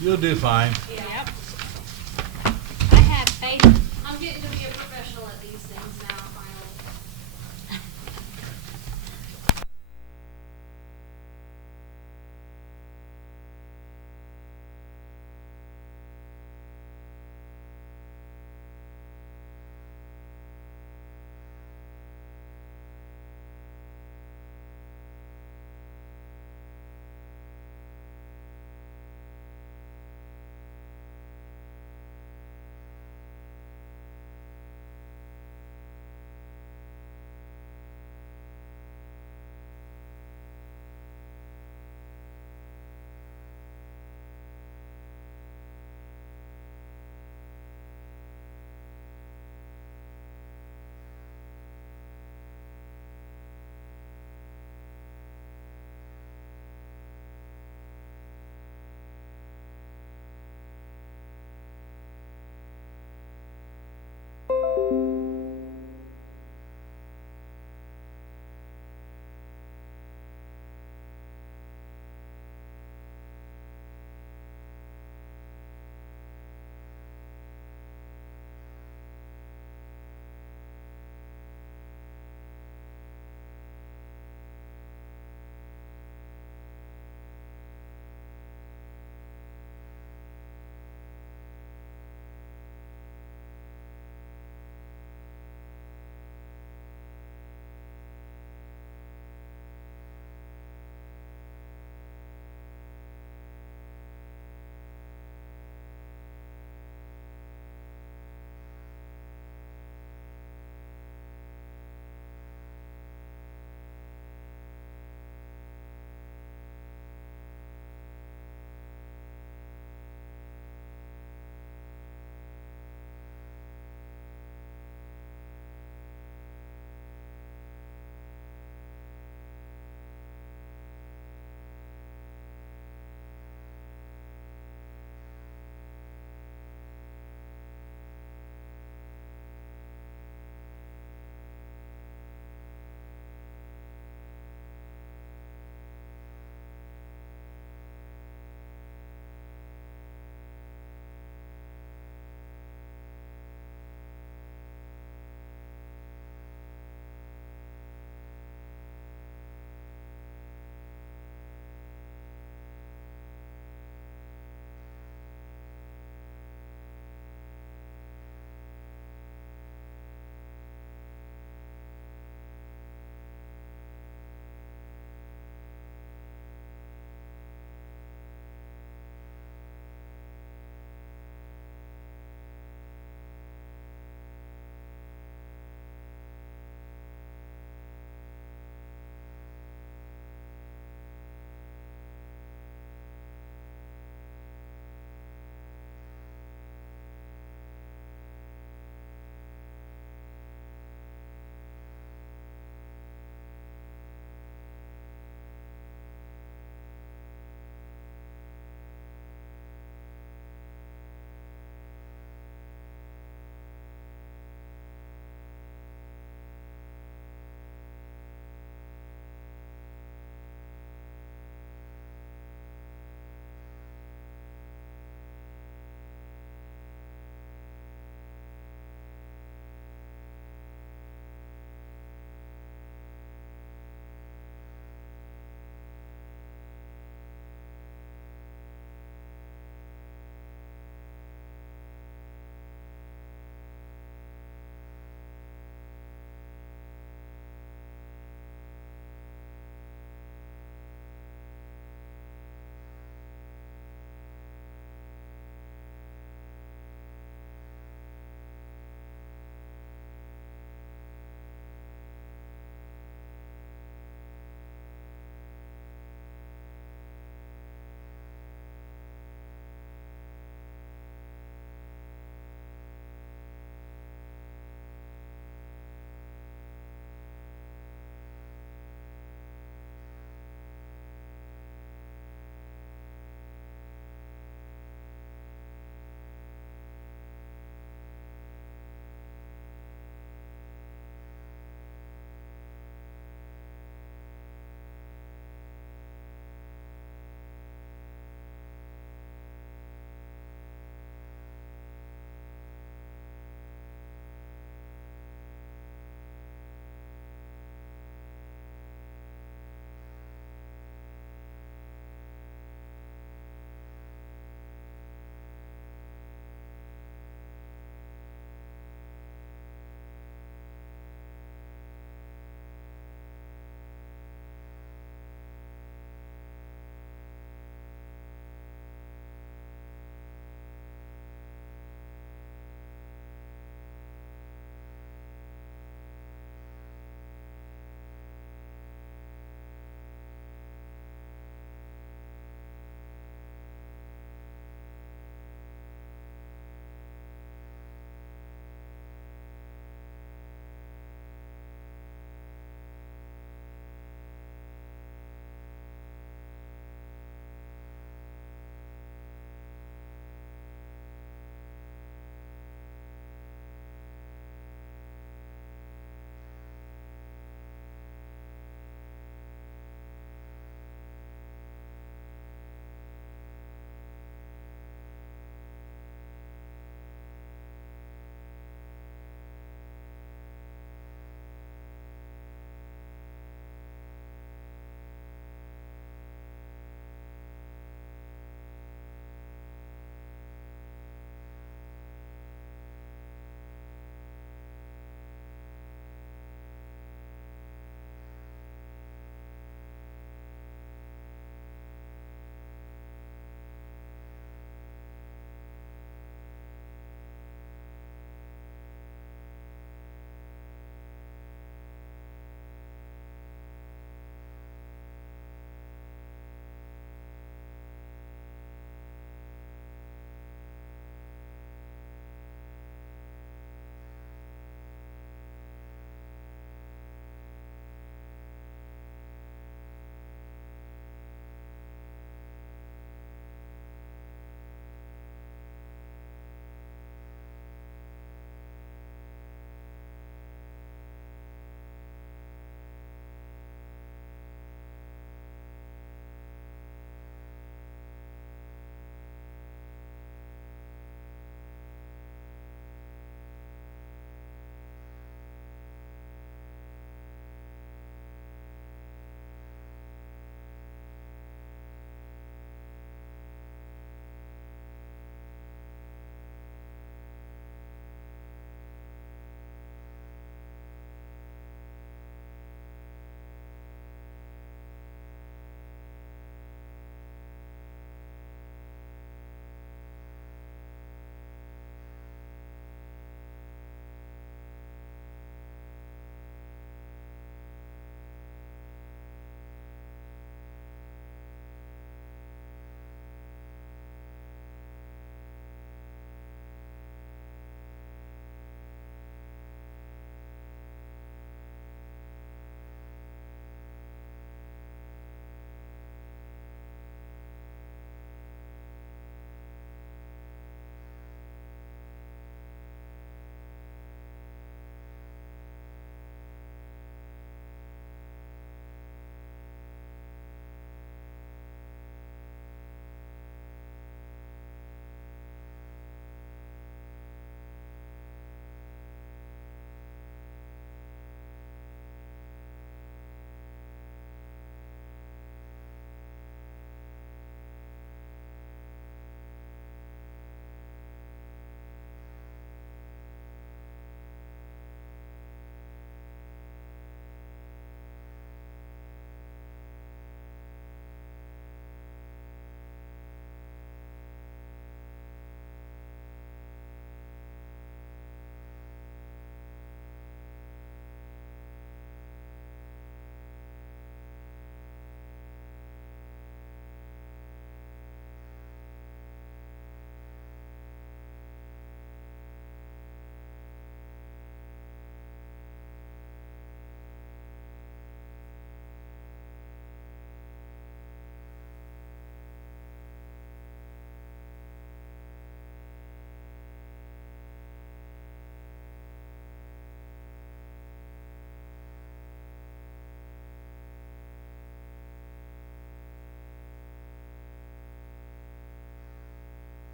You'll do fine. Yep. I have faith. I'm getting to be a professional at these things now, finally.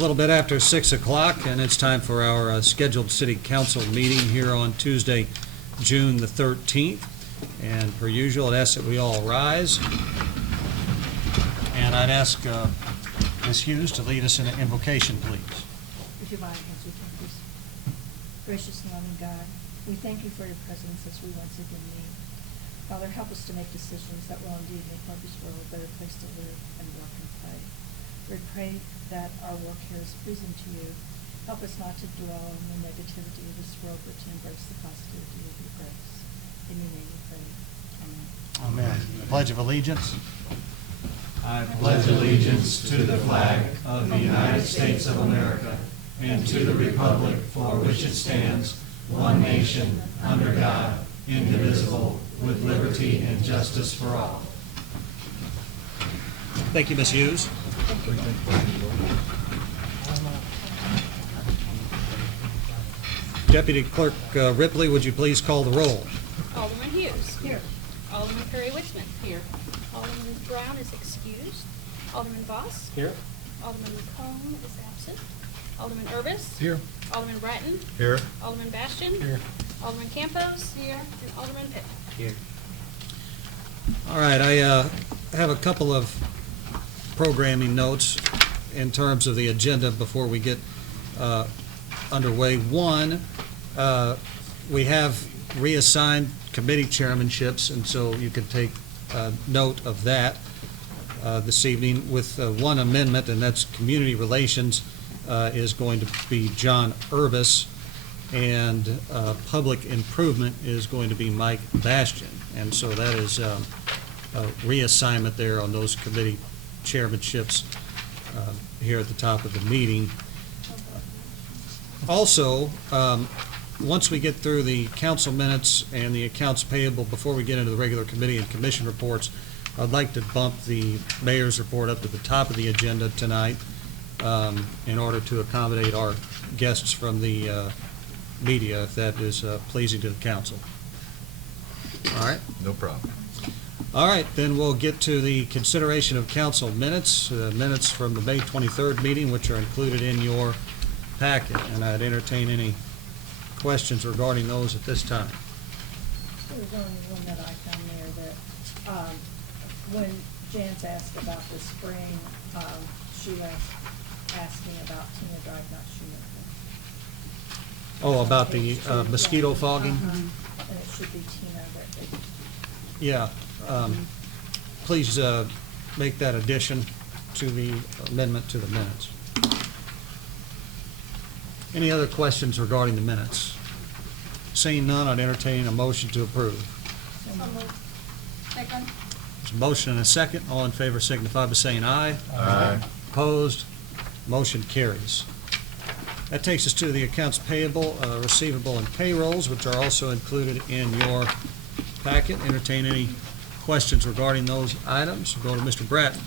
little bit after 6 o'clock, and it's time for our scheduled city council meeting here on Tuesday, June the 13th. And per usual, I'd ask that we all rise. And I'd ask Ms. Hughes to lead us in an invocation, please. With your body hands, we can please. Gracious and loving God, we thank you for your presence as we once again meet. Father, help us to make decisions that will indeed make this world a better place to live and work and play. We pray that our work here is pleasing to you. Help us not to dwell on the negativity of this world, but to embrace the positivity of your grace. In your name we pray. Amen. Amen. Pledge of allegiance. I pledge allegiance to the flag of the United States of America and to the republic for which it stands, one nation, under God, indivisible, with liberty and justice for all. Thank you, Ms. Hughes. Deputy Clerk Ripley, would you please call the roll? Alderman Hughes. Here. Alderman Perry-Wichman. Here. Alderman Brown is excused. Alderman Voss. Here. Alderman McComb is absent. Alderman Urbis. Here. Alderman Bratton. Here. Alderman Bastian. Here. Alderman Campos. Here. And Alderman Pitt. Here. All right, I have a couple of programming notes in terms of the agenda before we get underway. One, we have reassigned committee chairmanships, and so you can take note of that this evening with one amendment, and that's community relations is going to be John Urbis, and public improvement is going to be Mike Bastian. And so that is a reassignment there on those committee chairmanships here at the top of the meeting. Also, once we get through the council minutes and the accounts payable, before we get into the regular committee and commission reports, I'd like to bump the mayor's report up to the top of the agenda tonight in order to accommodate our guests from the media, if that is pleasing to the council. All right? No problem. All right, then we'll get to the consideration of council minutes, minutes from the May 23rd meeting, which are included in your packet, and I'd entertain any questions regarding those at this time. There was only one that I found there that, when Janice asked about the spring, she was asking about Tina Drive, not Shoemaker. Oh, about the mosquito fogging? And it should be Tina that they. Yeah. Please make that addition to the amendment to the minutes. Any other questions regarding the minutes? Seeing none, I'd entertain a motion to approve. Second. There's a motion and a second. All in favor signify by saying aye. Aye. Opposed? Motion carries. That takes us to the accounts payable, receivable, and payrolls, which are also included in your packet. Entertain any questions regarding those items. We'll go to Mr. Bratton.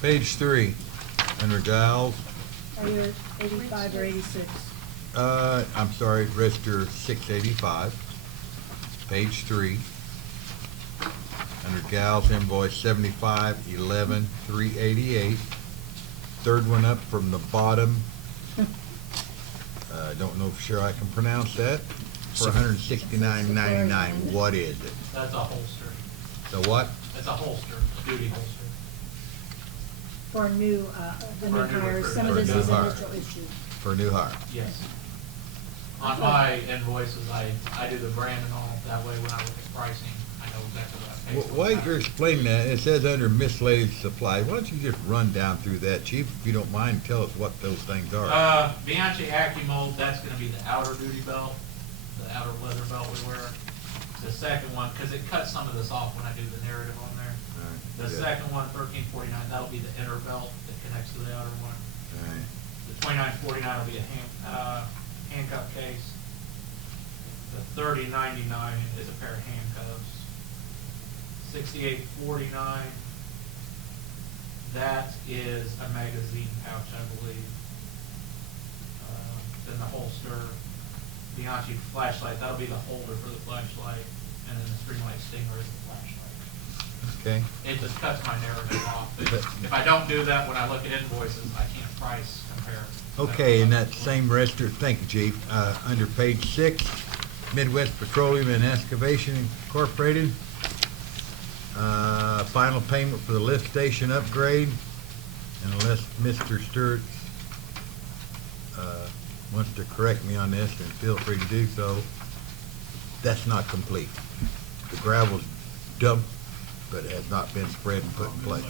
Page 3, under Giles, Are you at 85 or 86? I'm sorry, register 685, page 3. Under Giles invoice 75-11-388, third one up from the bottom. I don't know for sure I can pronounce that. For $169.99, what is it? That's a holster. The what? That's a holster, duty holster. For new, the For new a new hires, recruit. some of For a this new is hire. initial issue. For a new hire. Yes. On my invoices, I do the brand and all, that way when I look at pricing, I know exactly what I pay for. While you're explaining that, it says under miscellaneous supplies. Why don't you just run down through that, Chief, if you don't mind, tell us what those things are. Bianchi AccuMold, that's gonna be the outer duty belt, the outer leather belt we wear. The second one, cause it cuts some of this off when I do the narrative on there. Alright, The yeah. second one, $13.49, that'll be the inner belt that connects to the outer one. Alright. The $29.49 will be a handcuff case. The $30.99 is a pair of handcuffs. $68.49, that is a magazine pouch, I believe. Then the holster, Bianchi flashlight, that'll be the holder for the flashlight, and then the Streamlight Stinger is the flashlight. Okay, It just cuts my narrative off. But if I don't do that, when I look at invoices, I can't price compare. okay, in that same register, thank you, Chief, under page 6, Midwest Petroleum and Excavation Incorporated, final payment for the lift station upgrade, and unless Mr. Stewart wants to correct me on this, then feel free to do so, that's not complete. The gravel's dumped, but it has not been spread and put in place.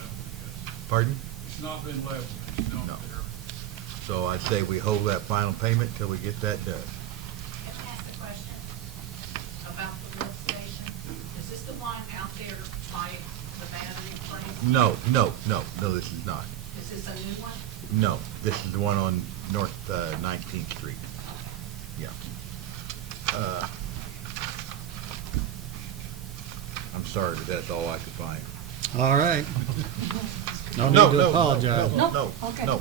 Pardon? It's not been leveled, it's not No. there. So I say we hold that final payment till we get that done. Can I ask a question about the lift station? Is this the one out there by the battery place? No, this is not. Is this a new one? No, this is the one on North 19th Street. Yeah. I'm sorry, but that's all I could find. All right. No need to apologize. No. Okay.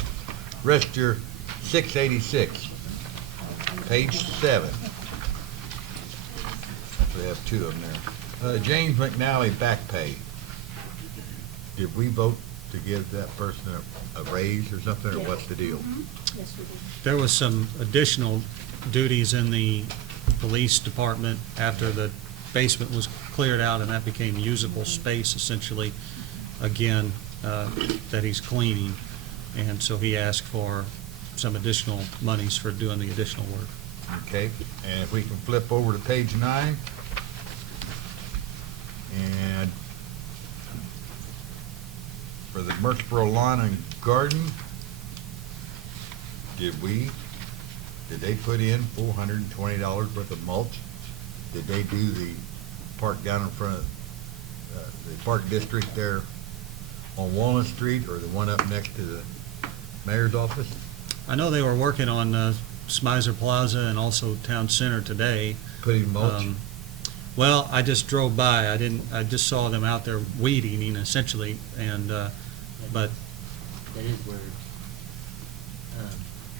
Register 686, page 7. We have 2 of them there. James McNally back pay. Did we vote to give that person a raise or something, or what's the deal? Yes, we do. There was some additional duties in the police department after the basement was cleared out, and that became usable space essentially again, that he's cleaning. And so he asked for some additional monies for doing the additional work. Okay, and if we can flip over to page 9. And for the Murfreesboro Lawn and Garden, did they put in $420 worth of mulch? Did they do the park down in front of the park district there on Walnut Street, or the one up next to the mayor's office? I know they were working on Smizer Plaza and also Town Center today. Putting mulch? Well, I just drove by. I just saw them out there weed eating essentially, and but That is where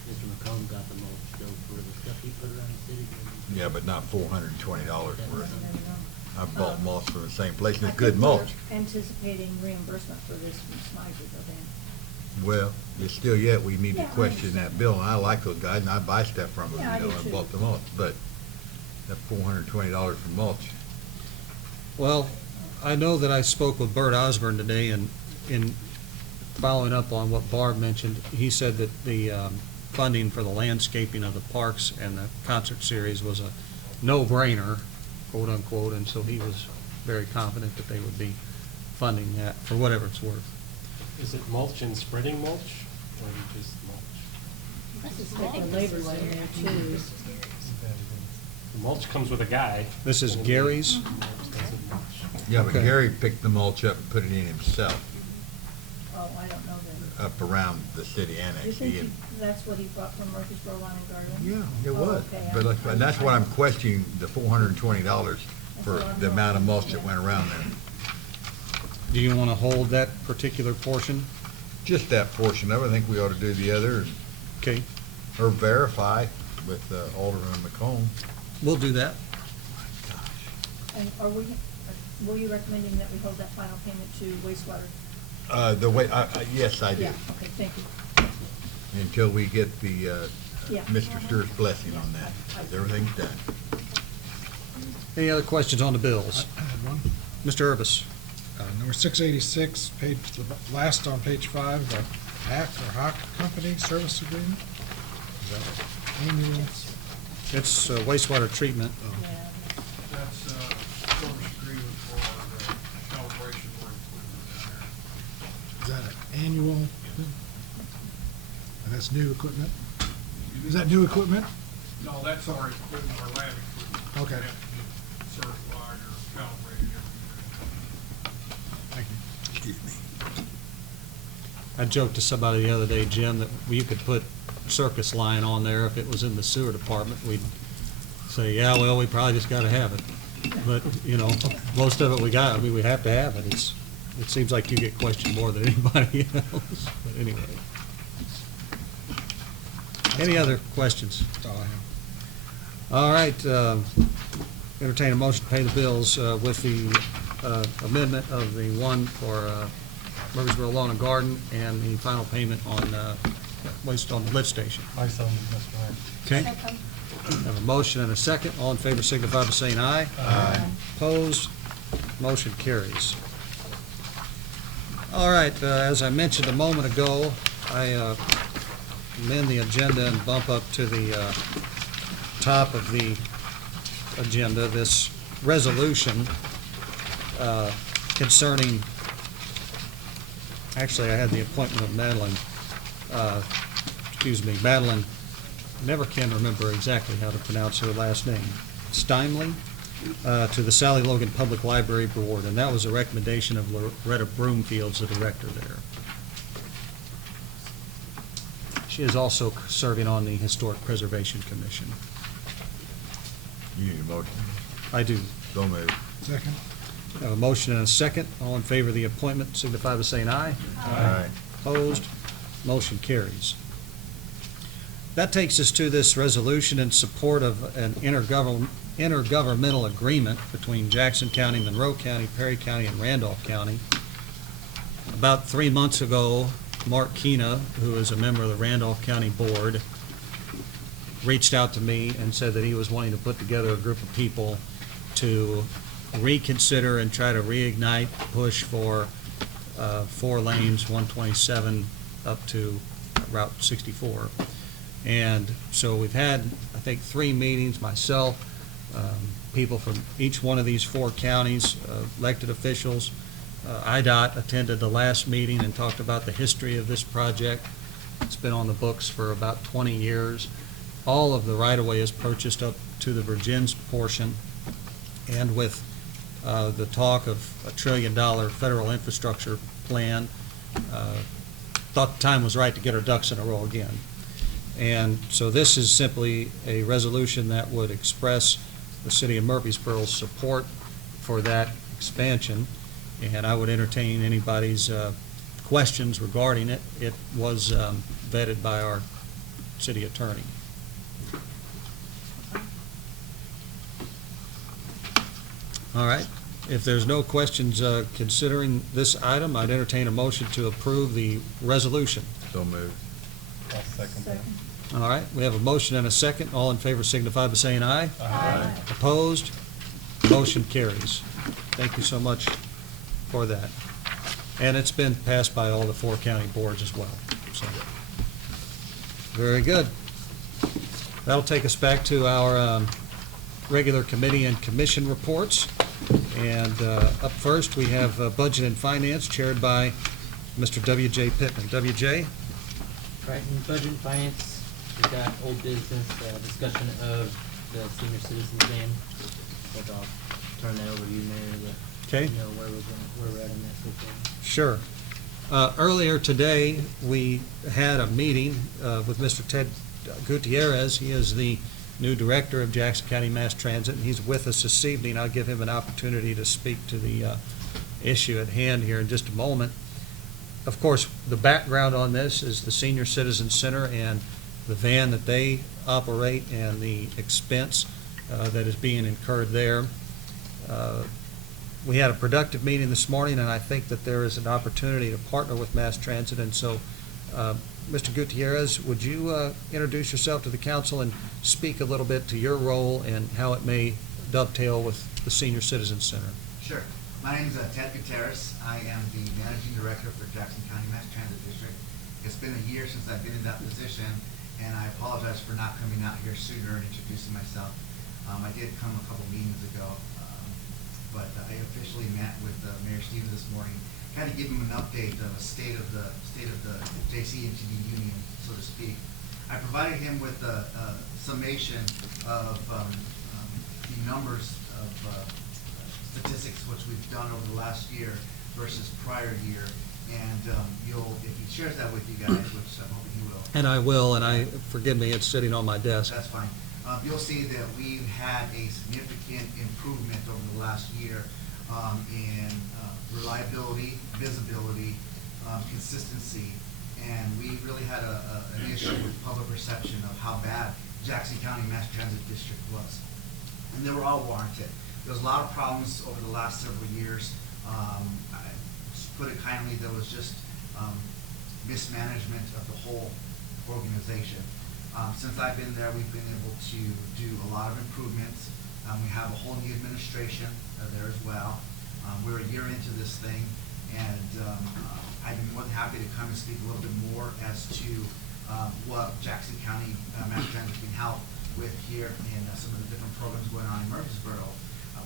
Mr. McComb got the mulch, though, for the stuff he put around the city. Yeah, but not $420 worth. No. I bought mulch from the same place, and it's I good think mulch. we're anticipating reimbursement for this from Smizer, though, Dan. Well, it's still yet, we need to Yeah, I question understand. that bill, and I like those guys, and I buy stuff from them, Yeah, I you know, do and too. bought the mulch, but that $420 for mulch, well, I know that I spoke with Bert Osborne today, and in following up on what Barb mentioned, he said that the funding for the landscaping of the parks and the concert series was a no-brainer, quote unquote, and so he was very confident that they would be funding that for whatever it's worth. Is it mulch and spreading mulch, or just mulch? This is like the labor's in there too. The mulch comes with a guy. This is Gary's? yeah, but Okay. Gary picked the mulch up and put it in himself, Oh, I don't know that. up around the city Do you annex. think He had- that's what he bought from Murfreesboro Lawn and Garden? Yeah, it Oh, was, okay. but like, and that's what I'm questioning, the $420 for That's what I'm the amount of looking mulch at. that went around there. Do you want to hold that particular portion? Just that portion of it, I think we ought to do the other, Okay, or verify with Alderman McComb. we'll do that. And were you recommending that we hold that final payment to wastewater? Yes, I do. Yeah, okay, thank you. Until we get the, Yeah. Mr. Stewart's blessing on that, 'cause everything's done. Any other questions on the bills? I had one. Mr. Urbis? Number 686, the last on page 5, the Hack or Hawk Company Service Agreement. Is that annual? It's wastewater treatment. Yeah. That's service agreement for the calibration work equipment down there. Is that an annual? And that's new equipment? Is that new equipment? No, that's our equipment, our lab equipment. Okay. We have to get certified or calibrated every year. Thank you. Excuse me. I joked to somebody the other day, Jim, that you could put circus line on there if it was in the sewer department. We'd say, yeah, well, we probably just gotta have it. But, you know, most of it we got, I mean, we have to have it. It seems like you get questioned more than anybody else, but anyway. Any other questions? That's all I have. All right, entertain a motion to pay the bills with the amendment of the one for Murfreesboro Lawn and Garden and the final payment on waste on the lift station. I so moved, Mr. Mayor. Okay? Second. Have a motion and a second. All in favor signify by saying aye. Aye. Opposed? Motion carries. All right, as I mentioned a moment ago, I amend the agenda and bump up to the top of the agenda this resolution concerning, actually, I had the appointment of Madeline, Madeline, never can remember exactly how to pronounce her last name, Steinley, to the Sally Logan Public Library Board, and that was a recommendation of Loretta Broomfield, the director there. She is also serving on the Historic Preservation Commission. You need a motion. I do. So moved. Second. I have a motion and a second. All in favor of the appointment signify by saying aye. Aye. Opposed? Motion carries. That takes us to this resolution in support of an intergovernmental agreement between Jackson County, Monroe County, Perry County, and Randolph County. About 3 months ago, Mark Kina, who is a member of the Randolph County Board, reached out to me and said that he was wanting to put together a group of people to reconsider and try to reignite, push for 4 lanes, 127 up to Route 64. And so we've had, I think, 3 meetings, myself, people from each one of these 4 counties, elected officials. IDOT attended the last meeting and talked about the history of this project. It's been on the books for about 20 years. All of the right-of-way is purchased up to the Virgins portion, and with the talk of a $1 trillion federal infrastructure plan, thought the time was right to get our ducks in a row again. And so this is simply a resolution that would express the city of Murfreesboro's support for that expansion, and I would entertain anybody's questions regarding it. It was vetted by our city attorney. All right. If there's no questions considering this item, I'd entertain a motion to approve the resolution. So moved. I'll second that. Second. All right, we have a motion and a second. All in favor signify by saying aye. Aye. Opposed? Motion carries. Thank you so much for that. And it's been passed by all the 4 county boards as well. So, very good. That'll take us back to our regular committee and commission reports. And up first, we have Budget and Finance, chaired by Mr. W.J. Pittman. W.J.? Right, in Budget and Finance, we've got old business, discussion of the senior citizens game. But I'll turn that over to you, Mayor, Okay. to know where we're at in that so far. Sure. Earlier today, we had a meeting with Mr. Ted Gutierrez. He is the new director of Jackson County Mass Transit, and he's with us this evening. I'll give him an opportunity to speak to the issue at hand here in just a moment. Of course, the background on this is the Senior Citizen Center and the van that they operate and the expense that is being incurred there. We had a productive meeting this morning, and I think that there is an opportunity to partner with Mass Transit. And so, Mr. Gutierrez, would you introduce yourself to the council and speak a little bit to your role and how it may dovetail with the Senior Citizen Center? Sure. My name is Ted Gutierrez. I am the Managing Director for Jackson County Mass Transit District. It's been a year since I've been in that position, and I apologize for not coming out here sooner and introducing myself. I did come a couple meetings ago, but I officially met with Mayor Stevens this morning, kind of give him an update of the state of the JC&TD union, so to speak. I provided him with a summation of the numbers of statistics which we've done over the last year versus prior year, and if he shares that with you guys, which I'm hoping he will. And I will, and forgive me, it's sitting on my desk. That's fine. You'll see that we've had a significant improvement over the last year in reliability, visibility, consistency, and we really had an issue with public perception of how bad Jackson County Mass Transit District was. And they were all warranted. There's a lot of problems over the last several years. To put it kindly, there was just mismanagement of the whole organization. Since I've been there, we've been able to do a lot of improvements. We have a whole new administration there as well. We're a year into this thing, and I'd be more than happy to come and speak a little bit more as to what Jackson County Mass Transit can help with here in some of the different programs going on in Murfreesboro.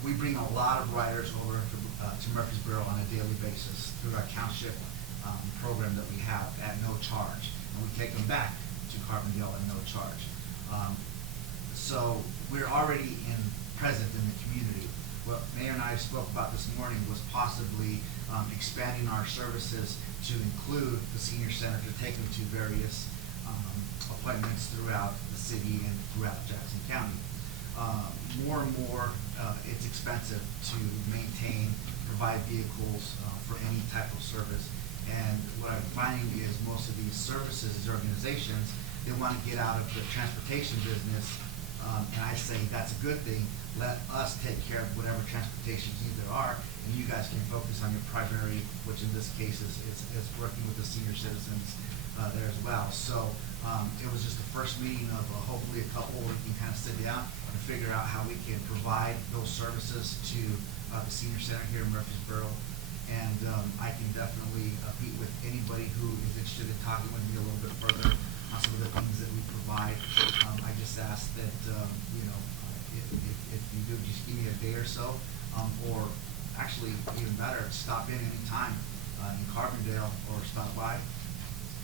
We bring a lot of riders over to Murfreesboro on a daily basis through our township program that we have at no charge, and we take them back to Carbondale at no charge. So we're already present in the community. What Mayor and I spoke about this morning was possibly expanding our services to include the senior center, to take them to various appointments throughout the city and throughout Jackson County. More and more, it's expensive to maintain, provide vehicles for any type of service. And what I'm finding is most of these services, these organizations, they want to get out of the transportation business. And I say that's a good thing. Let us take care of whatever transportation needs there are, and you guys can focus on your primary, which in this case is working with the senior citizens there as well. So it was just the first meeting of hopefully a couple where we can kind of sit down and figure out how we can provide those services to the senior center here in Murfreesboro. And I can definitely meet with anybody who is interested in talking with me a little bit further on some of the things that we provide. I just ask that, if you do, just give me a day or so, or actually even better, stop in any time in Carbondale, or stop by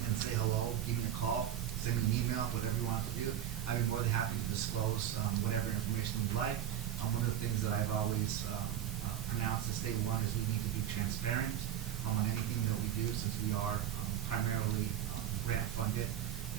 and say hello, give me a call, send me an email, whatever you want to do. I'd be more than happy to disclose whatever information you'd like. One of the things that I've always pronounced as state one is we need to be transparent on anything that we do, since we are primarily grant funded,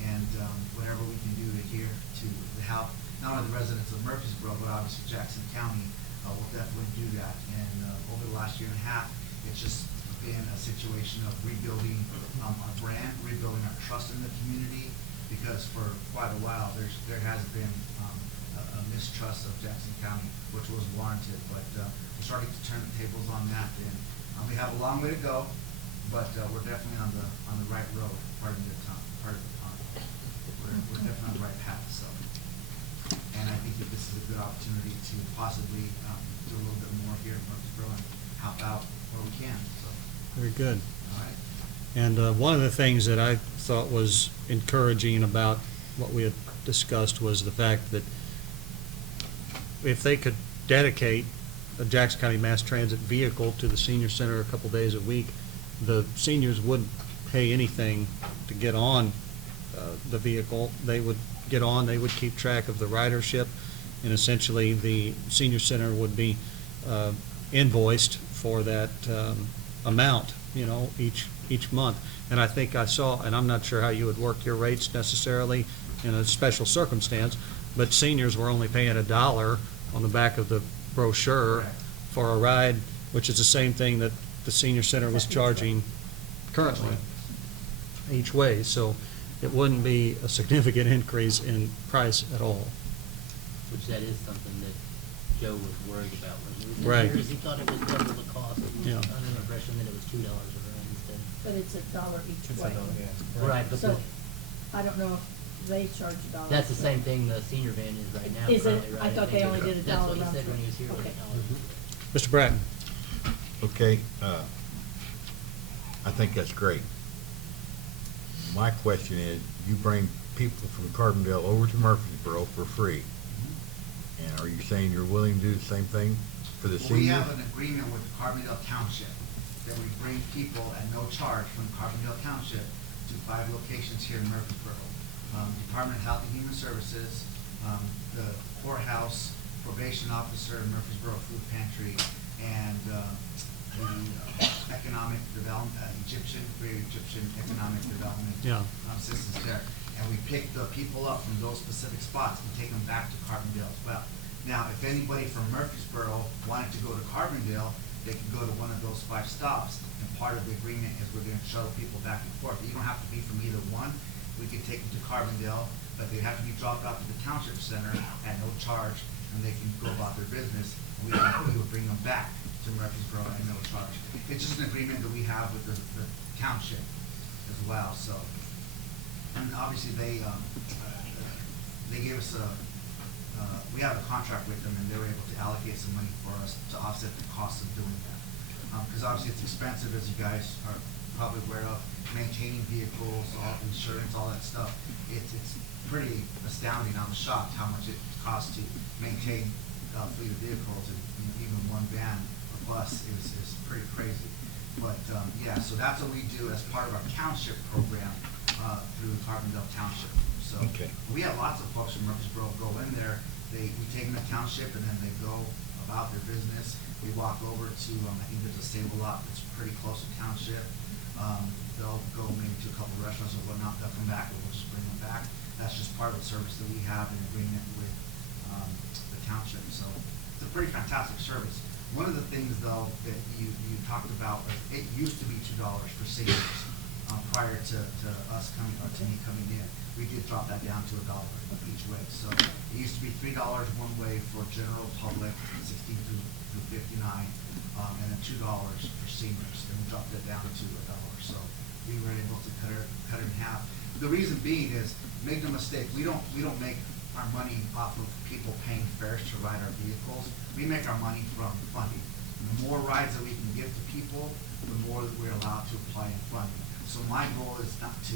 and whatever we can do to here to help not only the residents of Murfreesboro, but obviously Jackson County, will definitely do that. And over the last year and a half, it's just been a situation of rebuilding our brand, rebuilding our trust in the community, because for quite a while there has been a mistrust of Jackson County, which was warranted. But we're starting to turn the tables on that, and we have a long way to go, but we're definitely on the right road. Pardon the time. We're definitely on the right path. So, and I think that this is a good opportunity to possibly do a little bit more here in Murfreesboro and help out where we can. So. Very good. All right. And one of the things that I thought was encouraging about what we had discussed was the fact that if they could dedicate a Jackson County Mass Transit vehicle to the senior center a couple days a week, the seniors wouldn't pay anything to get on the vehicle. They would get on, they would keep track of the ridership, and essentially the senior center would be invoiced for that amount, each month. And I think I saw, and I'm not sure how you would work your rates necessarily in a special circumstance, but seniors were only paying $1 on the back of the brochure for a ride, which is the same thing that the senior center was charging currently each way. So it wouldn't be a significant increase in price at all. Which that is something that Joe was worried about when he was in Right. here, is he thought it was double the cost. He Yeah. was under the impression that it was $2 a ride instead. But it's $1 each way. Right, but So, the- I don't know if they charge $1. that's the same thing the senior van is right now. Is it? currently, I right? thought they only did $1 That's what he round said when he was trip. here. Okay. Mr. Bratton? Okay, I think that's great. My question is, you bring people from Carbondale over to Murfreesboro for free. And are you saying you're willing to do the same thing for the We seniors? have an agreement with Carbondale Township that we bring people at no charge from Carbondale Township to 5 locations here in Murfreesboro. Department of Health and Human Services, the courthouse, probation officer, Murfreesboro Food Pantry, and the economic development, Great Egyptian Economic Development Yeah. Assistance there. And we pick the people up from those specific spots and take them back to Carbondale as well. Now, if anybody from Murfreesboro wanted to go to Carbondale, they could go to one of those 5 stops, and part of the agreement is we're gonna shuttle people back and forth. You don't have to be from either one. We could take them to Carbondale, but they have to be dropped off at the township center at no charge, and they can go about their business. we would bring them back to Murfreesboro and no charge. It's just an agreement that we have with the township as well, so. And obviously, they gave us we have a contract with them, and they were able to allocate some money for us to offset the cost of doing that. Because obviously it's expensive, as you guys are probably aware of, maintaining vehicles, all insurance, all that stuff. It's pretty astounding on the shop how much it costs to maintain a fleet of vehicles, and even one van or bus is pretty crazy. But yeah, so that's what we do as part of our township program through Carbondale Township. So Okay. we have lots of folks from Murfreesboro go in there. We take them to township, and then they go about their business. We walk over to, I think there's a stable lot that's pretty close to township. They'll go maybe to a couple of restaurants or whatnot. They'll come back, and we'll just bring them back. That's just part of the service that we have in agreement with the township. So it's a pretty fantastic service. One of the things, though, that you talked about, it used to be $2 for seniors prior to us coming, or to me coming in. We did drop that down to $1 each way. So it used to be $3 one way for general public, 16 through 59, and then $2 for seniors. And we dropped that down to $1. So we were able to cut it in half. The reason being is, make no mistake, we don't make our money off of people paying fares to ride our vehicles. We make our money from funding. The more rides that we can give to people, the more that we're allowed to apply in funding. So my goal is not to,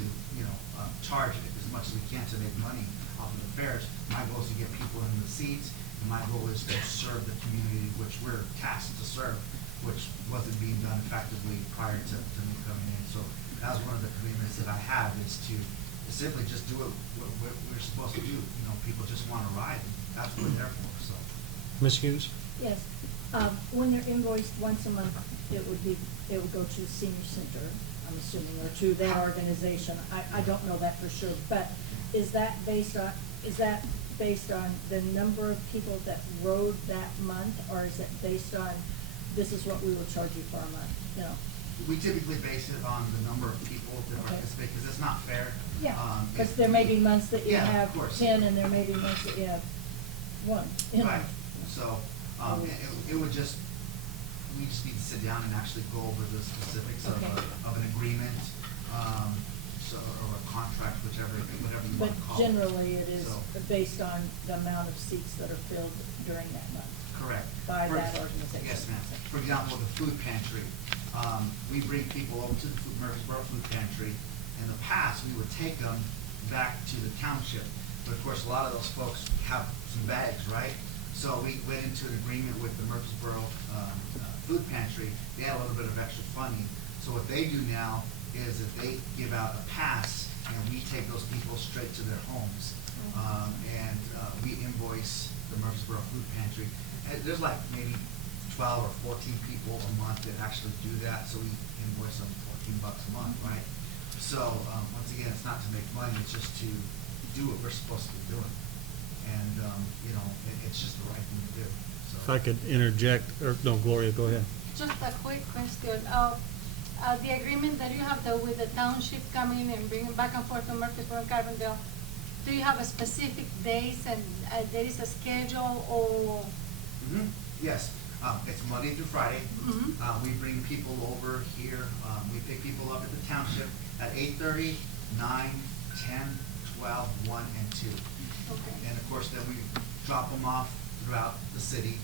charge it as much as we can to make money off of the fares. My goal is to get people in the seats, and my goal is to serve the community which we're tasked to serve, which wasn't being done effectively prior to me coming in. So that was one of the commitments that I have, is to simply just do what we're supposed to do. People just want to ride. That's what we're there for, so. Ms. Hughes? Yes, when they're invoiced once a month, it would go to the senior center, I'm assuming, or to that organization. I don't know that for sure, but is that based on the number of people that rode that month, or is it based on, this is what we will charge you for a month? No. We typically base it on the number of people that Okay. participate, because it's not fair. Yeah, because there may be months that you Yeah, of have course. 10, and there may be months that you have 1. Right, so, it would just, we just need to sit down and actually go over the specifics of Okay. an agreement, or a contract, whatever you But want to call it. generally, it is So, based on the amount of seats that are filled during that month. correct. By For- that organization. Yes, ma'am. For example, the food pantry, we bring people over to the Murfreesboro Food Pantry. In the past, we would take them back to the township, but of course, a lot of those folks have some bags, right? So we went into an agreement with the Murfreesboro Food Pantry. They had a little bit of extra funding. So what they do now is that they give out a pass, and we take those people straight to their homes. And we invoice the Murfreesboro Food Pantry. And there's like maybe 12 or 14 people a month that actually do that, so we invoice them $14 a month, right? So, once again, it's not to make money, it's just to do what we're supposed to be doing. And, it's just the right thing to do, so. If I could interject, or no, Gloria, go ahead. Just a quick question. The agreement that you have though with the township coming and bringing back and forth to Murfreesboro and Carbondale, do you have a specific days and there is a schedule, or? Mhm. Yes, it's Monday through Friday. Mhm. We bring people over here, we pick people up at the township at 8:30, 9, 10, 12, 1, and 2. Okay. And of course, then we drop them off throughout the city,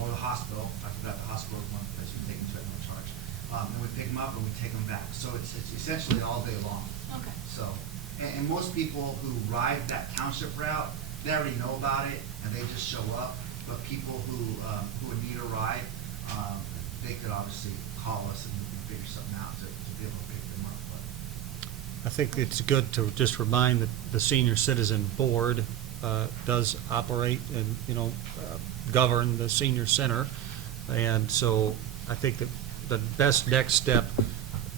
or the hospital. I forgot, the hospital is one place we take them to at no charge. And we pick them up and we take them back. So it's essentially all day long. Okay. So, and most people who ride that township route, they already know about it and they just show up. But people who would need a ride, they could obviously call us and we can figure something out to be able to pick them up. But I think it's good to just remind that the Senior Citizen Board does operate and, govern the senior center. And so I think that the best next step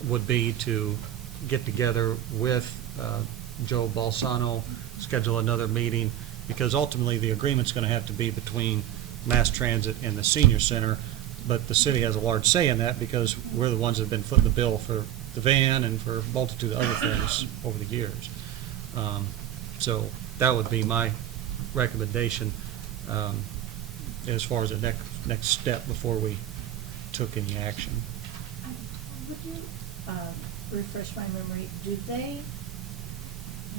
would be to get together with Joe Balsano, schedule another meeting, because ultimately the agreement's going to have to be between Mass Transit and the senior center, but the city has a large say in that because we're the ones that have been footing the bill for the van and for a multitude of other things over the years. So that would be my recommendation. as far as the next step before we took any action. Would you refresh my memory? Do they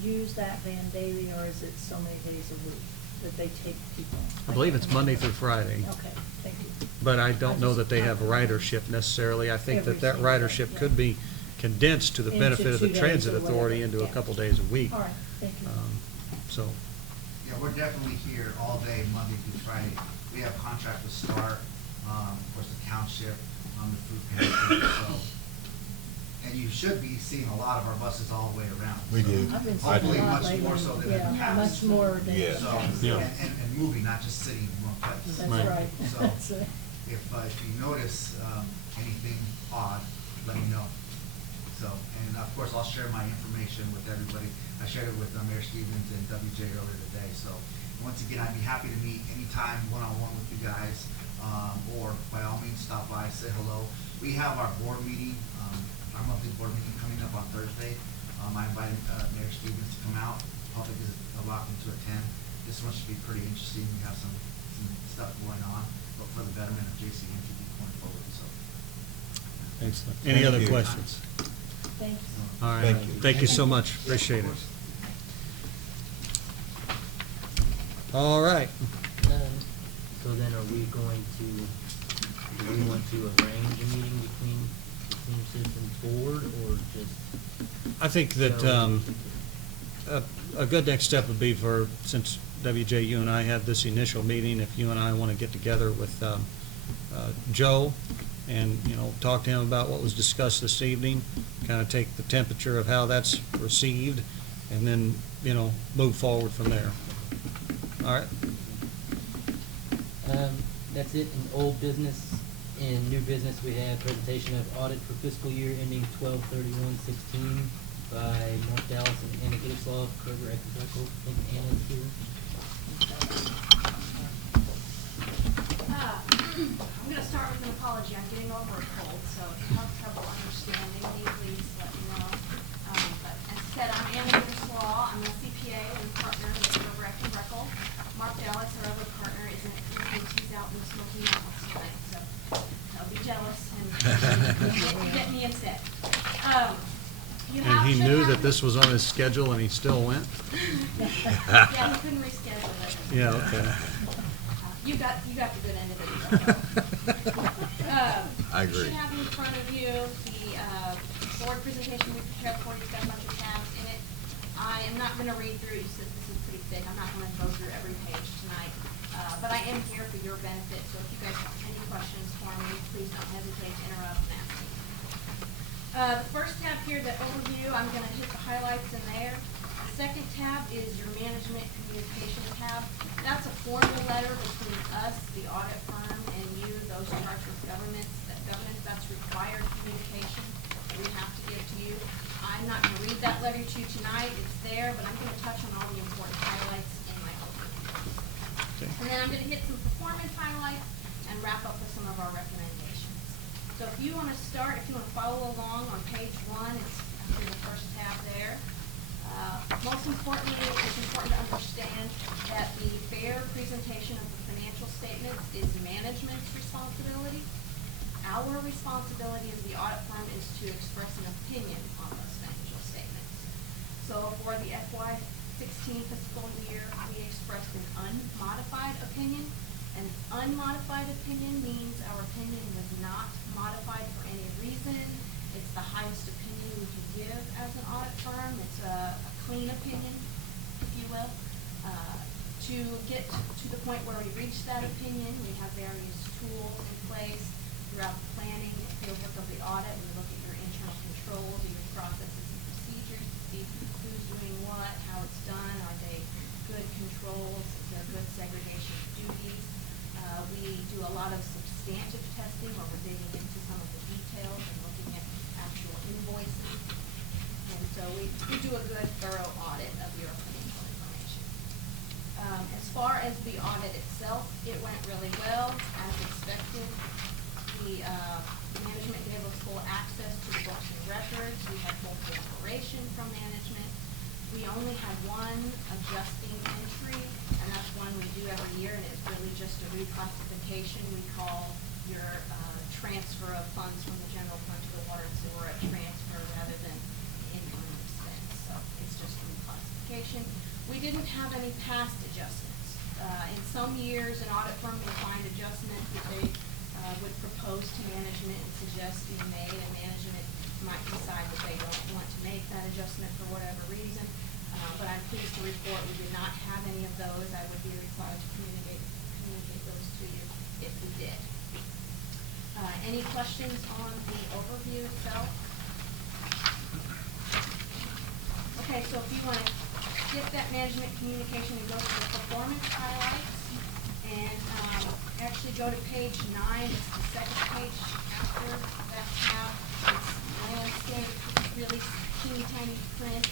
use that van daily, or is it so many days a week that they take people? I believe it's Monday through Friday. Okay, thank you. But I don't know that they have ridership necessarily. I think Every that that single day, ridership yeah. could be condensed to the Into benefit of 2 the days transit or authority whatever, into a yeah. couple days a week. All right, thank you. So, Yeah, we're definitely here all day, Monday through Friday. We have contract with START, of course, the township, the food pantry, so. And you should be seeing a lot of our buses all the way around. We so do. I've been Hopefully seeing a lot much more lately. so than in the Yeah, past. much more than. Yeah. So, Yeah. and moving, not just sitting in one place. That's Right. right. So, That's right. if you notice, anything odd, let me know. So, and of course, I'll share my information with everybody. I shared it with Mayor Stevens and WJ earlier today, so once again, I'd be happy to meet anytime one-on-one with you guys, or by all means, stop by, say hello. We have our board meeting, our monthly board meeting coming up on Thursday. I invited Mayor Stevens to come out. Public is welcome to attend. This one should be pretty interesting. We have some stuff going on, but for the betterment of JCMTD going forward, so. excellent. Any Thank other you. questions? Thank you. All right. Thank you. Thank you so much. Appreciate it. All right. So then are we going to, do we want to arrange a meeting between the Senior Citizens Board or just? I think that a good next step would be for, since WJ, you and I had this initial meeting, if you and I want to get together with Joe and, talk to him about what was discussed this evening, kind of take the temperature of how that's received, and then, move forward from there. All right? That's it in old business. In new business, we have presentation of audit for fiscal year ending 12/31/16 by Mark Dallas and Anna Gitterslav, Kroger Economical. I think Anna's here. I'm gonna start with an apology. I'm getting over a cold, so if you have trouble understanding me, please let me know. But as I said, I'm Anna Gitterslav. I'm a CPA and partner with Kroger Economical. Mark Dallas, our other partner, isn't here. He's out in the Smoky Mountains tonight, so I'll be jealous and get me instead. And he knew that this was on his schedule and he still went? Yeah, he couldn't reschedule it. Yeah, okay. You got the good end of it. I agree. You should have in front of you the board presentation we prepared for you. It's got a bunch of tabs in it. I am not going to read through. You said this is pretty thick. I'm not going to go through every page tonight. But I am here for your benefit, so if you guys have any questions for me, please don't hesitate to interrupt and ask me. The first tab here, the overview, I'm going to hit the highlights in there. The second tab is your management communication tab. That's a formal letter between us, the audit firm, and you, those charged with governance. That's required communication that we have to give to you. I'm not going to read that letter to you tonight. It's there, but I'm going to touch on all the important highlights in my overview. And then I'm going to hit some performance highlights and wrap up with some of our recommendations. So if you want to start, if you want to follow along on page 1, it's actually the first tab there. Most importantly, it's important to understand that the fair presentation of the financial statements is management's responsibility. Our responsibility as the audit firm is to express an opinion on those financial statements. So for the FY16 fiscal year, we expressed an unmodified opinion. An unmodified opinion means our opinion was not modified for any reason. It's the highest opinion we can give as an audit firm. It's a clean opinion, if you will. To get to the point where we reach that opinion, we have various tools in place throughout the planning and fieldwork of the audit. We look at your internal controls, your processes and procedures to see who's doing what, how it's done, are they good controls, is there good segregation of duties. We do a lot of substantive testing where we're digging into some of the details and looking at actual invoices. And so we do a good, thorough audit of your financial information. As far as the audit itself, it went really well, as expected. The management gave us full access to the books and records. We had full cooperation from management. We only had one adjusting entry, and that's one we do every year, and it's really just a reclassification. We call your transfer of funds from the general fund to the water and sewer a transfer rather than income and expense. So it's just a reclassification. We didn't have any past adjustments. In some years, an audit firm may find adjustments that they would propose to management and suggest being made, and management might decide that they don't want to make that adjustment for whatever reason. But I'm pleased to report we did not have any of those. I would be required to communicate those to you if we did. Any questions on the overview itself? Okay, so if you want to skip that management communication and go to the performance highlights, and actually go to page 9, it's the second page after that tab. It's landscape, really teeny tiny print.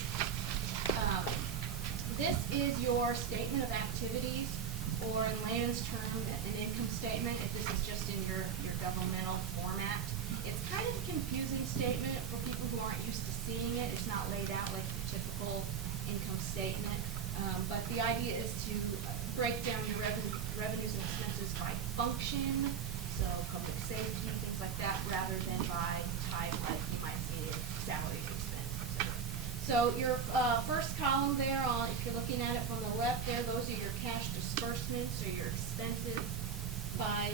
This is your statement of activities, or in layman's term, an income statement, if this is just in your governmental format. It's kind of a confusing statement for people who aren't used to seeing it. It's not laid out like your typical income statement. But the idea is to break down your revenues and expenses by function, so public safety, things like that, rather than by type, like you might see in salaries, expenses. So your first column there, if you're looking at it from the left there, those are your cash disbursements or your expenses by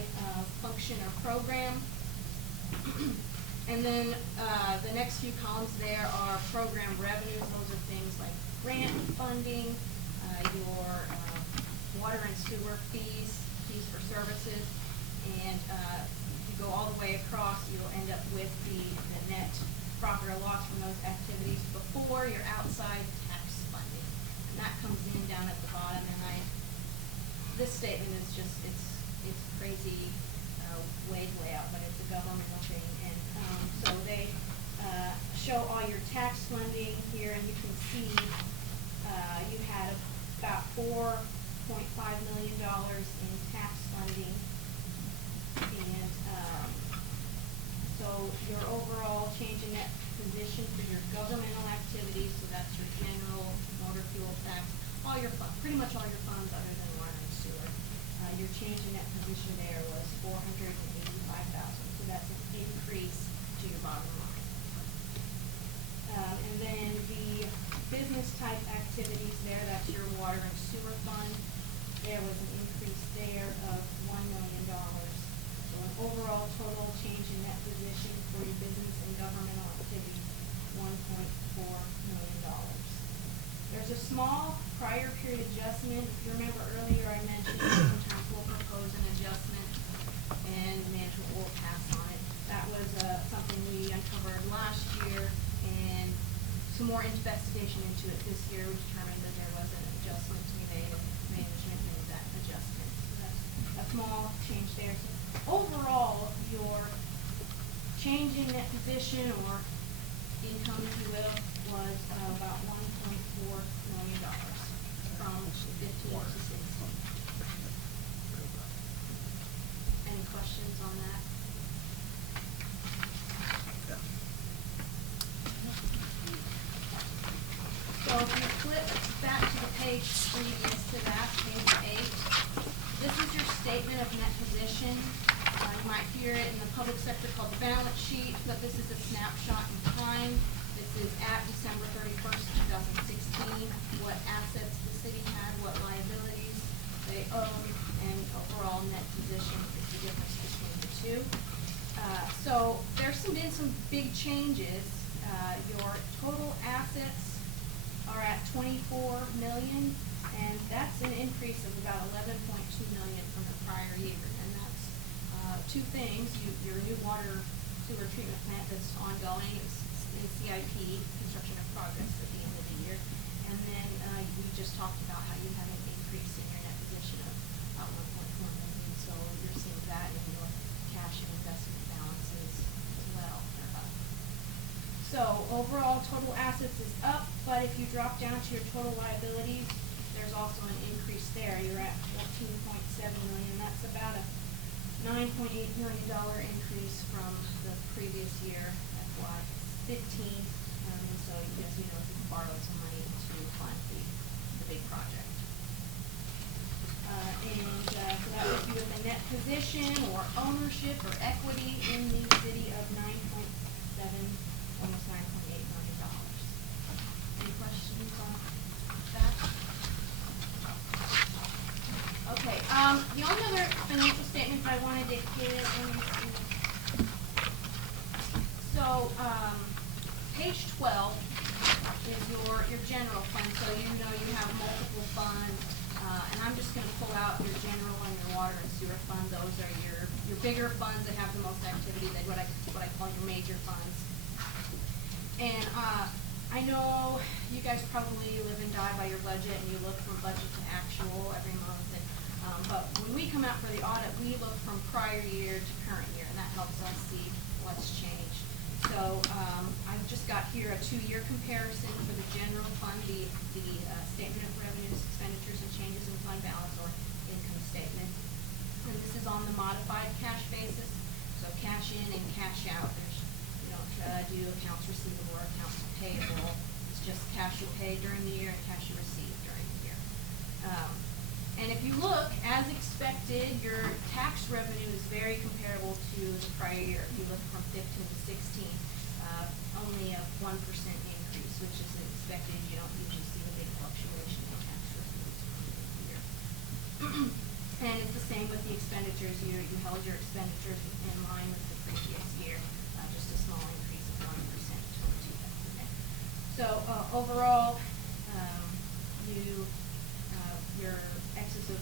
function or program. And then the next few columns there are program revenues. Those are things like grant funding, your water and sewer fees for services, and if you go all the way across, you'll end up with the net profit or loss from those activities before your outside tax funding. And that comes in down at the bottom, and this statement is just, it's crazy way to lay out, but it's a governmental thing. And so they show all your tax funding here, and you can see you had about $4.5 million in tax funding. And so your overall change in net position for your governmental activities, so that's your general motor fuel tax, all your pretty much all your funds other than water and sewer. Your change in net position there was $485,000, so that's an increase to your bottom line. And then the business type activities there, that's your water and sewer fund. There was an increase there of $1 million. So an overall total change in net position for your business and governmental activities, $1.4 million. There's a small prior period adjustment. If you remember earlier, I mentioned sometimes we'll propose an adjustment and management will pass on it. That was something we uncovered last year, and some more investigation into it this year. We determined that there was an adjustment to be made, and management made that adjustment. So that's a small change there. So overall, your change in net position, or income, if you will, was about $1.4 million from 15 to 16. Any questions on that? So if you flip back to the page previous to that, page 8, this is your statement of net position. You might hear it in the public sector called the balance sheet, but this is a snapshot in time. This is at December 31st, 2016, what assets the city had, what liabilities they owned, and overall net position is the difference between the two. So there's been some big changes. Your total assets are at $24 million, and that's an increase of about $11.2 million from the prior year. And that's two things: your new water sewer treatment plant that's ongoing, it's in CIP, construction of progress at the end of the year, and then we just talked about how you have an increase in your net position of about $1.4 million. So you're seeing that in your cash and investment balances as well. They're up. So overall total assets is up, but if you drop down to your total liabilities, there's also an increase there. You're at $14.7 million. That's about a $9.8 million increase from the previous year, FY 15. So as you know, you borrowed some money to fund the big project. So that would be with a net position or ownership or equity in the city of $9.7, almost $9.8 million. Any questions on that? Okay, the only other financial statement that I wanted to hit, let me see. So, page 12 is your general fund, so you know you have multiple funds, and I'm just gonna pull out your general and your water and sewer fund. Those are your bigger funds that have the most activity, that what I call your major funds. And, I know you guys probably live and die by your budget, and you look from budget to actual every month, and, but when we come out for the audit, we look from prior year to current year, and that helps us see what's changed. So, I've just got here a 2-year comparison for the general fund, the statement of revenues, expenditures, and changes in fund balance or income statement. And this is on the modified cash basis, so cash in and cash out. There's, you don't do accounts receivable or accounts payable. It's just cash you pay during the year and cash you receive during the year. And if you look, as expected, your tax revenue is very comparable to the prior year. If you look from 15 to 16, only a 1% increase, which is expected. You don't usually see a big fluctuation in tax revenues from year to year. And it's the same with the expenditures. You held your expenditures in line with the previous year, just a small increase of 1% to 22%. So overall, your excess of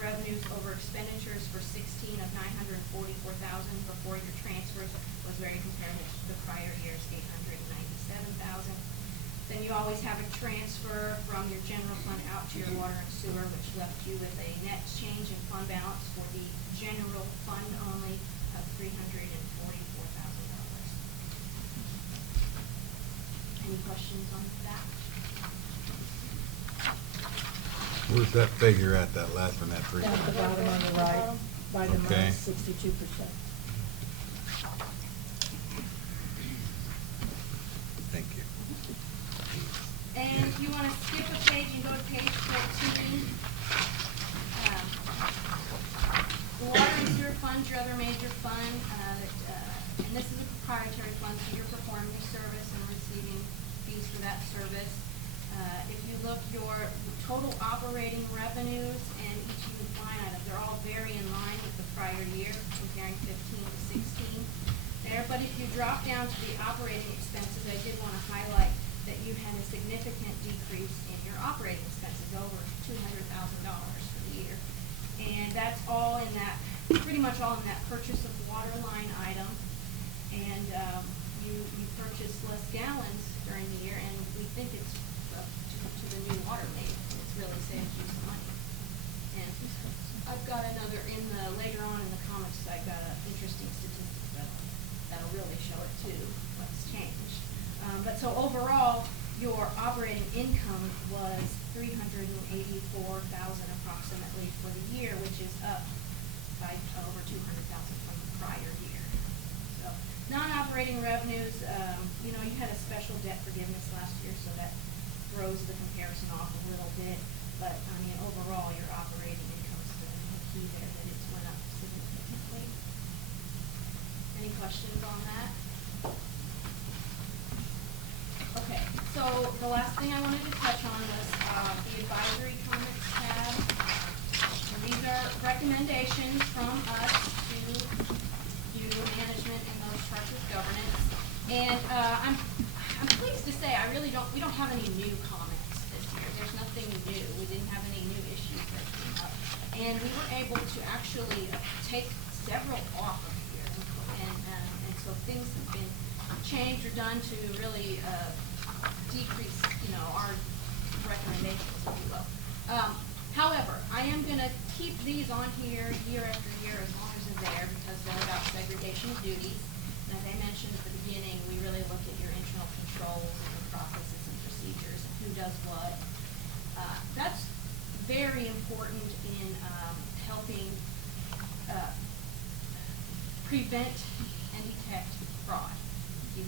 revenues over expenditures for 16 of $944,000 before your transfers was very comparative to the prior year's $897,000. Then you always have a transfer from your general fund out to your water and sewer, which left you with a net change in fund balance for the general fund only of $344,000. Any questions on that? Where's that figure at, that last one, that three? Down at the bottom on the right, by the Okay. minus 62%. Thank you. And if you want to skip a page and go to page 14, the water and sewer fund, your other major fund, and this is a proprietary fund, so you're performing a service and receiving fees for that service. If you look, your total operating revenues and each line item, they're all very in line with the prior year, comparing 15 to 16 there. But if you drop down to the operating expenses, I did want to highlight that you had a significant decrease in your operating expenses, over $200,000 for the year. And that's all in that, pretty much all in that purchase of water line item. And you purchased less gallons during the year, and we think it's to the new water main. It's really saved you some money. And I've got another later on in the comments, I've got an interesting statistic that'll really show it too, what's changed. But so overall, your operating income was $384,000 approximately for the year, which is up by over $200,000 from the prior year. So non-operating revenues, you had a special debt forgiveness last year, so that throws the comparison off a little bit. But I mean, overall, your operating income is the key there, that it's went up significantly. Any questions on that? Okay, so the last thing I wanted to touch on was the advisory comments tab. And these are recommendations from us to you, management, and those charged with governance. And I'm pleased to say we don't have any new comments this year. There's nothing new. We didn't have any new issues that came up. And we were able to actually take several off of here. And so things have been changed or done to really decrease, our recommendations, if you will. However, I am going to keep these on here year after year as long as they're there, because they're about segregation of duties. And as I mentioned at the beginning, we really look at your internal controls and your processes and procedures and who does what. That's very important in helping prevent and detect fraud. If you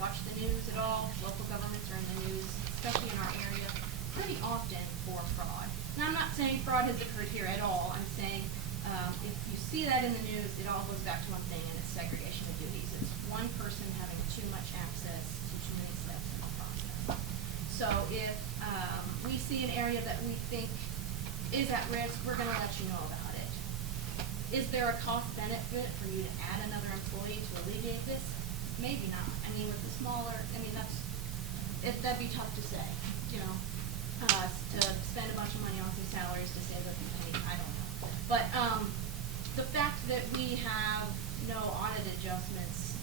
watch the news at all, local governments are in the news, especially in our area, pretty often for fraud. Now, I'm not saying fraud has occurred here at all. I'm saying, if you see that in the news, it all goes back to one thing, and it's segregation of duties. It's one person having too much access to too many steps in the process. So if, we see an area that we think is at risk, we're gonna let you know about it. Is there a cost benefit for you to add another employee to alleviate this? Maybe not. I mean, with the smaller, that'd be tough to say, you know, to spend a bunch of money on some salaries to save a few pennies, I don't know. But, the fact that we have no audit adjustments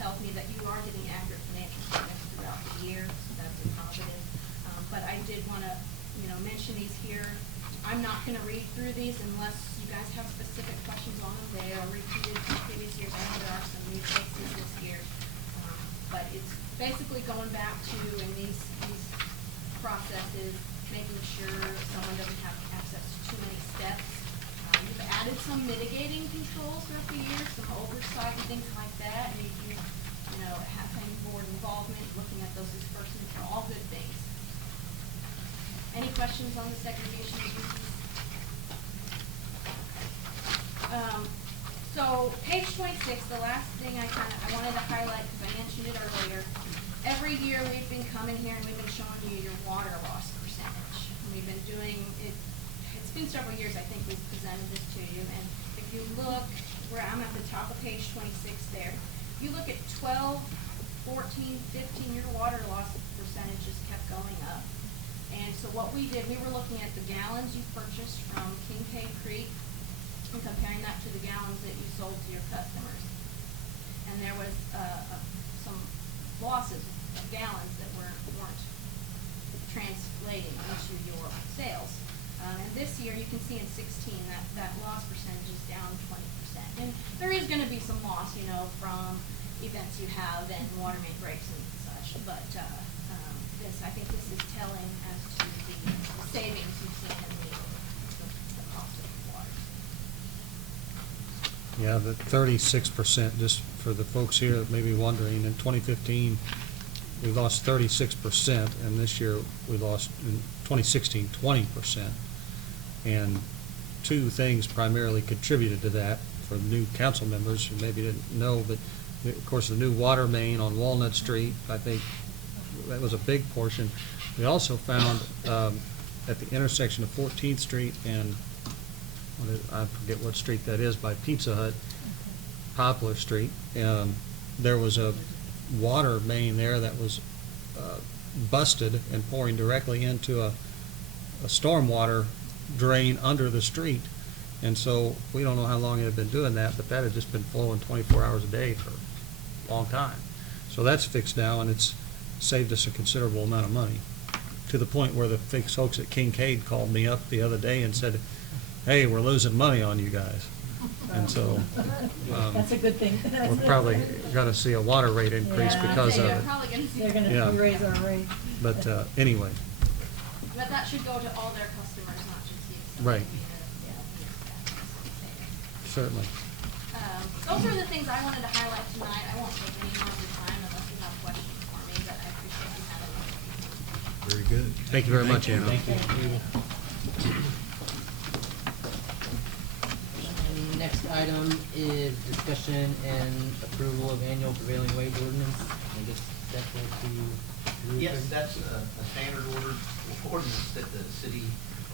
tells me that you are getting accurate financial statements throughout the year, so that's a positive. But I did wanna, mention these here. I'm not gonna read through these unless you guys have specific questions on them. They are repeated from previous years. I know there are some new faces this year. But it's basically going back to, in these processes, making sure someone doesn't have access to too many steps. You've added some mitigating controls throughout the years, some oversight and things like that, and you having board involvement, looking at those disbursements are all good things. Any questions on the segregation of duties? So page 26, the last thing I wanted to highlight, because I mentioned it earlier. Every year we've been coming here and we've been showing you your water loss percentage. And we've been doing it. It's been several years, I think, we've presented this to you. And if you look where I'm at the top of page 26 there, if you look at 12, 14, 15, your water loss percentage just kept going up. And so what we did, we were looking at the gallons you purchased from Kincaid Creek and comparing that to the gallons that you sold to your customers. And there was some losses of gallons that weren't translating into your sales. And this year, you can see in 16 that loss percentage is down 20%. And there is going to be some loss, from events you have and water main breaks and such. But I think this is telling as to the savings you've seen in the cost of water. Yeah, the 36%, just for the folks here that may be wondering, in 2015, we lost 36%, and this year we lost, in 2016, 20%. And two things primarily contributed to that for new council members who maybe didn't know, but of course the new water main on Walnut Street, I think that was a big portion. We also found at the intersection of 14th Street and I forget what street that is, by Pizza Hut, Poplar Street, there was a water main there that was busted and pouring directly into a stormwater drain under the street. And so we don't know how long it had been doing that, but that had just been flowing 24 hours a day for a long time. So that's fixed now, and it's saved us a considerable amount of money, to the point where the folks at Kincaid called me up the other day and said, hey, we're losing money on you guys. And so That's a good thing. we're probably going to see a water rate increase because of it. Probably gonna see They're going Yeah. to raise our rate. But anyway, But that should go to all their customers, not just you. Right. certainly. Those are the things I wanted to highlight tonight. I won't take any more of your time unless you have questions for me, but I appreciate you having me. Very good. Thank you very much, Anna. Next item is discussion and approval of annual prevailing wage ordinance. I guess that's what you. Yes, that's a standard ordinance that the city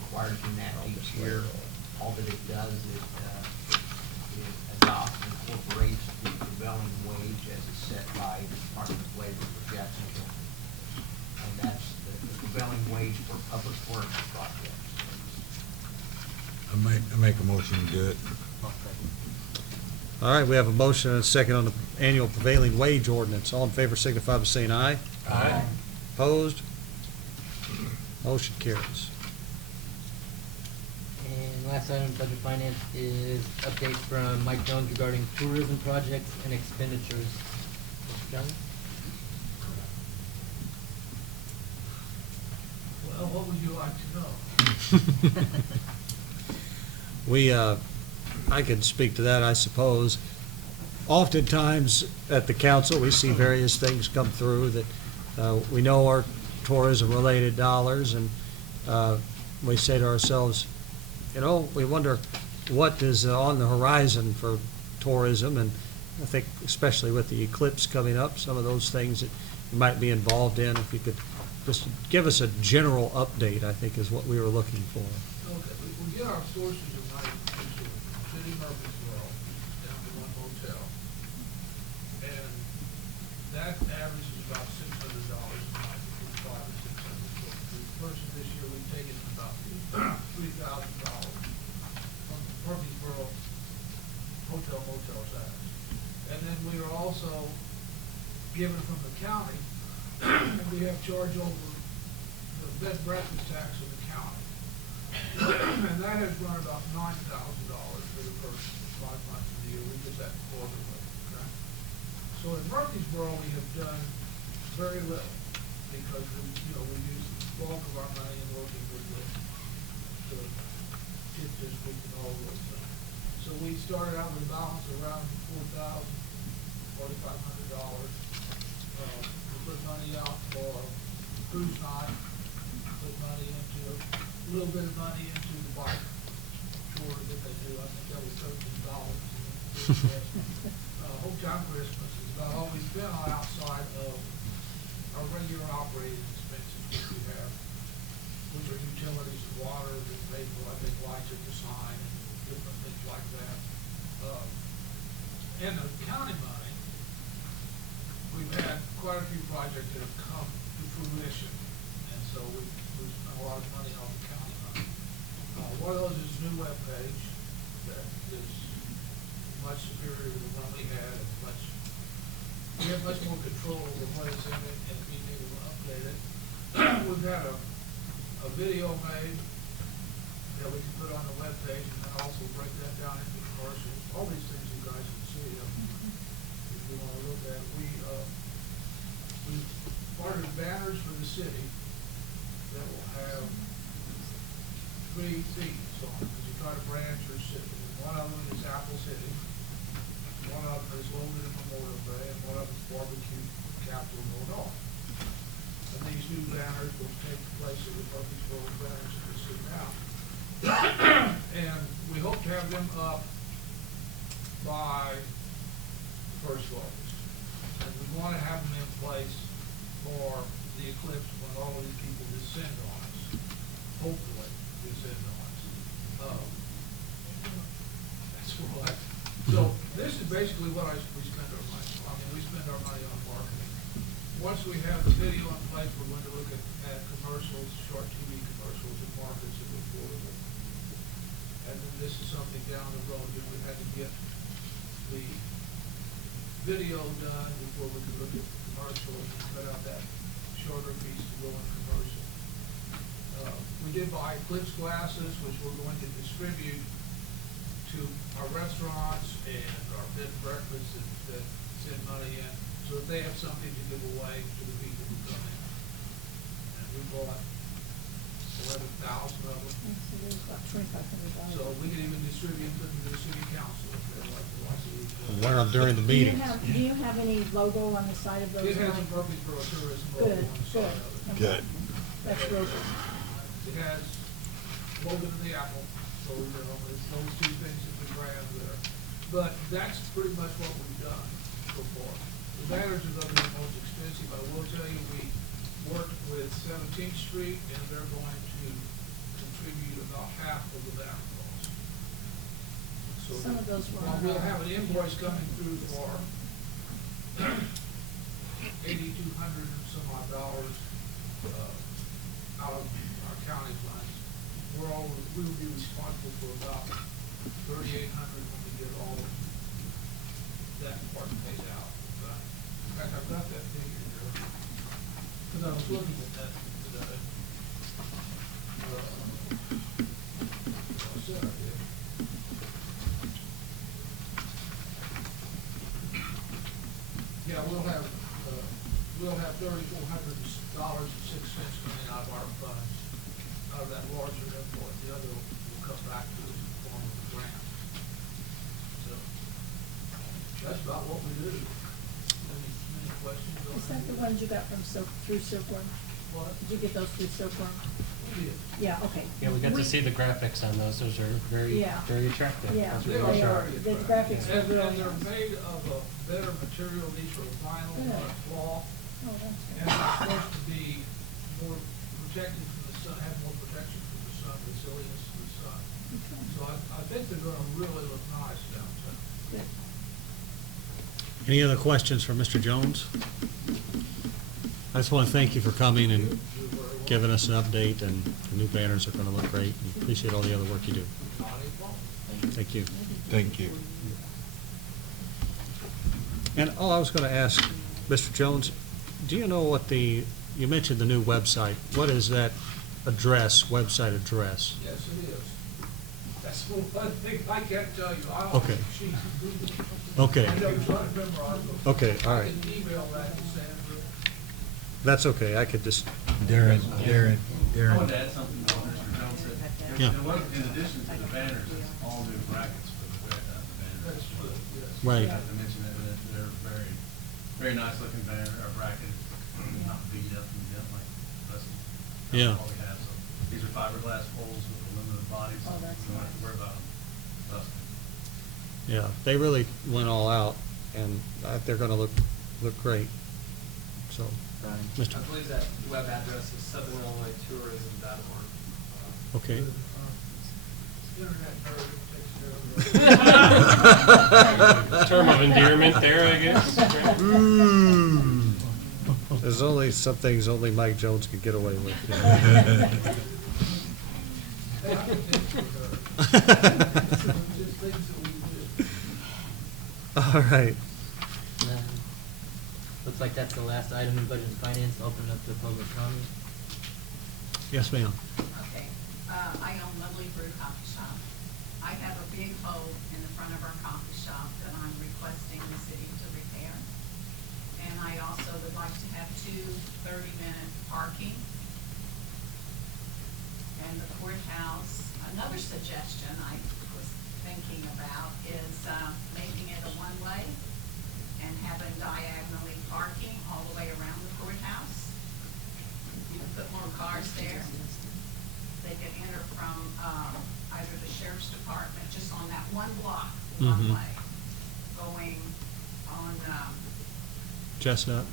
requires to enact each year. All that it does is it adopts and incorporates the prevailing wage as is set by the Department of Labor for Jackson County. And that's the prevailing wage for public works projects. I make a motion to do it. All right, we have a motion and a second on the annual prevailing wage ordinance. All in favor signify by saying aye. Aye. Opposed? Motion carries. And last item, budget finance, is updates from Mike Jones regarding tourism projects and expenditures. Mr. Jones? Well, what would you like to know? We, I can speak to that, I suppose. Oftentimes at the council, we see various things come through that we know are tourism-related dollars, and we say to ourselves, you know, we wonder what is on the horizon for tourism, and I think especially with the eclipse coming up, some of those things that you might be involved in, if you could just give us a general update, I think is what we were looking for. Okay, we get our sources of money from City Murfreesboro, down to one hotel. And that averages about $600 a night, between $500 and $600. First of this year, we've taken about $3,000 from Murfreesboro motel status. And then we are also given from the county, and we have charge over the bed and breakfast tax of the county. And that has run about $9,000 for the first 5 months of the year. We get that quarterly, okay? So in Murfreesboro, we have done very little because we use the bulk of our money in working with the TIF district and all those things. So we started out with a balance around $4,000, $4,500. We put money out for cruise night, put money into, a little bit of money into the bike tour that they do. I think that was $13. Hometown Christmas is about all we spend on outside of our regular operating expenses, which we have, which are utilities and water that pay for, I think, lights at the sign and different things like that. And the county money, we've had quite a few projects that have come to fruition, and so we've spent a lot of money on the county money. One of those is a new webpage that is much superior to the one we had, and we have much more control over what is in it and being able to update it. We've had a video made that we can put on the webpage, and then also break that down into commercials. All these things you guys can see if you want to look at. We've ordered banners for the city that will have 3 themes on it, because you try to brand your city. One of them is Apple City, one of them is Logan and Memorial Day, and one of them is Barbecue Capital of Illinois. And these new banners will take place of the Murfreesboro banners that you see now. And we hope to have them up by the 1st of August. And we want to have them in place for the eclipse when all of these people descend on us. Hopefully descend on us. That's what. So this is basically what we spend our money on. I mean, we spend our money on marketing. Once we have the video in place, we're going to look at commercials, short TV commercials in markets that are affordable. And then this is something down the road that we had to get the video done before we could look at the commercials and cut out that shorter piece to go in commercial. We did buy Eclipse glasses, which we're going to distribute to our restaurants and our bed and breakfasts that send money in, so that they have something to give away to the people who come in. And we bought 11,000 of them. So there's about $2,500. So we can even distribute them to the city council if they'd like to watch it. Wear them during the meetings. Do you have any logo on the side of those? It has a Murfreesboro tourism logo Good, on the side good. of it. Good. That's real good. It has Logan and the Apple, so it's those 2 things that we brand there. But that's pretty much what we've done so far. The banners are going to be the most expensive. I will tell you, we worked with 17th Street, and they're going to contribute about half of the banner cost. So Some of those were while on we'll our have an invoice coming through for $8,200 and some odd dollars out of our county funds. We will be responsible for about $3,800 when we get all of that part paid out. In fact, I've got that figure here, because I was looking at that today. I said I did. Yeah, we'll have $3,400.06 coming out of our funds, out of that larger input. The other will come back to us in the form of a grant. So that's about what we do. Any questions on Is that the ones you got from through Silkworm? What? Did you get those through Silkworm? did. Yeah, okay. Yeah, we got to see the graphics on those. Those are very, Yeah. very attractive. Yeah, Those They are are really sharp. very The attractive. graphics were real And they're nice. made of a better material, these are vinyl, Good. not cloth. Oh, that's And it's supposed to be more protected from the sun, have more protection from the sun, resilience to the sun. Okay. So I think they're gonna really look nice downtown. Good. Any other questions for Mr. Jones? I just want to thank you for coming and giving us an update, and the new banners are going to look great. We appreciate all the other work you do. Not a problem. Thank you. Thank you. And, I was going to ask, Mr. Jones, do you know what you mentioned the new website. What is that website address? Yes, it is. That's the one thing I can't tell you. I Okay. don't she's Google. Okay. I know, trying to memorize them. Okay, all right. I can email that to Sandra. That's okay, I could just, Darren. I wanted to add something to what Mr. Jones said. Yeah. There was, in addition to the banners, it's all new brackets for the banners. That's good, yes. right. I have to mention that, but they're very, very nice looking banner, or brackets, not beat up and bent like the rest of Yeah. all we have. So these are fiberglass poles with aluminum bodies. Oh, that's We don't have to nice. worry about dust. Yeah, they really went all out, and they're gonna look great. So, Mr. I believe that web address is southernillinoistourism.org. Okay. Internet nerd takes care of it. Term of endearment there, I guess. There's only some things only Mike Jones could get away with. Hey, I think things for her. Just things that we do. All right. Looks like that's the last item in Budget and Finance. Open it up to public comment. Yes, ma'am. Okay, I own Lovely Brew Coffee Shop. I have a big hole in the front of our coffee shop that I'm requesting the city to repair. And I also would like to have 2 30-minute parking. And the courthouse, another suggestion I was thinking about is making it a one-way and having diagonally parking all the way around the courthouse. You can put more cars there. They can enter from, either the sheriff's department, just on that one block, one Mhm. way, going on, Chestnut.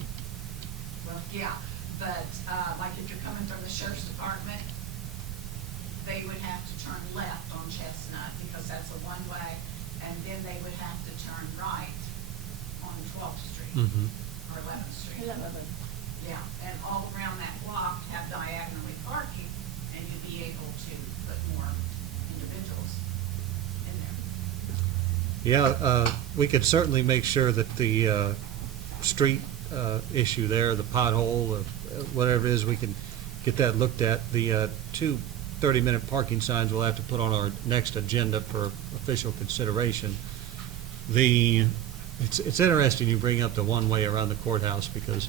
well, yeah, but, like if you're coming from the sheriff's department, they would have to turn left on Chestnut, because that's a one-way, and then they would have to turn right on 12th Street, Mm-hmm. or 11th Street. 11. Yeah, and all around that block have diagonally parking, and you'd be able to put more individuals in there. Yeah, we could certainly make sure that the street issue there, the pothole, whatever it is, we can get that looked at. The 2 30-minute parking signs we'll have to put on our next agenda for official consideration. It's interesting you bring up the one-way around the courthouse, because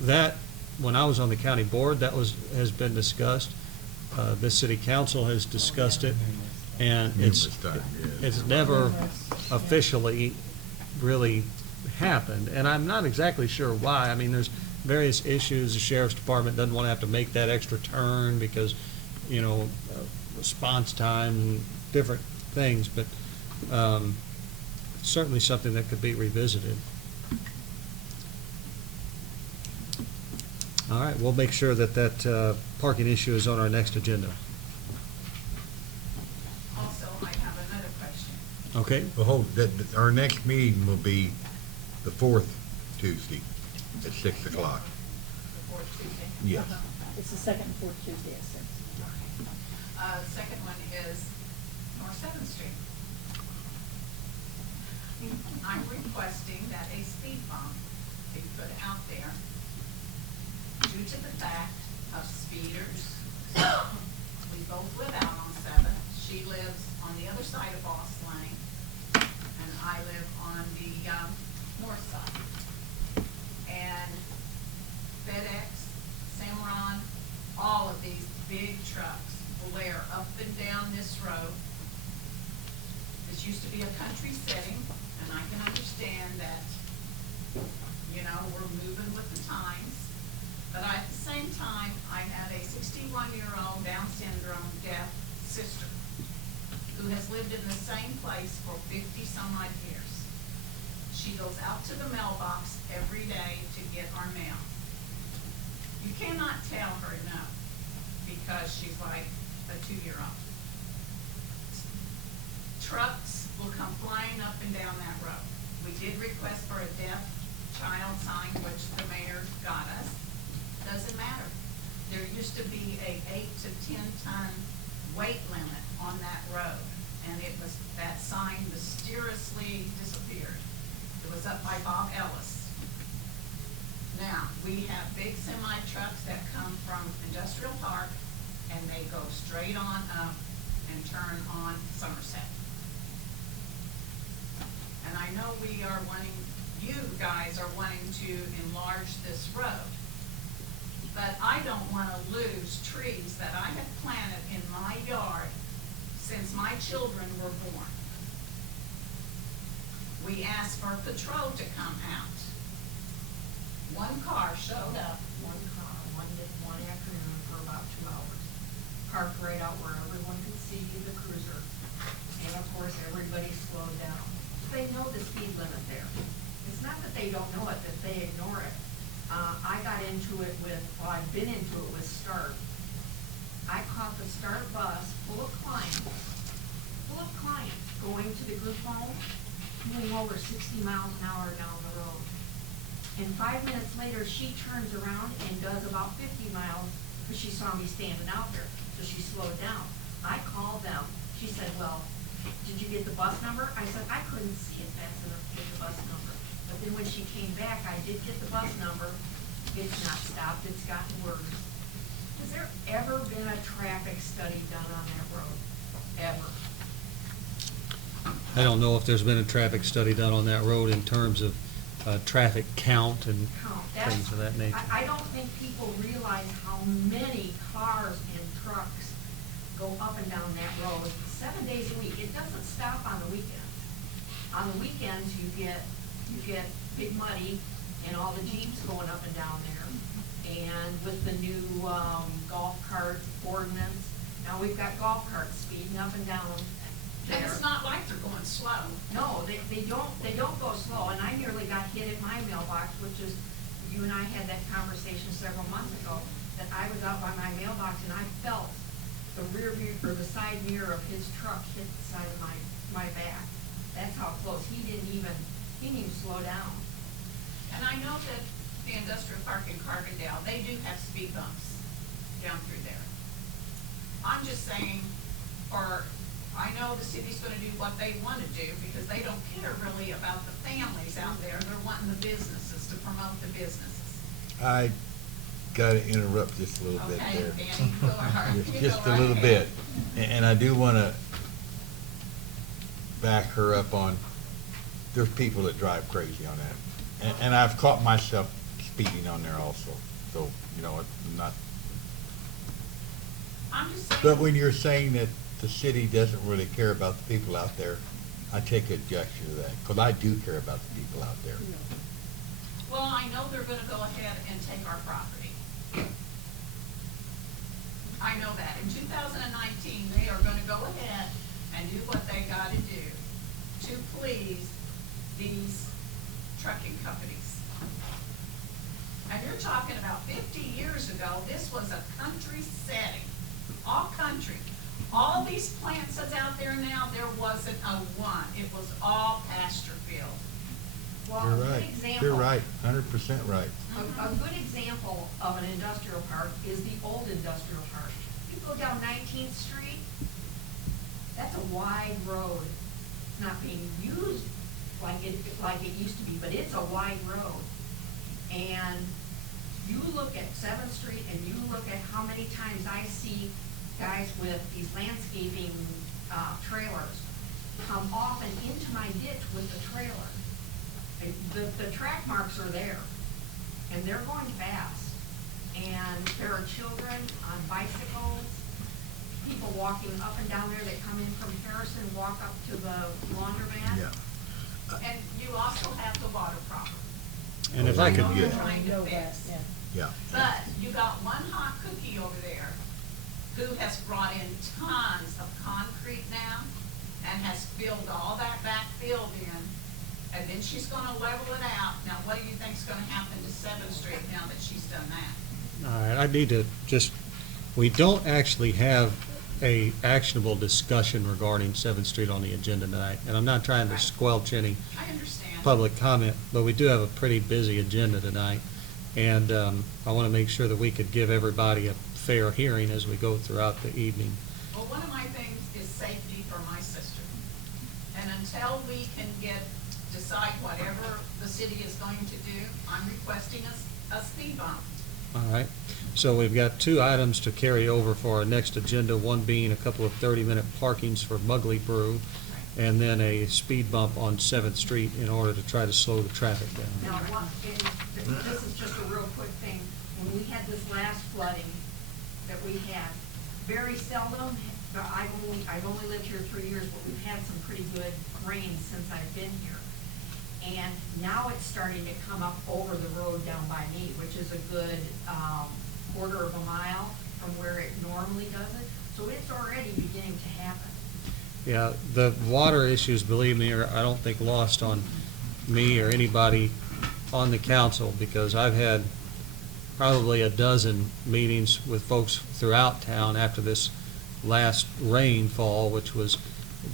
that, when I was on the county board, has been discussed. This city council has discussed it, and Numerous times, yes. it's never officially really happened, and I'm not exactly sure why. I mean, there's various issues. The sheriff's department doesn't want to have to make that extra turn because, response time and different things, but certainly something that could be revisited. All right, we'll make sure that parking issue is on our next agenda. Also, I have another question. Okay? Well, our next meeting will be the 4th Tuesday at 6 o'clock. The 4th Tuesday. Yes. It's the second and fourth Tuesday at 6. Second one is North 7th Street. I'm requesting that a speed bump be put out there due to the fact of speeders. We both live out on 7th. She lives on the other side of Boss Lane, and I live on the north side. And FedEx, Cimarron, all of these big trucks glare up and down this road. This used to be a country setting, and I can understand that, we're moving with the times. But at the same time, I have a 61-year-old Down syndrome deaf sister who has lived in the same place for 50-some-odd years. She goes out to the mailbox every day to get our mail. You cannot tell her no, because she's like a 2-year-old. Trucks will come flying up and down that road. We did request for a deaf child sign, which the mayor got us. Doesn't matter. There used to be a 8 to 10 ton weight limit on that road, and that sign mysteriously disappeared. It was up by Bob Ellis. Now, we have big semi trucks that come from Industrial Park, and they go straight on up and turn on Somerset. And I know you guys are wanting to enlarge this road, but I don't want to lose trees that I have planted in my yard since my children were born. We asked for patrol to come out. One car showed up. One afternoon for about 2 hours. Parked right out where everyone could see the cruiser. And of course, everybody slowed down. They know the speed limit there. It's not that they don't know it, that they ignore it. I got into it I've been into it with START. I caught the START bus full of clients going to the group home, doing over 60 miles an hour down the road. And 5 minutes later, she turns around and does about 50 miles because she saw me standing out there. So she slowed down. I called them. She said, well, did you get the bus number? I said, I couldn't see it fast enough to get the bus number. But then when she came back, I did get the bus number. It's not stopped. It's gotten worse. Has there ever been a traffic study done on that road? Ever? I don't know if there's been a traffic study done on that road in terms of traffic count and things of that nature. I don't think people realize how many cars and trucks go up and down that road 7 days a week. It doesn't stop on the weekends. On the weekends, you get Big Muddy and all the Jeeps going up and down there. And with the new golf cart ordinance, now we've got golf carts speeding up and down there. And it's not like they're going slow. No, they don't go slow, and I nearly got hit at my mailbox, which is, you and I had that conversation several months ago, that I was out by my mailbox and I felt the rear view, or the side mirror of his truck hit the side of my back. That's how close. He didn't even slow down. And I know that the industrial park in Carbondale, they do have speed bumps down through there. I'm just saying, I know the city's gonna do what they wanna do, because they don't care really about the families out there. They're wanting the businesses, to promote the businesses. I gotta interrupt just a little bit Okay, there. Danny, go ahead. Just a little bit. And I do wanna back her up on, there's people that drive crazy on that. And I've caught myself speeding on there also. So, it's not. I'm just saying. But when you're saying that the city doesn't really care about the people out there, I take objection to that, because I do care about the people out there. Well, I know they're gonna go ahead and take our property. I know that. In 2019, they are gonna go ahead and do what they gotta do to please these trucking companies. And you're talking about 50 years ago, this was a country setting, all country. All these plants that's out there now, there wasn't a one. It was all pasture field. Well, You're a good right. example. You're right, 100% right. A good example of an industrial park is the old industrial park. You go down 19th Street, that's a wide road. It's not being used like it used to be, but it's a wide road. And you look at 7th Street and you look at how many times I see guys with these landscaping trailers come off and into my ditch with the trailer. The track marks are there, and they're going fast. And there are children on bicycles, people walking up and down there that come in from Harrison, walk up to the laundromat. Yeah. And you also have the water problem. And if I could, You're trying to fix. Yeah. But got one hot cookie over there who has brought in tons of concrete now and has filled all that back field in, and then she's gonna level it out. Now, what do you think's gonna happen to 7th Street now that she's done that? All right, I need to just, we don't actually have a actionable discussion regarding 7th Street on the agenda tonight, and I'm not trying to squelch any I understand. public comment, but we do have a pretty busy agenda tonight, and I want to make sure that we could give everybody a fair hearing as we go throughout the evening. Well, one of my things is safety for my sister. And until we can decide whatever the city is going to do, I'm requesting a speed bump. All right, so we've got 2 items to carry over for our next agenda, one being a couple of 30-minute parkings for Mugley Brew, and then a speed bump on 7th Street in order to try to slow the traffic down. Now, this is just a real quick thing. When we had this last flooding that we had, very seldom, I've only lived here 3 years, but we've had some pretty good rain since I've been here. And now it's starting to come up over the road down by me, which is a good quarter of a mile from where it normally does it. So it's already beginning to happen. Yeah, the water issues, believe me, are, I don't think, lost on me or anybody on the council, because I've had probably a dozen meetings with folks throughout town after this last rainfall, which was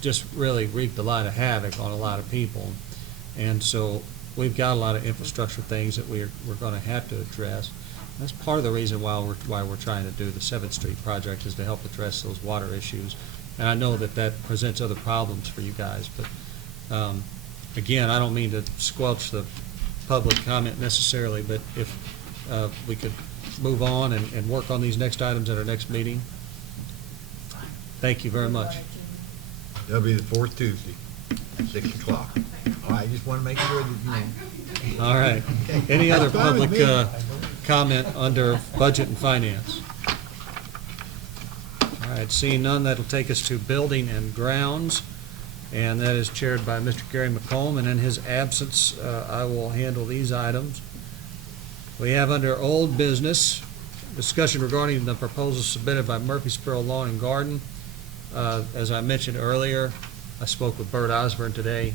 just really wreaked a lot of havoc on a lot of people. And so we've got a lot of infrastructure things that we're going to have to address. That's part of the reason why we're trying to do the 7th Street project, is to help address those water issues. And I know that that presents other problems for you guys, but again, I don't mean to squelch the public comment necessarily, but if we could move on and work on these next items at our next meeting. Thank you very much. That'll be the 4th Tuesday at 6 o'clock. All right, just want to make sure that you know. All right. Any other That's fine with public me. comment under budget and finance? All right, seeing none, that'll take us to building and grounds, and that is chaired by Mr. Gary McComb, and in his absence, I will handle these items. We have under old business, discussion regarding the proposal submitted by Murfreesboro Lawn and Garden. As I mentioned earlier, I spoke with Bert Osborne today,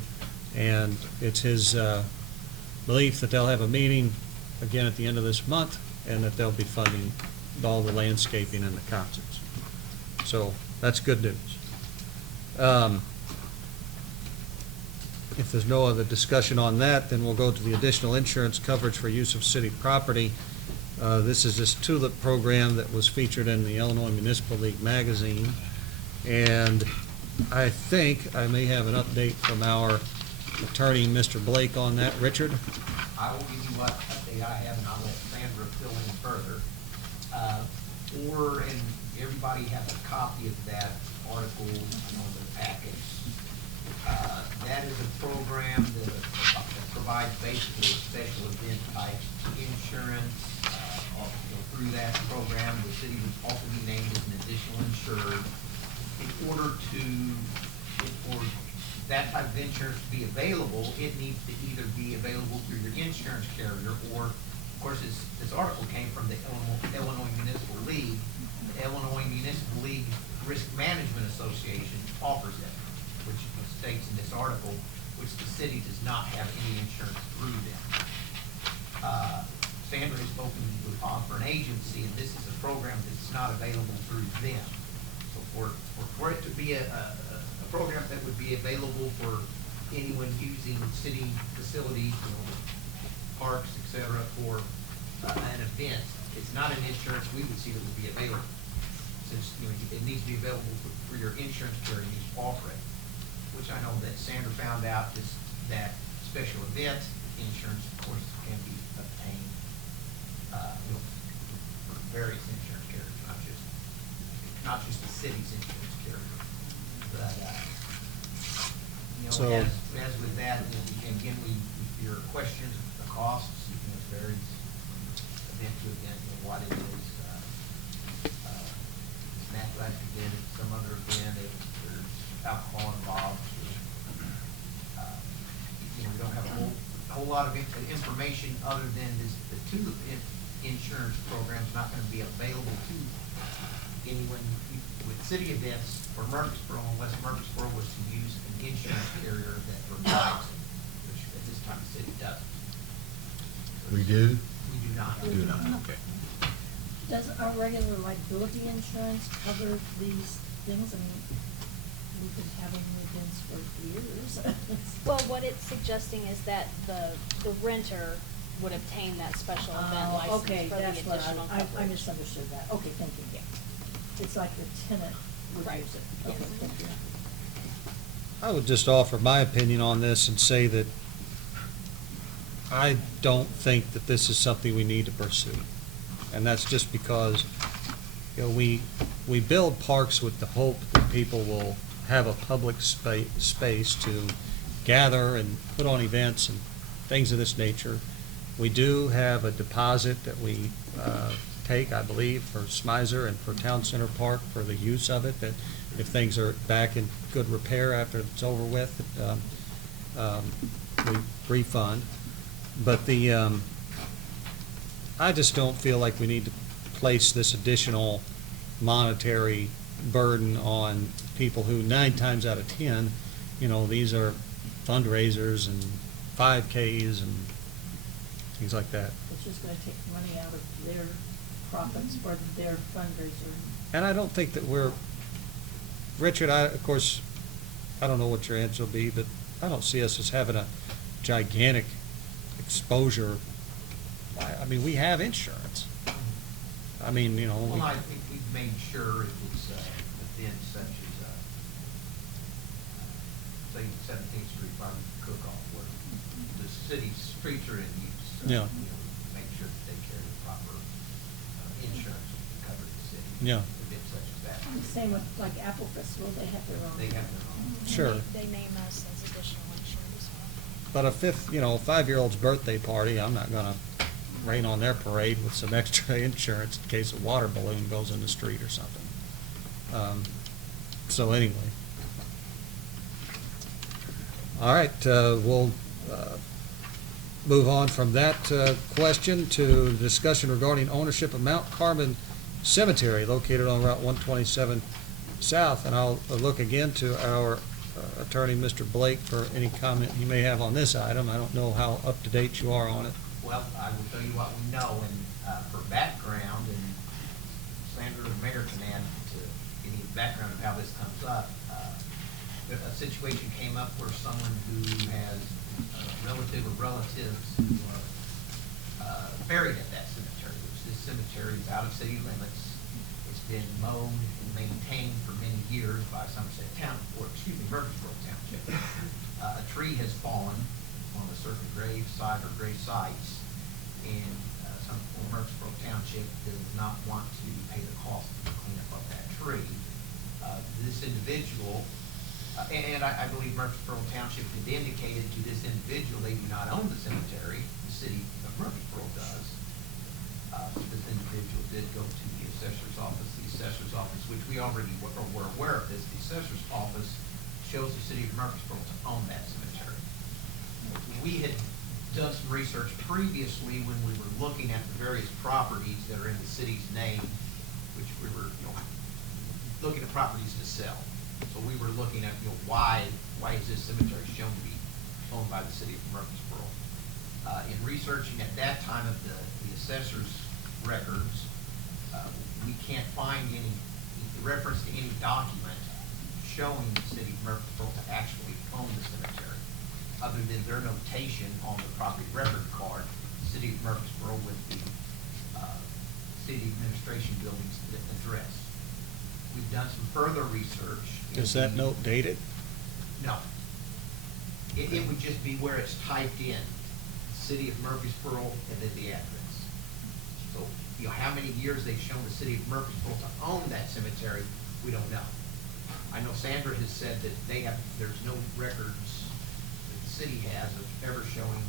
and it's his belief that they'll have a meeting again at the end of this month, and that they'll be funding all the landscaping and the concerts. So that's good news. If there's no other discussion on that, then we'll go to the additional insurance coverage for use of city property. This is this TULIP program that was featured in the Illinois Municipal League magazine. And I think I may have an update from our attorney, Mr. Blake, on that. Richard? I will give you what update I have, and I'll let Sandra fill in further. And everybody has a copy of that article on the package. That is a program that provides basically a special event type insurance. Through that program, the city would also be named as an additional insured. For that type of insurance to be available, it needs to either be available through your insurance carrier, or, of course, this article came from the Illinois Municipal League. The Illinois Municipal League Risk Management Association offers it, which states in this article, which the city does not have any insurance through them. Sandra has spoken with an agency, and this is a program that's not available through them. So for it to be a program that would be available for anyone using city facilities, parks, et cetera, for an event, it's not an insurance we would see that would be available. Since it needs to be available for your insurance carrier to offer it, which I know that Sandra found out is that special event insurance, of course, can be obtained for various insurance carriers, not just the city's insurance carrier. But So- as with that, and again, your questions, the costs, varies from event to event, what it is. Natural accident, some other event, if there's alcohol involved. We don't have a whole lot of information other than the TULIP insurance program's not gonna be available to anyone with city events for Murfreesboro unless Murfreesboro was to use an insurance carrier that provides it, which at this time the city doesn't. We do? We do not. Do not, okay. Does our regular liability insurance cover these things? I mean, we've been having events for years. Well, what it's suggesting is that the renter would obtain that special event license Okay, for the that's what additional I coverage. misunderstood that. Okay, thank you. Yeah. It's like the tenant would Right. use it. Yes. Okay, thank you. I would just offer my opinion on this and say that I don't think that this is something we need to pursue. And that's just because, we build parks with the hope that people will have a public space to gather and put on events and things of this nature. We do have a deposit that we take, I believe, for Smizer and for Town Center Park for the use of it, that if things are back in good repair after it's over with, we refund. But I just don't feel like we need to place this additional monetary burden on people who 9 times out of 10, these are fundraisers and 5Ks and things like that. It's just gonna take money out of their profits for their fundraiser. And I don't think that Richard, of course, I don't know what your answer will be, but I don't see us as having a gigantic exposure. I mean, we have insurance. I mean, Well, I think we've made sure it was events such as, say, 17th Street Barbecue Cook-Off, where the city's streets are in use. Yeah. Make sure that they carry the proper insurance to cover the city. Yeah. Events such as that. Same with like Apple Festival, they have their own. They have their own. Sure. They name us as additional insured as well. But a 5-year-old's birthday party, I'm not gonna rain on their parade with some extra insurance in case a water balloon goes in the street or something. So anyway. All right, we'll move on from that question to discussion regarding ownership of Mount Carmel Cemetery located on Route 127 South. And I'll look again to our attorney, Mr. Blake, for any comment he may have on this item. I don't know how up-to-date you are on it. Well, I will tell you what we know, and for background, and Sandra and Mayor can add to any background of how this comes up. A situation came up where someone who has a relative or relatives who are buried at that cemetery, which this cemetery is out of city limits. It's been mowed and maintained for many years by Murfreesboro Township. A tree has fallen on a certain grave site or grave sites, and some Murfreesboro Township does not want to pay the cost of the cleanup of that tree. This individual, and I believe Murfreesboro Township had indicated to this individual they do not own the cemetery. The city of Murfreesboro does. This individual did go to the assessor's office. The assessor's office, which we already were aware of this, the assessor's office shows the city of Murfreesboro to own that cemetery. We had done some research previously when we were looking at the various properties that are in the city's name, which we were, looking at properties to sell. So we were looking at, why is this cemetery shown to be owned by the city of Murfreesboro? In researching at that time of the assessor's records, we can't find any reference to any document showing the city of Murfreesboro to actually own the cemetery, other than their notation on the property record card, city of Murfreesboro with the city administration building's address. We've done some further research. Is that note dated? No. It would just be where it's typed in, city of Murfreesboro and then the address. So, how many years they've shown the city of Murfreesboro to own that cemetery, we don't know. I know Sandra has said that there's no records that the city has of ever showing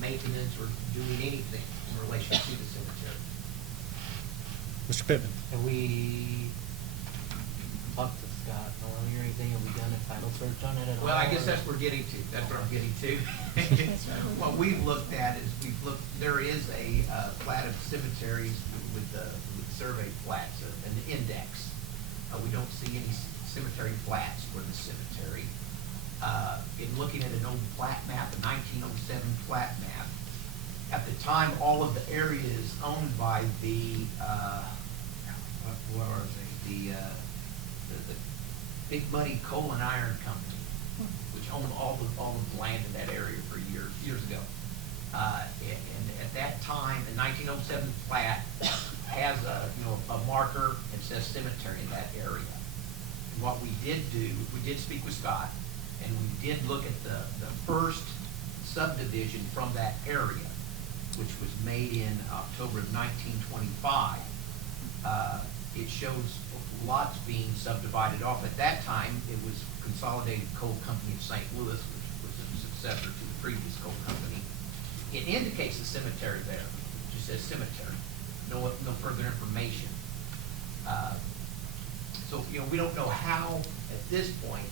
maintenance or doing anything in relation to the cemetery. Mr. Pittman? And we talked to Scott Maloney or anything? Have we done a title search on it at all? Well, I guess or- that's where we're getting to, that's where I'm getting to. What we've looked at is, there is a plat of cemeteries with the survey plats, an index. We don't see any cemetery plats for the cemetery. In looking at an old plat map, a 1907 plat map, at the time, all of the area is owned by the, what are they? The Big Muddy Coal and Iron Company, which owned all the land in that area for years ago. And at that time, the 1907 plat has a marker and says cemetery in that area. And what we did do, we did speak with Scott, and we did look at the first subdivision from that area, which was made in October of 1925. It shows lots being subdivided off. At that time, it was Consolidated Coal Company of St. Louis, which was the successor to the previous coal company. It indicates the cemetery there. It just says cemetery. No further information. So, we don't know how, at this point,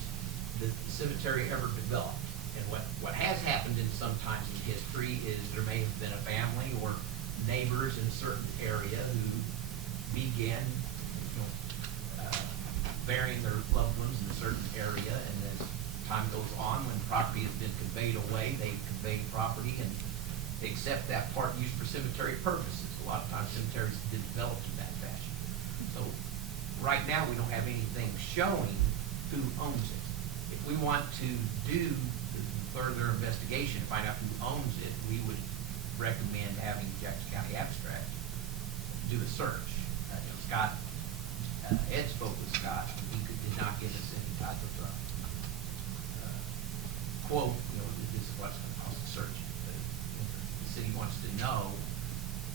the cemetery ever developed. And what has happened in sometimes in history is there may have been a family or neighbors in a certain area who began burying their loved ones in a certain area, and as time goes on, when property has been conveyed away, they convey property and they accept that part used for cemetery purposes. A lot of times cemeteries didn't develop in that fashion. So right now we don't have anything showing who owns it. If we want to do further investigation, find out who owns it, we would recommend having Jackson County Abstract do a search. Scott, Ed spoke with Scott, and he did not give us any type of quote, this is what's going to cost the search. The city wants to know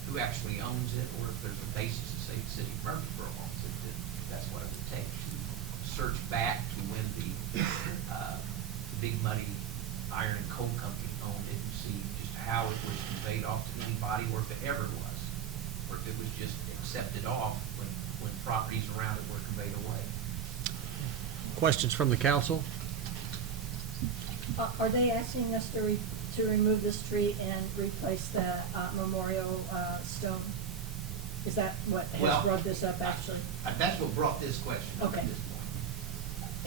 who actually owns it, or if there's a basis to say the city of Murfreesboro owns it, that's what it would take to search back to when the Big Muddy Iron and Coal Company owned it, and see just how it was conveyed off to anybody, or if it ever was, or if it was just accepted off when properties around it were conveyed away. Questions from the council? Are they asking us to remove this tree and replace the memorial stone? Is that what has brought this up, actually? That's what brought this question up Okay. at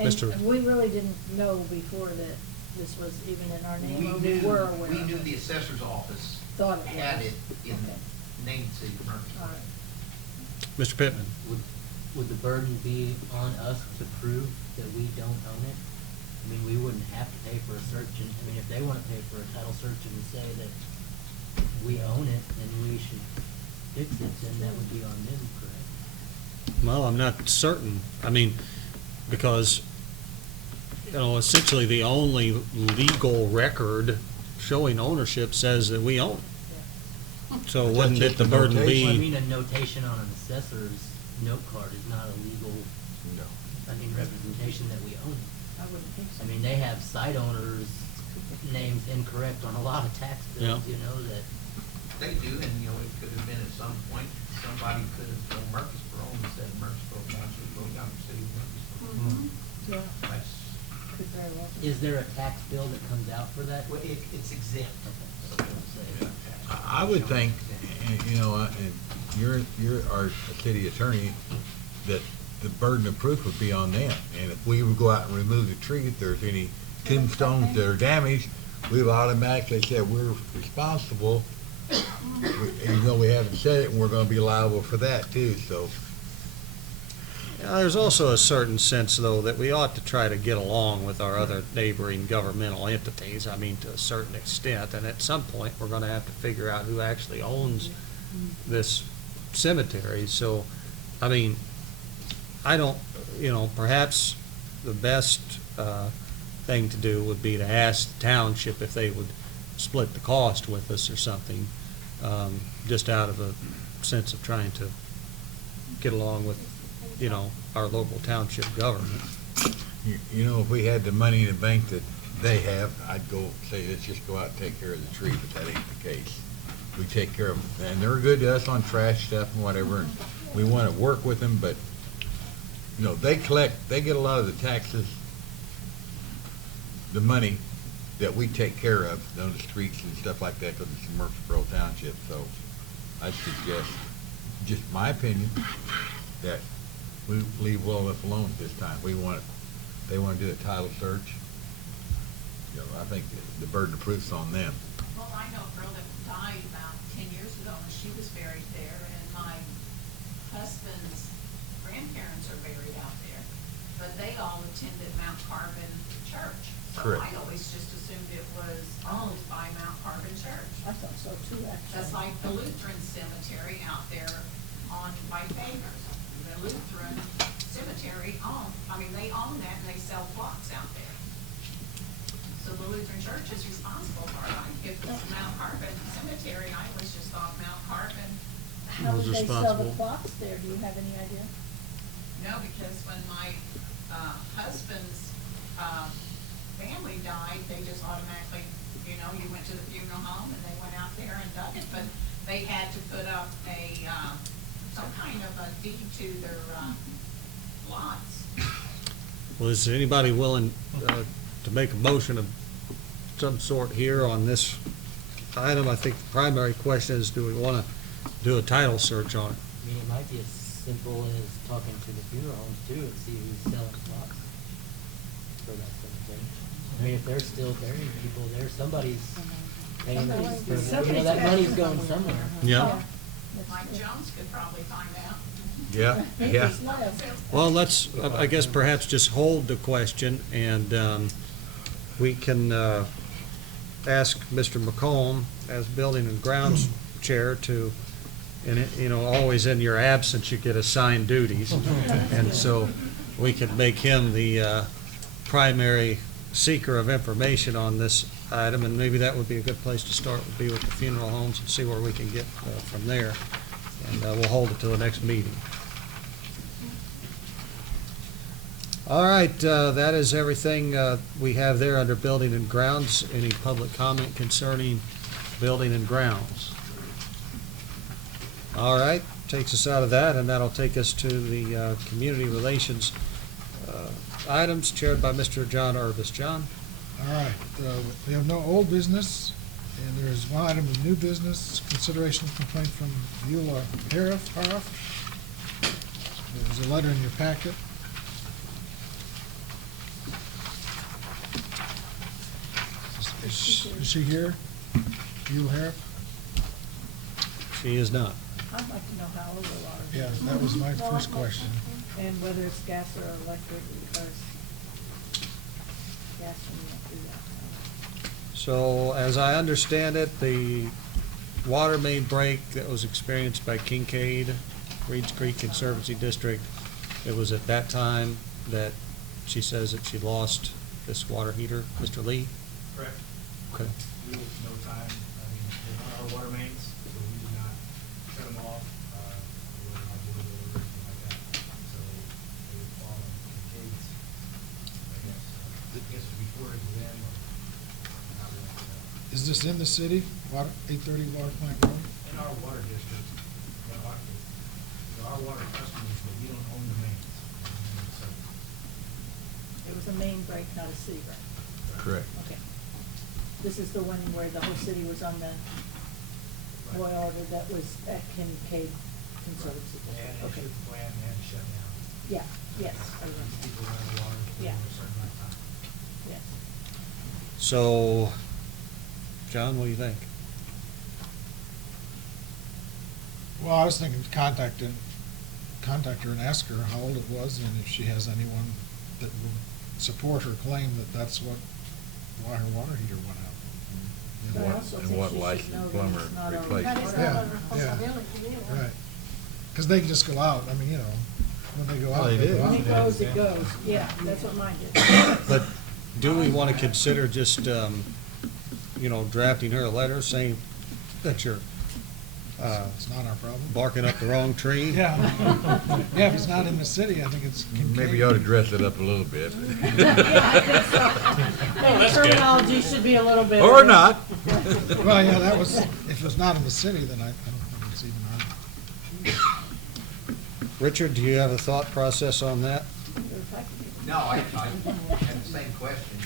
this point. And we really didn't know before that this was even in our name, or we We were aware of it? knew the assessor's office Thought it had was. it in Okay. named city of Murfreesboro. All right. Mr. Pittman? Would the burden be on us to prove that we don't own it? I mean, we wouldn't have to pay for a search, and, I mean, if they wanna pay for a title search and say that we own it, then we should fix it, then that would be on them, correct? Well, I'm not certain. I mean, because, essentially the only legal record showing ownership says that we own it. So But wouldn't that's it the just a burden notation. I be? mean, a notation on an assessor's note card is not a legal, No. representation that we own it. I wouldn't think so. I mean, they have site owners' names incorrect on a lot of tax bills, Yeah. that, They do, and it could have been at some point, somebody could have told Murfreesboro and said Murfreesboro Township, go down to the city of Murfreesboro. Yeah, That's, could very well be. is there a tax bill that comes out for that? well, it's exempt. Okay, so we'll say- I would think, and you're our city attorney, that the burden of proof would be on them. And if we would go out and remove the tree, if there's any tombstones that are damaged, we've automatically said we're responsible, even though we haven't said it, and we're gonna be liable for that too, so. There's also a certain sense, though, that we ought to try to get along with our other neighboring governmental entities, I mean, to a certain extent, and at some point, we're gonna have to figure out who actually owns this cemetery. So, I mean, I don't, perhaps the best thing to do would be to ask the township if they would split the cost with us or something, just out of a sense of trying to get along with, our local township government. If we had the money in the bank that they have, I'd go say, let's just go out and take care of the tree, but that ain't the case. We take care of them, and they're good to us on trash stuff and whatever, and we want to work with them, but you know, they get a lot of the taxes, the money that we take care of on the streets and stuff like that, because it's in Murfreesboro Township, so I suggest, just my opinion, that we leave well enough alone at this time. They want to do a title search. You know, I think the burden of proof's on them. Well, I know a girl that died about 10 years ago, and she was buried there, and my husband's grandparents are buried out there, but they all attended Mount Carbon Church. So Correct. I always just assumed it was owned by Mount Carbon Church. I thought so too, actually. That's like the Lutheran cemetery out there on White Acres. The Lutheran cemetery they own that, and they sell plots out there. So the Lutheran Church is responsible for it. If it's Mount Carbon Cemetery, I always just thought Mount Carbon. How Was would they sell the responsible. plots there? Do you have any idea? No, because when my husband's family died, they just automatically, you went to the funeral home and they went out there and dug it, but they had to put up some kind of a deed to their lots. Well, is there anybody willing to make a motion of some sort here on this item? I think the primary question is, do we want to do a title search on it? I mean, it might be as simple as talking to the funeral homes too and see who's selling plots for that cemetery. I mean, if they're still burying people there, somebody's paying for that, that money's going somewhere. Yeah. Mike Jones could probably find out. Yeah, yeah. Well, let's, I guess perhaps just hold the question, and we can ask Mr. McComb as Building and Grounds Chair to, and always in your absence, you get assigned duties. And so we could make him the primary seeker of information on this item, and maybe that would be a good place to start, would be with the funeral homes, and see where we can get from there. And we'll hold it till the next meeting. All right, that is everything we have there under Building and Grounds. Any public comment concerning Building and Grounds? All right, takes us out of that, and that'll take us to the Community Relations items chaired by Mr. John Urvis. John? All right, we have no old business, and there is one item of new business, consideration of complaint from Beulah Hariff. There's a letter in your packet. Is she here? Beulah Hariff? She is not. I'd like to know how old the water is. Yeah, that was my first question. And whether it's gas or electric, because gas we don't do that. So, as I understand it, the water main break that was experienced by Kincaid, Reeds Creek Conservancy District, it was at that time that she says that she lost this water heater. Mr. Lee? Correct. Okay. We will no time, they're not our water mains, so we do not shut them off, we're not doing it or anything like that. So they would fall on Kincaid's, I guess before it was them or how we have to know. Is this in the city, 830 Water Plant Road? In our water district, our water customers, but we don't own the mains. So It was a main break, not a city break. Correct. Okay. This is the one where the whole city was on the boil order that was at Kincaid Conservancy. they had an Okay. issue plan, they had to shut down. Yeah, yes, I remember. People ran the water for Yeah. a certain amount of time. Yes. So, John, what do you think? Well, I was thinking contact her and ask her how old it was, and if she has anyone that will support her claim that that's why her water heater went out. But I also And think what she should licensed know that plumber it's not our replaced That it. is Yeah, not a yeah. responsibility either. Right. Because they can just go out, I mean, when they go Well, out, they they did. go When out. it goes, it goes. Yeah, that's what mine did. But do we want to consider just, drafting her a letter saying that you're It's not our problem. barking up the wrong tree? Yeah. Yeah, if it's not in the city, I think it's Kincaid. Maybe you ought to dress it up a little bit. Terminology should be a little bit. Or not. Well, yeah, if it's not in the city, then I don't think it's even on. Richard, do you have a thought process on that? No, I have the same question.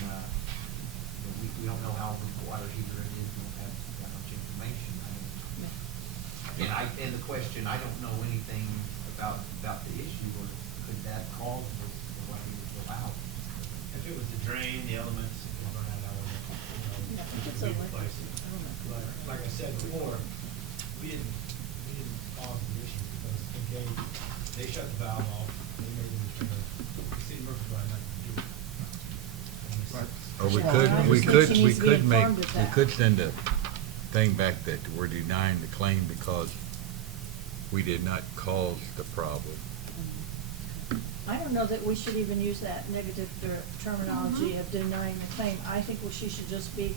We don't know how the water heater it is, we don't have that much information. And the question, I don't know anything about the issue, or could that cause the water heater to go out? If it was the drain, the elements, it can run out of, we replace it. But like I said before, we didn't cause the issue because they shut the valve off, they made the return. The city of Murphy had nothing to do with it. Or we Well, could, I we just think could, she we needs to be could make, informed of we that. could send a thing back that we're denying the claim because we did not cause the problem. I don't know that we should even use that negative terminology of denying the claim. I think she should just be,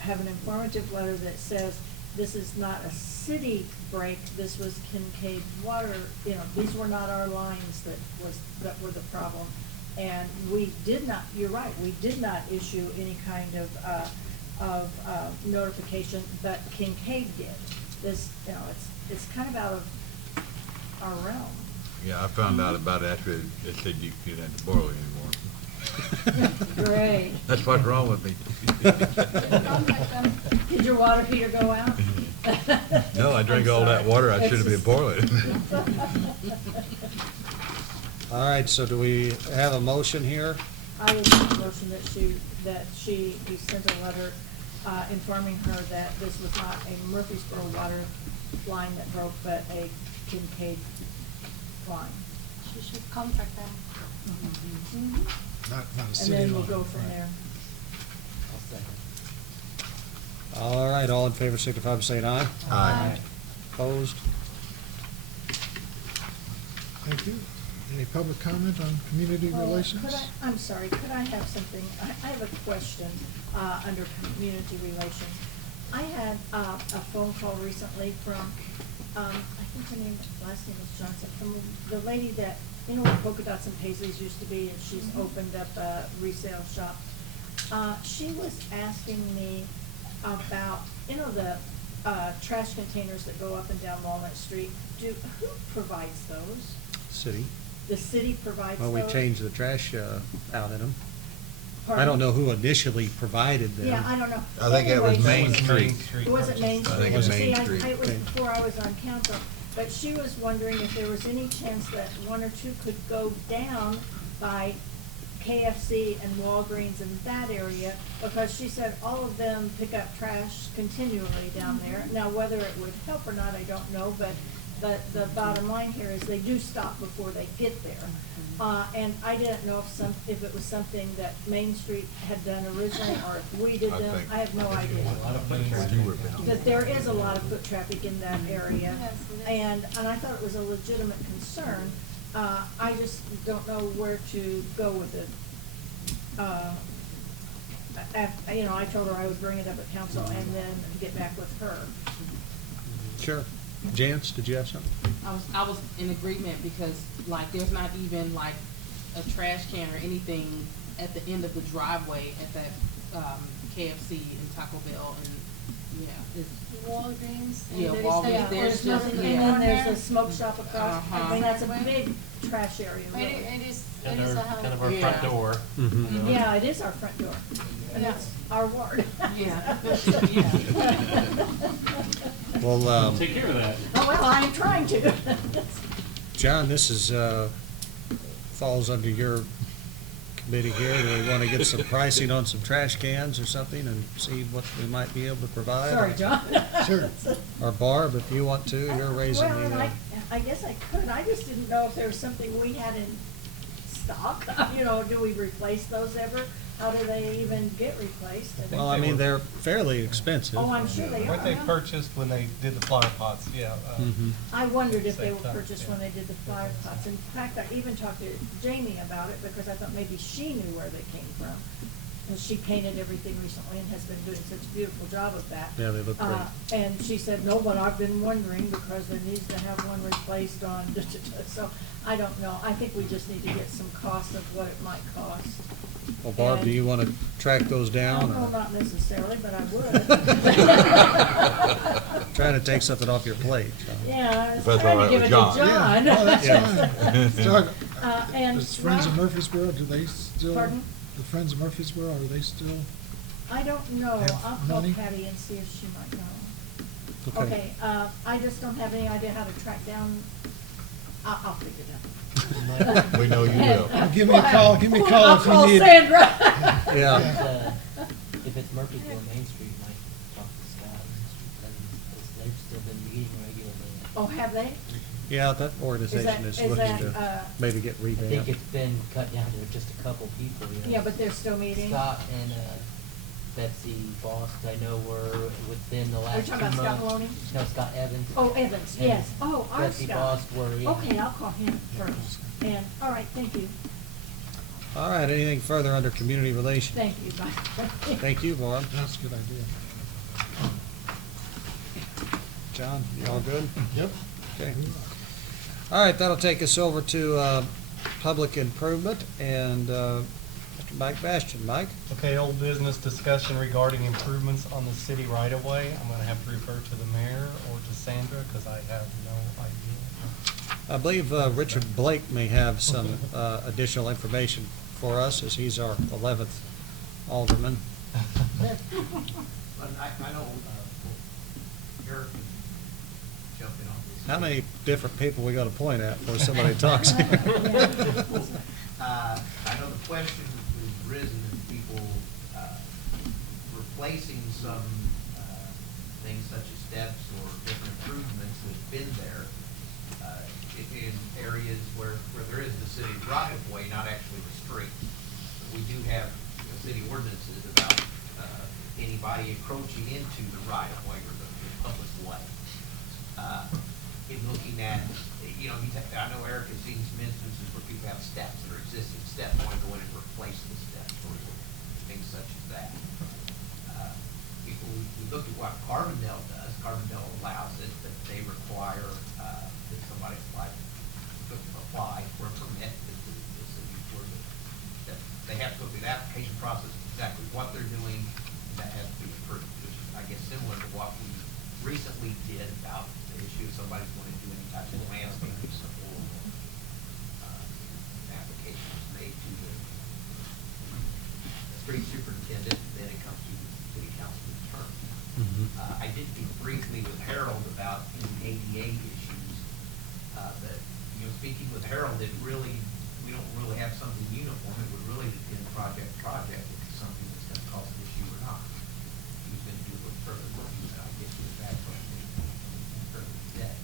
have an informative letter that says, this is not a city break, this was Kincaid water, these were not our lines that were the problem. And we did not, you're right, we did not issue any kind of notification, but Kincaid did. This, it's kind of out of our realm. Yeah, I found out about it after it said you couldn't have to boil it anymore. Great. That's what's wrong with me. Did your water heater go out? No, I drank all that water, I should have been boiling. All right, so do we have a motion here? I would make a motion that he sent a letter informing her that this was not a Murfreesboro water line that broke, but a Kincaid line. She should contact them. Not a And city then we'll line, go from right. there. All right, all in favor, signify by saying aye. Aye. Opposed? Thank you. Any public comment on community relations? I'm sorry, could I have something, I have a question, under community relations. I had, a phone call recently from, I think her last name was Johnson, from the lady that, where Polka Dots and Paisleys used to be, and she's opened up a resale shop. She was asking me about, the, trash containers that go up and down Walnut Street. Who provides those? City. The city provides those? Well, we changed the trash out in them. I Pardon? don't know who initially provided them. Yeah, I don't know. I think that was Anyway, Main Street. It wasn't Main Street. I think it was See, Main Street. it was Okay. before I was on council, but she was wondering if there was any chance that one or two could go down by KFC and Walgreens in that area, because she said all of them pick up trash continually down there. Now, whether it would help or not, I don't know, but the bottom line here is they do stop before they get there. And I didn't know if it was something that Main Street had done originally, or if we did them, I have no idea. That there is a lot of foot traffic in that area, Yes, it is. and I thought it was a legitimate concern. I just don't know where to go with it. I told her I would bring it up at council and then get back with her. Sure. Jance, did you have something? I was in agreement because like there's not even like a trash can or anything at the end of the driveway at that KFC and Taco Bell and it's Walgreens. and Yeah, there is Walgreens, a- there's there's just- nothing And yeah. then there's a smoke shop across, Uh-huh. I mean, that's a big trash area, But really. it is a Kind of hazard. our front door. Mhm. Yeah, it is our front door, and Yeah. it's our ward. Yeah. Well, Take care of that. Oh, well, I'm trying to. John, this is, falls under your committee here. Do we want to get some pricing on some trash cans or something and see what we might be able to provide? Sorry, John. Sure. Or Barb, if you want to, you're raising Well, the, I guess I could, I just didn't know if there was something we had in stock, do we replace those ever? How do they even get replaced? And- well, I mean, they're fairly expensive. Oh, I'm sure they are. Weren't they purchased when they did the flower pots? Yeah. Mhm. I wondered if they Same were time, purchased yeah. when they did the flower pots. In fact, I even talked to Jamie about it because I thought maybe she knew where they came from. And she painted everything recently and has been doing such a beautiful job of that. Yeah, they look great. And she said, no, but I've been wondering because there needs to have one replaced on, so I don't know. I think we just need to get some costs of what it might cost. Well, Barb, do you want to track those down? No, or not necessarily, but I would. trying to take something off your plate. John. Yeah, I was That's trying all to right give with it to John. John. Yeah, no, that's Yeah. fine. So, And is Friends of Rob- Murfreesboro, do they still? Pardon? The Friends of Murfreesboro, are they still? I don't know. Have I'll call money? Patty and see if she might know. Okay. Okay, I just don't have any idea how to track down, I'll figure it out. We know you will. Well, give me a call, give me a call I'll if you call need. Sandra. Yeah. If it's Murfreesboro Main Street, might talk to Scott, because they've still been meeting regularly. Oh, have they? Yeah, that organization Is is looking that, to maybe get I think revamped. it's been cut down to just a couple people, you know. Yeah, but they're still meeting? Scott and, Betsy Bost, I know were within the last 2 talking months. about Scott Maloney? No, Scott Evans. Oh, Evans, And yes. Oh, our Betsy Scott. Bost were, yeah. Okay, I'll call him first. And, all right, thank you. All right, anything further under community relations? Thank you, bye. Thank you, Barb. That's a good idea. John, you all good? Yep. Okay. All right, that'll take us over to public improvement and Mr. Mike Bastian. Mike? Okay, old business discussion regarding improvements on the city right-of-way. I'm gonna have to refer to the mayor or to Sandra, because I have no idea. I believe Richard Blake may have some additional information for us, as he's our 11th alderman. But I know, Eric can jump in on this. How many different people we got to point at before somebody talks? I know the question has risen in people replacing some things such as steps or different improvements that have been there in areas where there is the city right of way, not actually the street. We do have city ordinances about anybody encroaching into the right of way or the public way. In looking at, you know, I know Eric has seen some instances where people have steps that are existing steps, want to go in and replace the steps or things such as that. We look at what Carbondale does. Carbondale allows it, but they require that somebody apply for a permit. That they have to go through the application process, exactly what they're doing, and that has to be approved, which is, I guess, similar to what we recently did about the issue of somebody's going to do any type of landscaping or application was made to the street superintendent, and then it comes to the city council in turn. I did speak briefly with Harold about any ADA issues, but, you know, speaking with Harold, we don't really have something uniform. It would really depend project to project if it's something that's going to cause an issue or not. He's going to do a little further work, and I'll get you that question further today.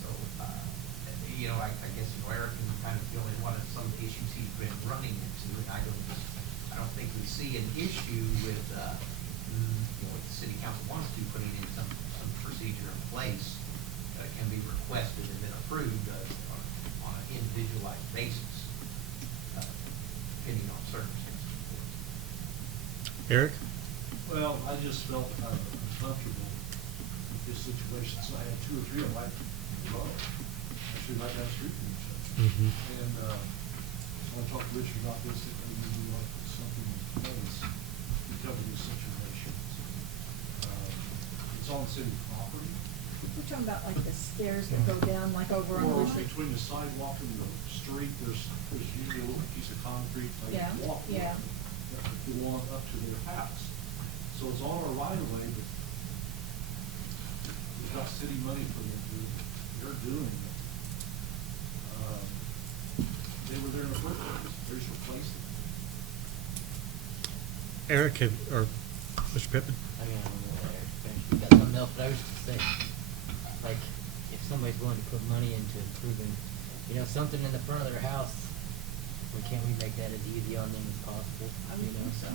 So, you know, I guess, you know, Eric can kind of fill in what are some of the issues he's been running into, and I don't think we see an issue with, you know, if the city council wants to, putting in some procedure in place that can be requested and then approved on an individualized basis, depending on circumstances. Eric? Well, I just felt uncomfortable with this situation, so I had 2 or 3 of them right in a row, actually right down the street from each other. And so I talked to Richard about this, that maybe we ought to put something in place to cover these situations. It's on city property. We're talking about like the stairs that go down, like over on Well, the street. between the sidewalk and the street, there's usually a little piece of concrete, like Yeah, a walkway. yeah. That would belong up to their house. So it's all our right of way, but we've got city money for them to do, they're doing it. They were there in the first place, they're just replacing it. Eric or Mr. Pittman? I mean, I don't know, Eric, you got something else, but I was just saying, like, if somebody's willing to put money into improving, you know, something in the front of their house, well, can't we make that as easy on them as possible, you know, so.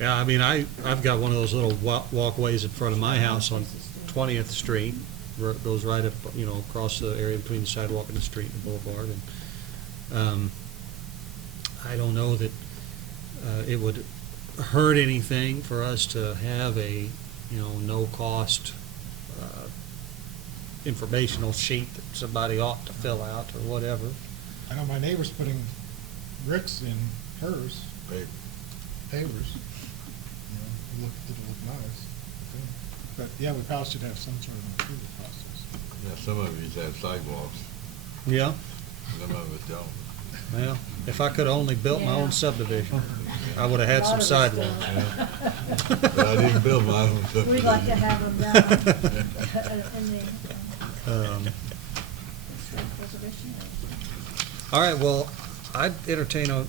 Yeah, I mean, I've got one of those little walkways in front of my house on 20th Street, goes right up, you know, across the area between the sidewalk and the street and the boulevard. And I don't know that it would hurt anything for us to have a, you know, no-cost informational sheet that somebody ought to fill out or whatever. I know my neighbor's putting bricks in hers, pavers. You know, it'll look nice. I think. But, yeah, we probably should have some sort of approval process. Yeah, some of these have sidewalks, Yeah, some of us don't. well, if I could've only built my Yeah. own subdivision, I would've had A some lot of us sidewalks. don't. But I didn't build my own subdivision. We'd like to have them down in the, historic preservation area. All right, well, I'd entertain a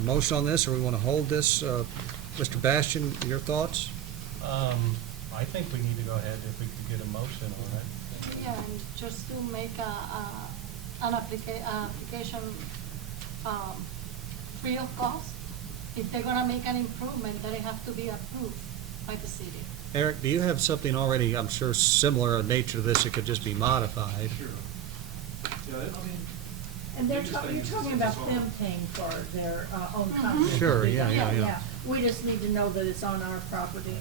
motion on this, or we want to hold this. Mr. Bastian, your thoughts? I think we need to go ahead if we could get a motion on it. Yeah, and just to make an application, free of cost. If they're gonna make an improvement, then it has to be approved by the city. Eric, do you have something already, I'm sure, similar in nature to this, it could just be modified? Sure. Yeah, I mean. And they're biggest thing you're is talking it's about on- them paying for their own Mhm. content. Sure, yeah. We just need to know that it's on our property.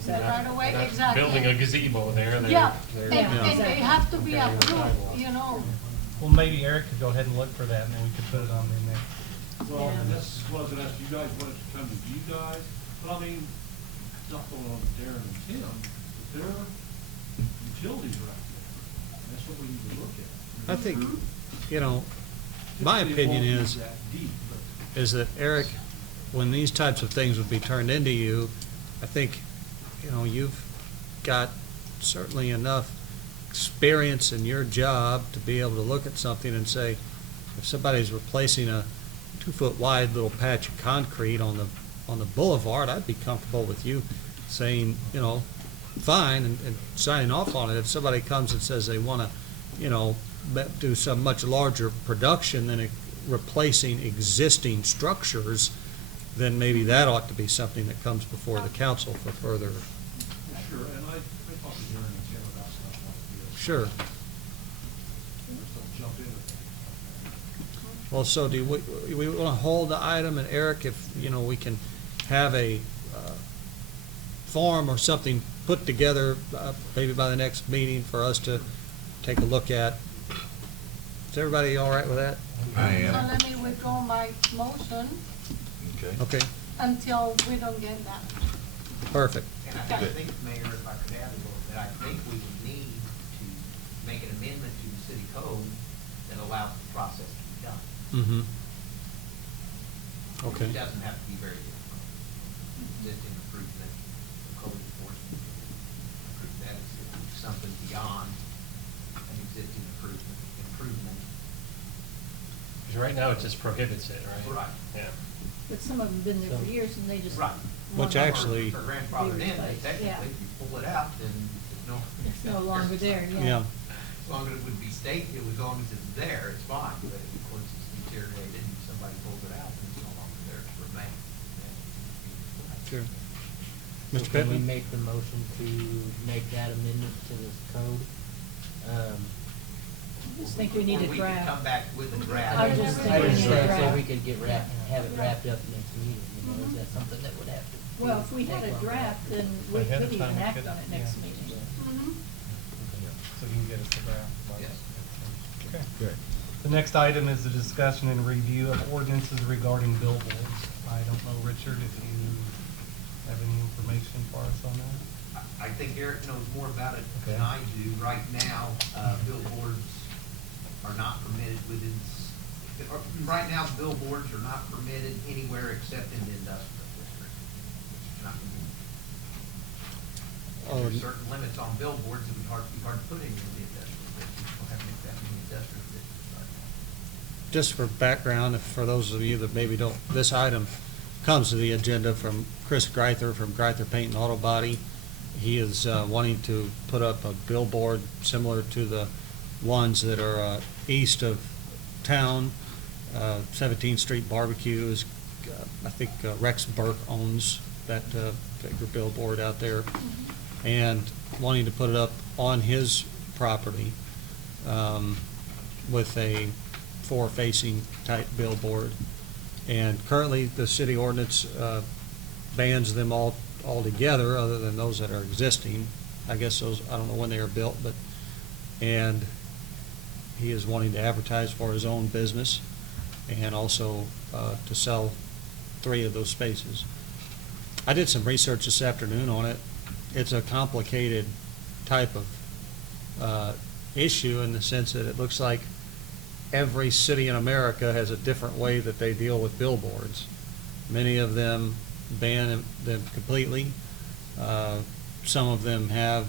Is that Right away, They're not exactly. Building a gazebo there. Yeah, they're- and they have to be Okay, with the approved, sidewalk. you know. Well, maybe Eric could go ahead and look for that, and then we could put it on the next. Well, Yeah. and that's what I was gonna ask, you guys wanted to come to you guys, but I mean, not going on to Darren and Tim, but their utilities right there. And that's what we need to look at. I think, you know, my Typically, it opinion won't be is, that deep, but is that, Eric, when these types of things would be turned into you, I think, you know, you've got certainly enough experience in your job to be able to look at something and say, if somebody's replacing a 2-foot wide little patch of concrete on the boulevard, I'd be comfortable with you saying, you know, fine, and signing off on it. If somebody comes and says they wanna, you know, do some much larger production than replacing existing structures, then maybe that ought to be something that comes before the council for further. sure, and I talked to Darren and Tim about stuff like this. Sure. Just don't jump into things. Well, so do we want to hold the item, and Eric, if, you know, we can have a form or something put together, maybe by the next meeting for us to take a look at. Is everybody all right with that? I So am. let me withdraw my motion Okay. Okay, until we don't get that. perfect. And I think, Mayor, if I could add a little bit, I think we would need to make an amendment to the city code that allows the process to be done. Mm-hmm. Okay. It doesn't have to be very difficult. Existing improvement, code enforcement, that is something beyond an existing improvement. Because right now it just prohibits it, right? Right. Yeah. But some of them been there for years and they just. Right. want Which actually- For grandfathered in, replaced. technically, if you pull it out, then it's no. It's no longer there, Yeah. As long as it would be state, as long as it's there, it's fine, but if once it's deteriorated and somebody pulls it out, then it's no longer there to remain. Sure. So Mr. can we Pittman? make the motion to make that amendment to this code? I just think we need a Or we could come draft. back with a draft. I just think I we just need a think so draft. we could have it wrapped up next meeting, you know, is that something that would have to? Well, if we had a draft, then we Ahead could of time, even we act could- on it next yeah. meeting. Mhm. So you can get us the draft. Yes. Okay. Good. The next item is a discussion and review of ordinances regarding billboards. I don't know, Richard, if you have any information for us on that? I think Eric knows more about it Okay. than I do. Right now, billboards are not permitted right now, billboards are not permitted anywhere except in the industrial district. It's not permitted. Oh, There's certain limits on billboards that would be hard to put in the industrial district. You don't have to make that many industrial districts right now. Just for background, for those of you that maybe don't, this item comes to the agenda from Chris Greither from Greither Paint and Auto Body. He is wanting to put up a billboard similar to the ones that are east of town. 17th Street Barbecue is, I think Rex Burke owns that bigger billboard out there. And wanting to put it up on his property with a forward-facing type billboard. And currently, the city ordinance bans them all together, other than those that are existing. I guess those, I don't know when they were built, but, and he is wanting to advertise for his own business and also to sell 3 of those spaces. I did some research this afternoon on it. It's a complicated type of issue in the sense that it looks like every city in America has a different way that they deal with billboards. Many of them ban them completely. Some of them have,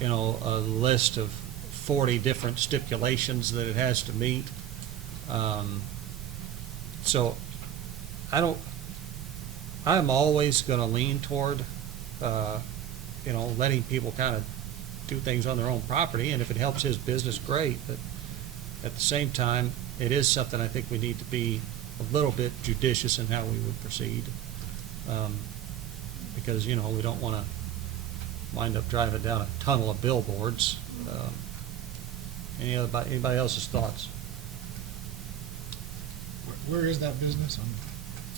you know, a list of 40 different stipulations that it has to meet. So I'm always going to lean toward, you know, letting people kind of do things on their own property, and if it helps his business, great. But at the same time, it is something I think we need to be a little bit judicious in how we would proceed, because, you know, we don't want to wind up driving down a tunnel of billboards. Anybody else's thoughts? Where is that business on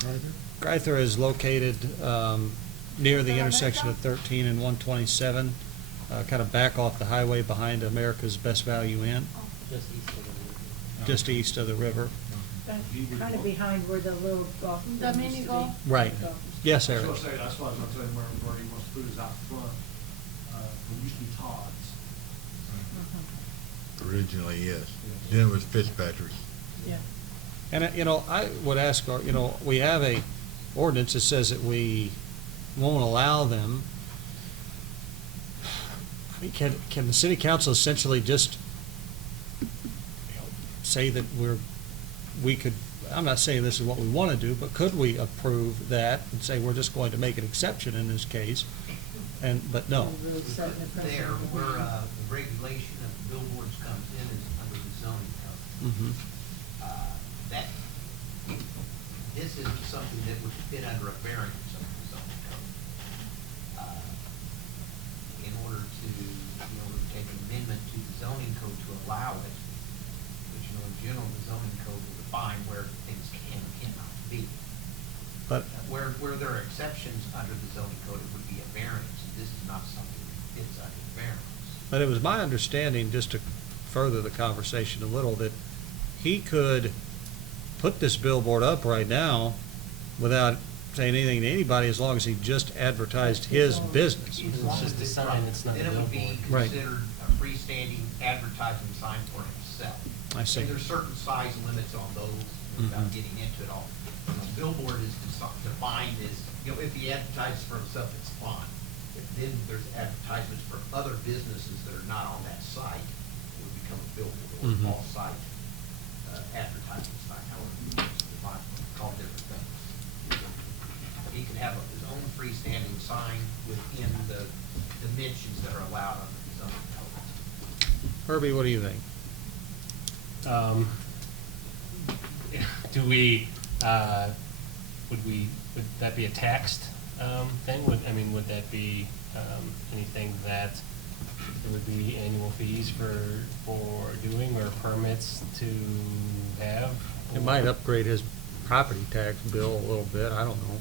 Greider? Greither is located near the intersection of 13 and 127, kind of back off the highway behind America's Best Value Inn, Just east of the river. just east of the river. Kind of behind where the little golf. The mini golf? Right. Yes, Eric. That's what I was gonna say where he wants to put his out front, it used to be Todd's. Originally, yes. Then it was Fitzpatrick's. Yeah. And, you know, I would ask, you know, we have a ordinance that says that we won't allow them. I mean, can the city council essentially just, you know, say that we could, I'm not saying this is what we want to do, but could we approve that and say we're just going to make an exception in this case? But no. There, where the regulation of billboards comes in is under the zoning code. Mhm. That, this isn't something that would fit under a variance of the zoning code. In order to take an amendment to the zoning code to allow it, which, you know, in general, the zoning code will define where things can and cannot be. But Where there are exceptions under the zoning code, it would be a variance, and this is not something that fits under the variance. But it was my understanding, just to further the conversation a little, that he could put this billboard up right now without saying anything to anybody as long as he just advertised his business. It's just a sign, it's not a Then it would be billboard. Right. considered a freestanding advertising sign for himself. I see. And there's certain size limits on those, without Mhm. getting into it all. You know, billboard is defined as, you know, if he advertises for himself, it's fine. If then there's advertisements for other businesses that are not on that site, it would become a billboard or Mhm. off-site advertising sign, however you define, call it different things. He could have his own freestanding sign within the dimensions that are allowed under the zoning code. Herbie, what do you think? Do we, would that be a taxed thing? Would that be anything that there would be annual fees for doing or permits to have? It might upgrade his property tax bill a little bit, I don't know.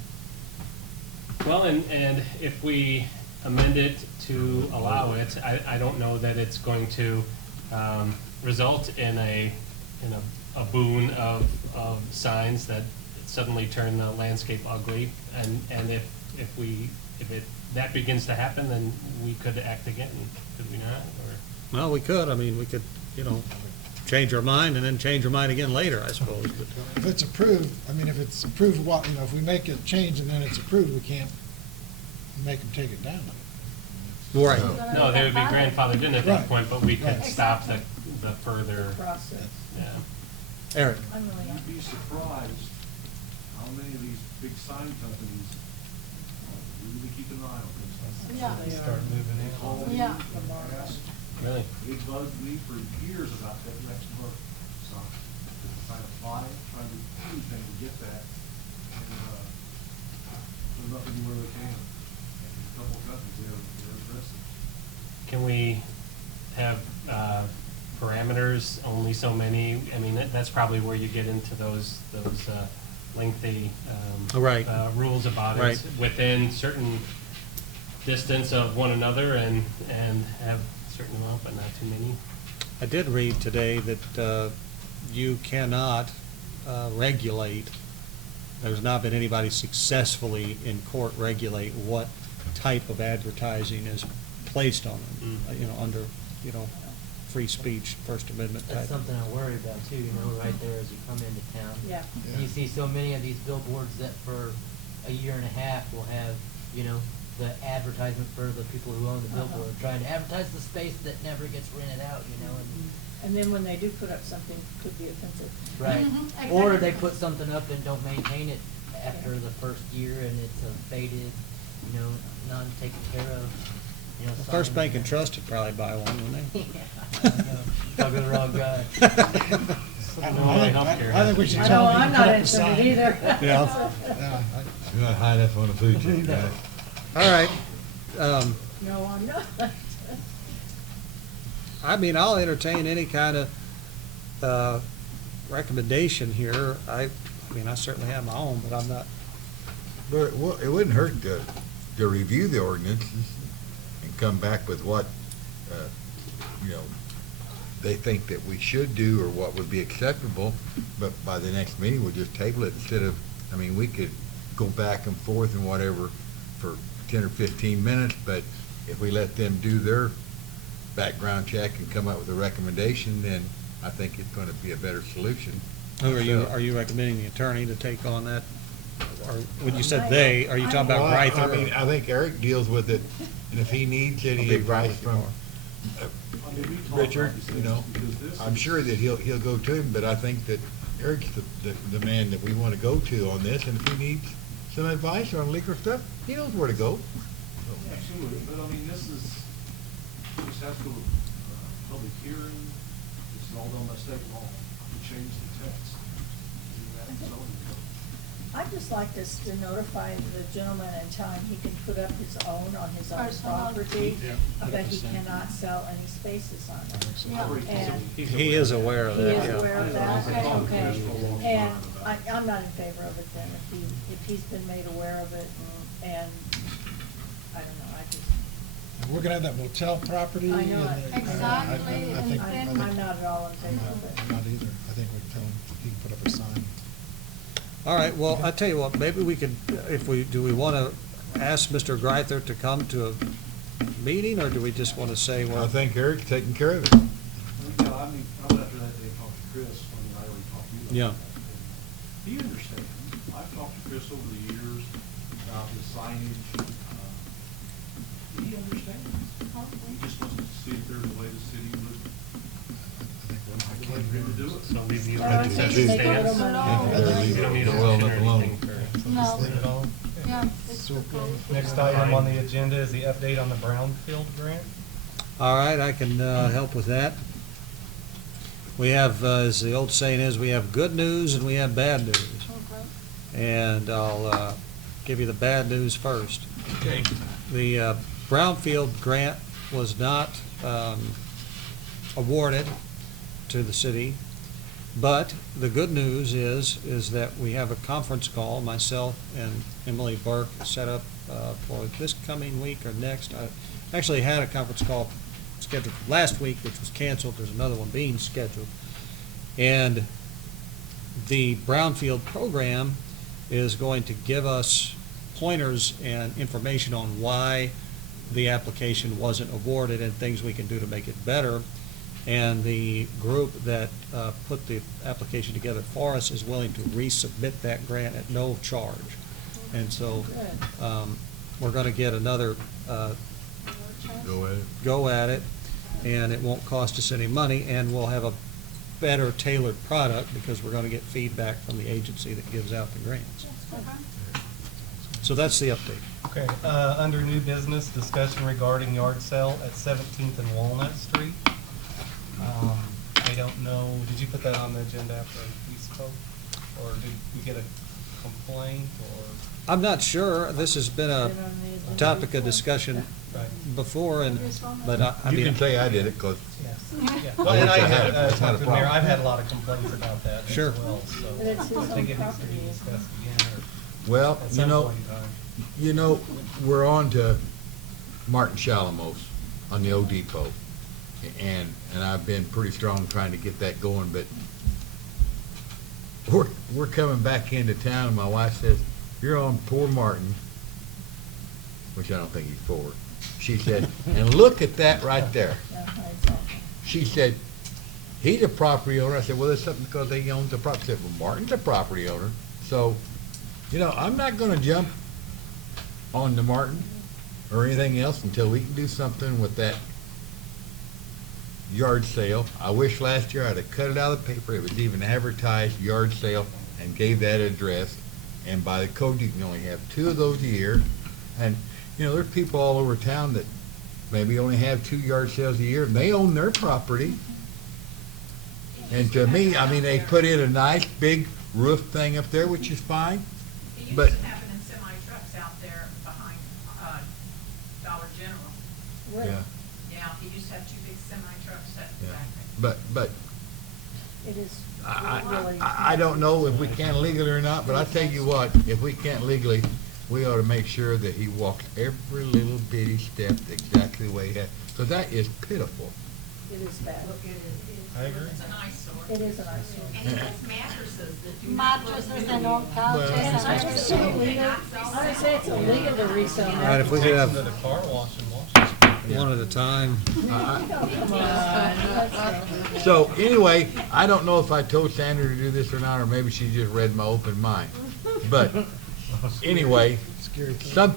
Well, and if we amend it to allow it, I don't know that it's going to result in a boon of signs that suddenly turn the landscape ugly. And if that begins to happen, then we could act again, could we not? Or Well, we could, we could, change our mind and then change our mind again later, I suppose, but. If it's approved, if it's approved, if we make a change and then it's approved, we can't make them take it down. Right. No, they would be grandfathered in at that Right. point, but we could Right. stop the further. Process. Yeah. Eric? I'm really You'd be surprised how many of these big sign companies really keep an eye on things. Yeah. They start moving in. Call me, Yeah. ask. Really? They bugged me for years about that next month, so, trying to fly it, trying to do anything to get that, and, there's nothing where they can. A couple companies, they're aggressive. Can we have parameters, only so many? That's probably where you get into those lengthy Right. Rules about Right. it within certain distance of one another and have a certain amount, but not too many. I did read today that you cannot regulate there's not been anybody successfully in court regulate what type of advertising is placed on them, you know, under, you know, free speech, First Amendment type. That's something I worry about too, you know, right there as you come into town. Yeah. And you see so many of these billboards that for a year and a half will have, you know, the advertisement for the people who own the billboard, trying to advertise the space that never gets rented out, you know, And then when they do put up something, it could be offensive. right. Mhm, Or exactly. they put something up and don't maintain it after the first year and it's a faded, you know, non-taken care of, you know. The First sign. Bank and Trust would probably buy one, wouldn't they? Yeah, I know. Talking to the wrong guy. I think we should I tell know, them I'm to not put up a interested sign. either. Yeah. Yeah, You're not high enough on the food chain, right? All right. No, I'm not. I mean, I'll entertain any kind of recommendation here. I mean, I certainly have my own, but I'm not. But it wouldn't hurt to review the ordinances and come back with what, you know, they think that we should do or what would be acceptable, but by the next meeting, we'll just table it instead of, I mean, we could go back and forth and whatever for 10 or 15 minutes, but if we let them do their background check and come up with a recommendation, then I think it's going to be a better solution. Who So- are you recommending the attorney to take on that? Or when you said they, are you talking about Well, Reither? I mean, I think Eric deals with it, and if he needs any Okay, advice from I mean, we talk Richard, about these you know, things because this I'm is- sure that he'll go to him, but I think that Eric's the man that we want to go to on this, and if he needs some advice on legal stuff, he knows where to go. Absolutely, but I mean, this has to go to public hearing, it's all done by state law, we change the text. Do that in zoning code. I'd just like us to notify the gentleman and tell him he can put up his own on his own Personal. property, Yeah, but he 100%. cannot sell any spaces on it. Yeah. And He is aware of he that, is yeah. aware of Yeah, that, I've been talking to okay. Chris for a long And time about I'm not in favor of it then, if he's been made aware of it and, I don't know, I just, And we're gonna have that motel property. I know and it. Exactly, I think- and I'm not at all in favor of it. I'm not either. I think we can tell him he can put up a sign. All right, well, I tell you what, maybe we could, do we want to ask Mr. Greither to come to a meeting, or do we just want to say, well? I think Eric's taking care of it. Yeah, I mean, I went after that day and talked to Chris, I mean, I already talked to you Yeah. about that. And he understands. I've talked to Chris over the years about his signage. He understands. He just wants to see if there's a way the city would agree to do it. So we view Well, that I as think a they stance. put 'em No. on- You don't need a Well, motion or alone. anything for it. No. Just leave it all. Yeah, it's So, proposed. Next item on the agenda is the update on the Brownfield grant. All right, I can help with that. We have, as the old saying is, we have good news and we have bad news. Okay. And I'll give you the bad news first. Okay. The Brownfield grant was not awarded to the city, but the good news is that we have a conference call, myself and Emily Burke set up for this coming week or next. I actually had a conference call scheduled last week, which was canceled. There's another one being scheduled. And the Brownfield program is going to give us pointers and information on why the application wasn't awarded and things we can do to make it better. And the group that put the application together for us is willing to resubmit that grant at no charge. And so we're going to get another Go at it. and it won't cost us any money, and we'll have a better tailored product because we're going to get feedback from the agency that gives out the grants. So that's the update. Okay, under new business, discussion regarding yard sale at 17th and Walnut Street. I don't know, did you put that on the agenda after we spoke? Or did we get a complaint, or? I'm not sure. This has been a Been on the agenda topic of before. discussion Right. before, but I You mean. can say I did it, because Yes. Yeah. I Well, and wish I I had it. had, That's not a talked to the mayor, problem. I've had a lot of complaints about that as Sure. well, But it's his so I think own it needs to property, be isn't it? discussed again, or well, at you some know, point in time. we're on to Martin Shalomos on the old depot. And I've been pretty strong trying to get that going, but we're coming back into town, and my wife says, "You're on poor Martin," which I don't think he's poor. She said, "And look at that right there." She said, "He's a property owner." I said, "Well, there's something because he owns the property." She said, "Well, Martin's a property owner." So, I'm not gonna jump on the Martin or anything else until we can do something with that yard sale. I wish last year I'd have cut it out of the paper. It was even advertised yard sale and gave that address. And by the code, you can only have 2 of those a year. And, there's people all over town that maybe only have 2 yard sales a year, and they own their property. And to me, they put in a nice big roof thing up there, which is fine. It used But to happen in semi-trucks out there behind, Dollar General. yeah, Yeah, he used to have 2 big semi-trucks set yeah. back But It is really. I don't know if we can legally or not, but I tell you what, if we can't legally, we ought to make sure that he walks every little bitty step exactly the way he has, because that is pitiful. It is bad. I agree. It's an eyesore. It is an eyesore. And he has mattresses that do not. Mattresses and old couches Well- and I just say illegal, I would say it's illegal to resell All right, if we could Takes them have to the car wash and wash it. one at a time. Come on. So anyway, I don't know if I told Sandra to do this or not, or maybe she just read my open mind. But anyway, well,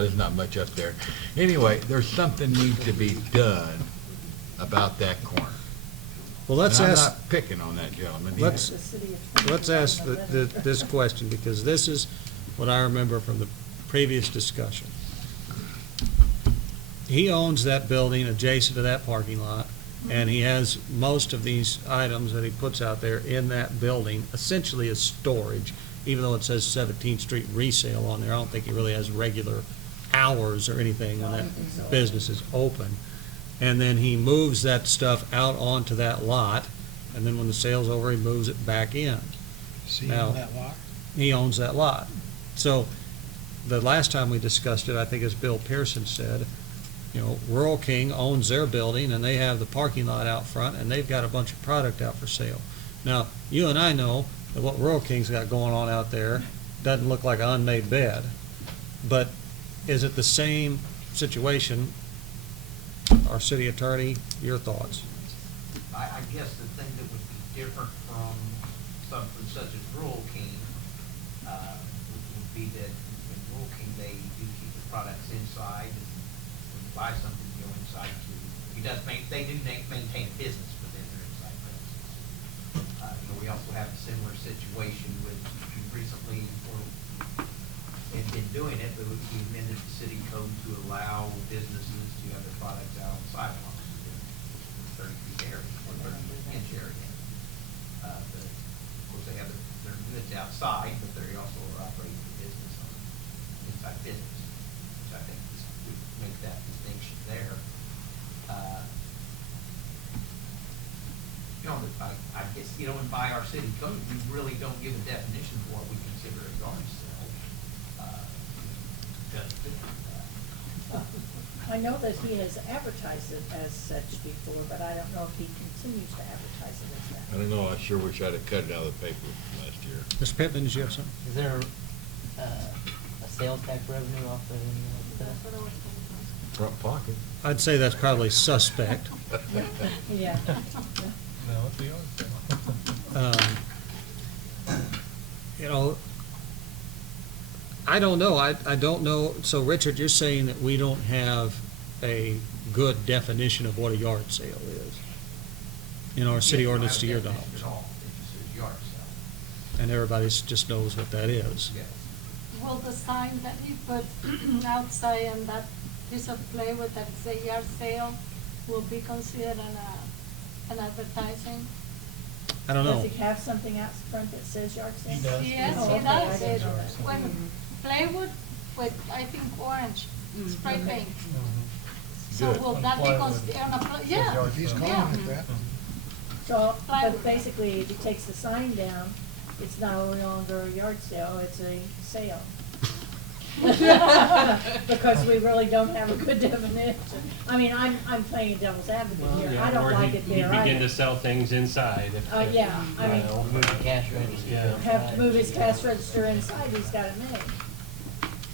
there's not much up there. Anyway, there's something needs to be done about that corner. Well, let's And I'm ask, not picking on that gentleman. let's, The city of- let's ask this question, because this is what I remember from the previous discussion. He owns that building adjacent to that parking lot, and he has most of these items that he puts out there in that building, essentially as storage, even though it says 17th Street resale on there. I don't think he really has regular hours or anything when that business is open. And then he moves that stuff out onto that lot, and then when the sale's over, he moves it back in. See Now- on that lot? He owns that lot. So the last time we discussed it, I think as Bill Pearson said, Rural King owns their building and they have the parking lot out front and they've got a bunch of product out for sale. Now, you and I know that what Rural King's got going on out there doesn't look like an unmade bed. But is it the same situation? Our city attorney, your thoughts? I guess the thing that would be different from something such as Rural King, would be that in Rural King, they do keep the products inside, and when you buy something, you go inside to, they do maintain business within their inside premises. We also have a similar situation with, recently, and been doing it, but we amended the city code to allow businesses to have their products out on sidewalks in 30-feet area or 30-inch area. But of course, they have their goods outside, but they also are operating the business on inside business, which I think would make that distinction there. I guess, by our city code, we really don't give a definition of what we consider a yard sale. I know that he has advertised it as such before, but I don't know if he continues to advertise it as that. I don't know, I sure wish I'd have cut it out of the paper last year. Mr. Pittman, did you have something? Is there a sales tax revenue off of any of that? Front pocket. I'd say that's probably suspect. Yeah. No, it's the yard sale. I don't know. I don't know. So, Richard, you're saying that we don't have a good definition of what a yard sale is in our city ordinance to your knowledge, At all, it just says yard sale. and everybody just knows what that is. Yes. Will the sign that he put outside and that piece of plywood that says yard sale will be considered an advertising? I don't know. Does he have something out front that says yard sale? He does. Yes, Oh, he okay, I does. didn't It- know that. When plywood with, I think, orange spray paint. So Good. will that be considered, yeah, If he's calling yeah. it that. So, Plywood. but basically, if he takes the sign down, it's no longer a yard sale, it's a sale. Because we really don't have a good definition. I mean, I'm playing devil's advocate Well, here. yeah, I don't or like he- it he'd there begin either. to sell things inside. Yeah, I mean, Well, Move the cash register. Yeah. have to move his cash register inside, he's got it made.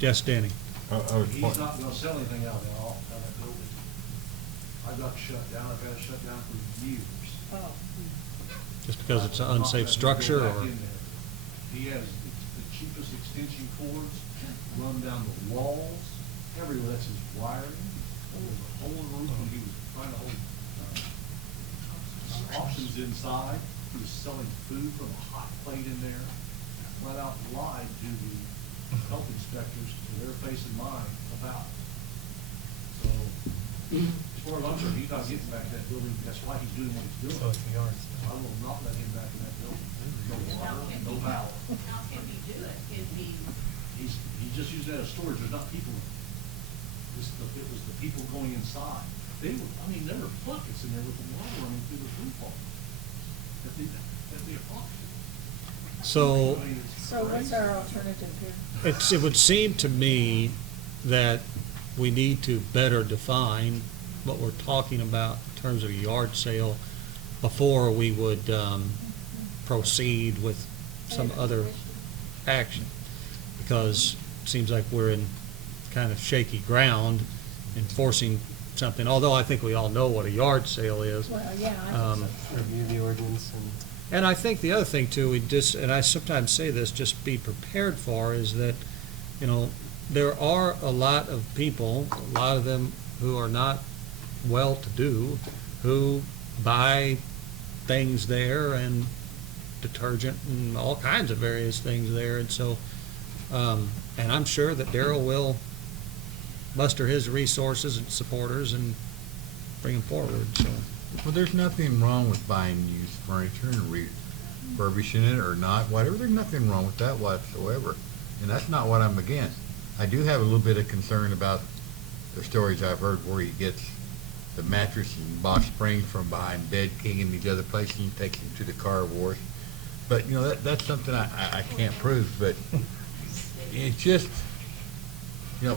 Yes, Danny? He's not gonna sell anything out there, out of that building. I've got to shut down, I've had to shut down for years. Oh. Just because it's an Not unsafe letting him go structure, back or? in there. He has the cheapest extension cords run down the walls, everywhere, that's his wiring. There's a hole in the roof when he was trying to hold, options inside. He was selling food from a hot plate in there. Flat out lied to the health inspectors, to their face and mine, about it. So, as far as I'm concerned, he's not getting back in that building, that's why he's doing what he's doing. So it's a yard sale. I will not let him back in that building. No water, no power. How can he do it? Can he, He's just using that as storage, there's not people in it. It was the people going inside. They were, I mean, there were buckets in there with the water running through the roof hole. That'd be a problem. So, I mean, it's So what's crazy. our alternative here? it would seem to me that we need to better define what we're talking about in terms of a yard sale before we would proceed with some other action. Because it seems like we're in kind of shaky ground enforcing something, although I think we all know what a yard sale is. Well, yeah, I think so. Review the ordinance And I think the other thing too, and I sometimes say this, just be prepared for, is that, you know, there are a lot of people, a lot of them who are not well-to-do, who buy things there and detergent and all kinds of various things there. And so, and I'm sure that Darrell will muster his resources and supporters and bring them forward, so. Well, there's nothing wrong with buying used furniture and refurbishing it or not, whatever. There's nothing wrong with that whatsoever. And that's not what I'm against. I do have a little bit of concern about the stories I've heard where he gets the mattress and box springs from behind Bed King and these other places and takes them to the car wash. But, you know, that's something I can't prove, but it's just, you know,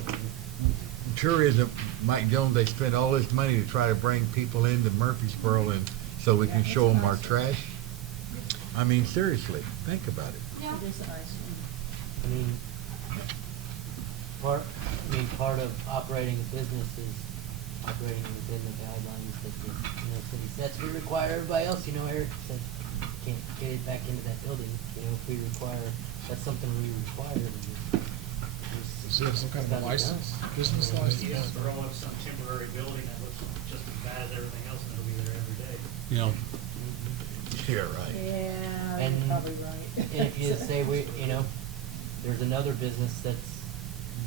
tourism, Mike Jones, they spend all this money to try to bring people into Murfreesboro and so we can show them our trash. I mean, seriously, think about it. It is a nice one. I mean, part of operating a business is operating within the guidelines that the, city sets. We require everybody else, Eric said, can't get it back into that building. If we require, that's something we require. Is it some kind of a license, business license? You just throw up some temporary building that looks just as bad as everything else, and it'll be there every day. You know, You're right. Yeah, And- you're probably right. And if you say there's another business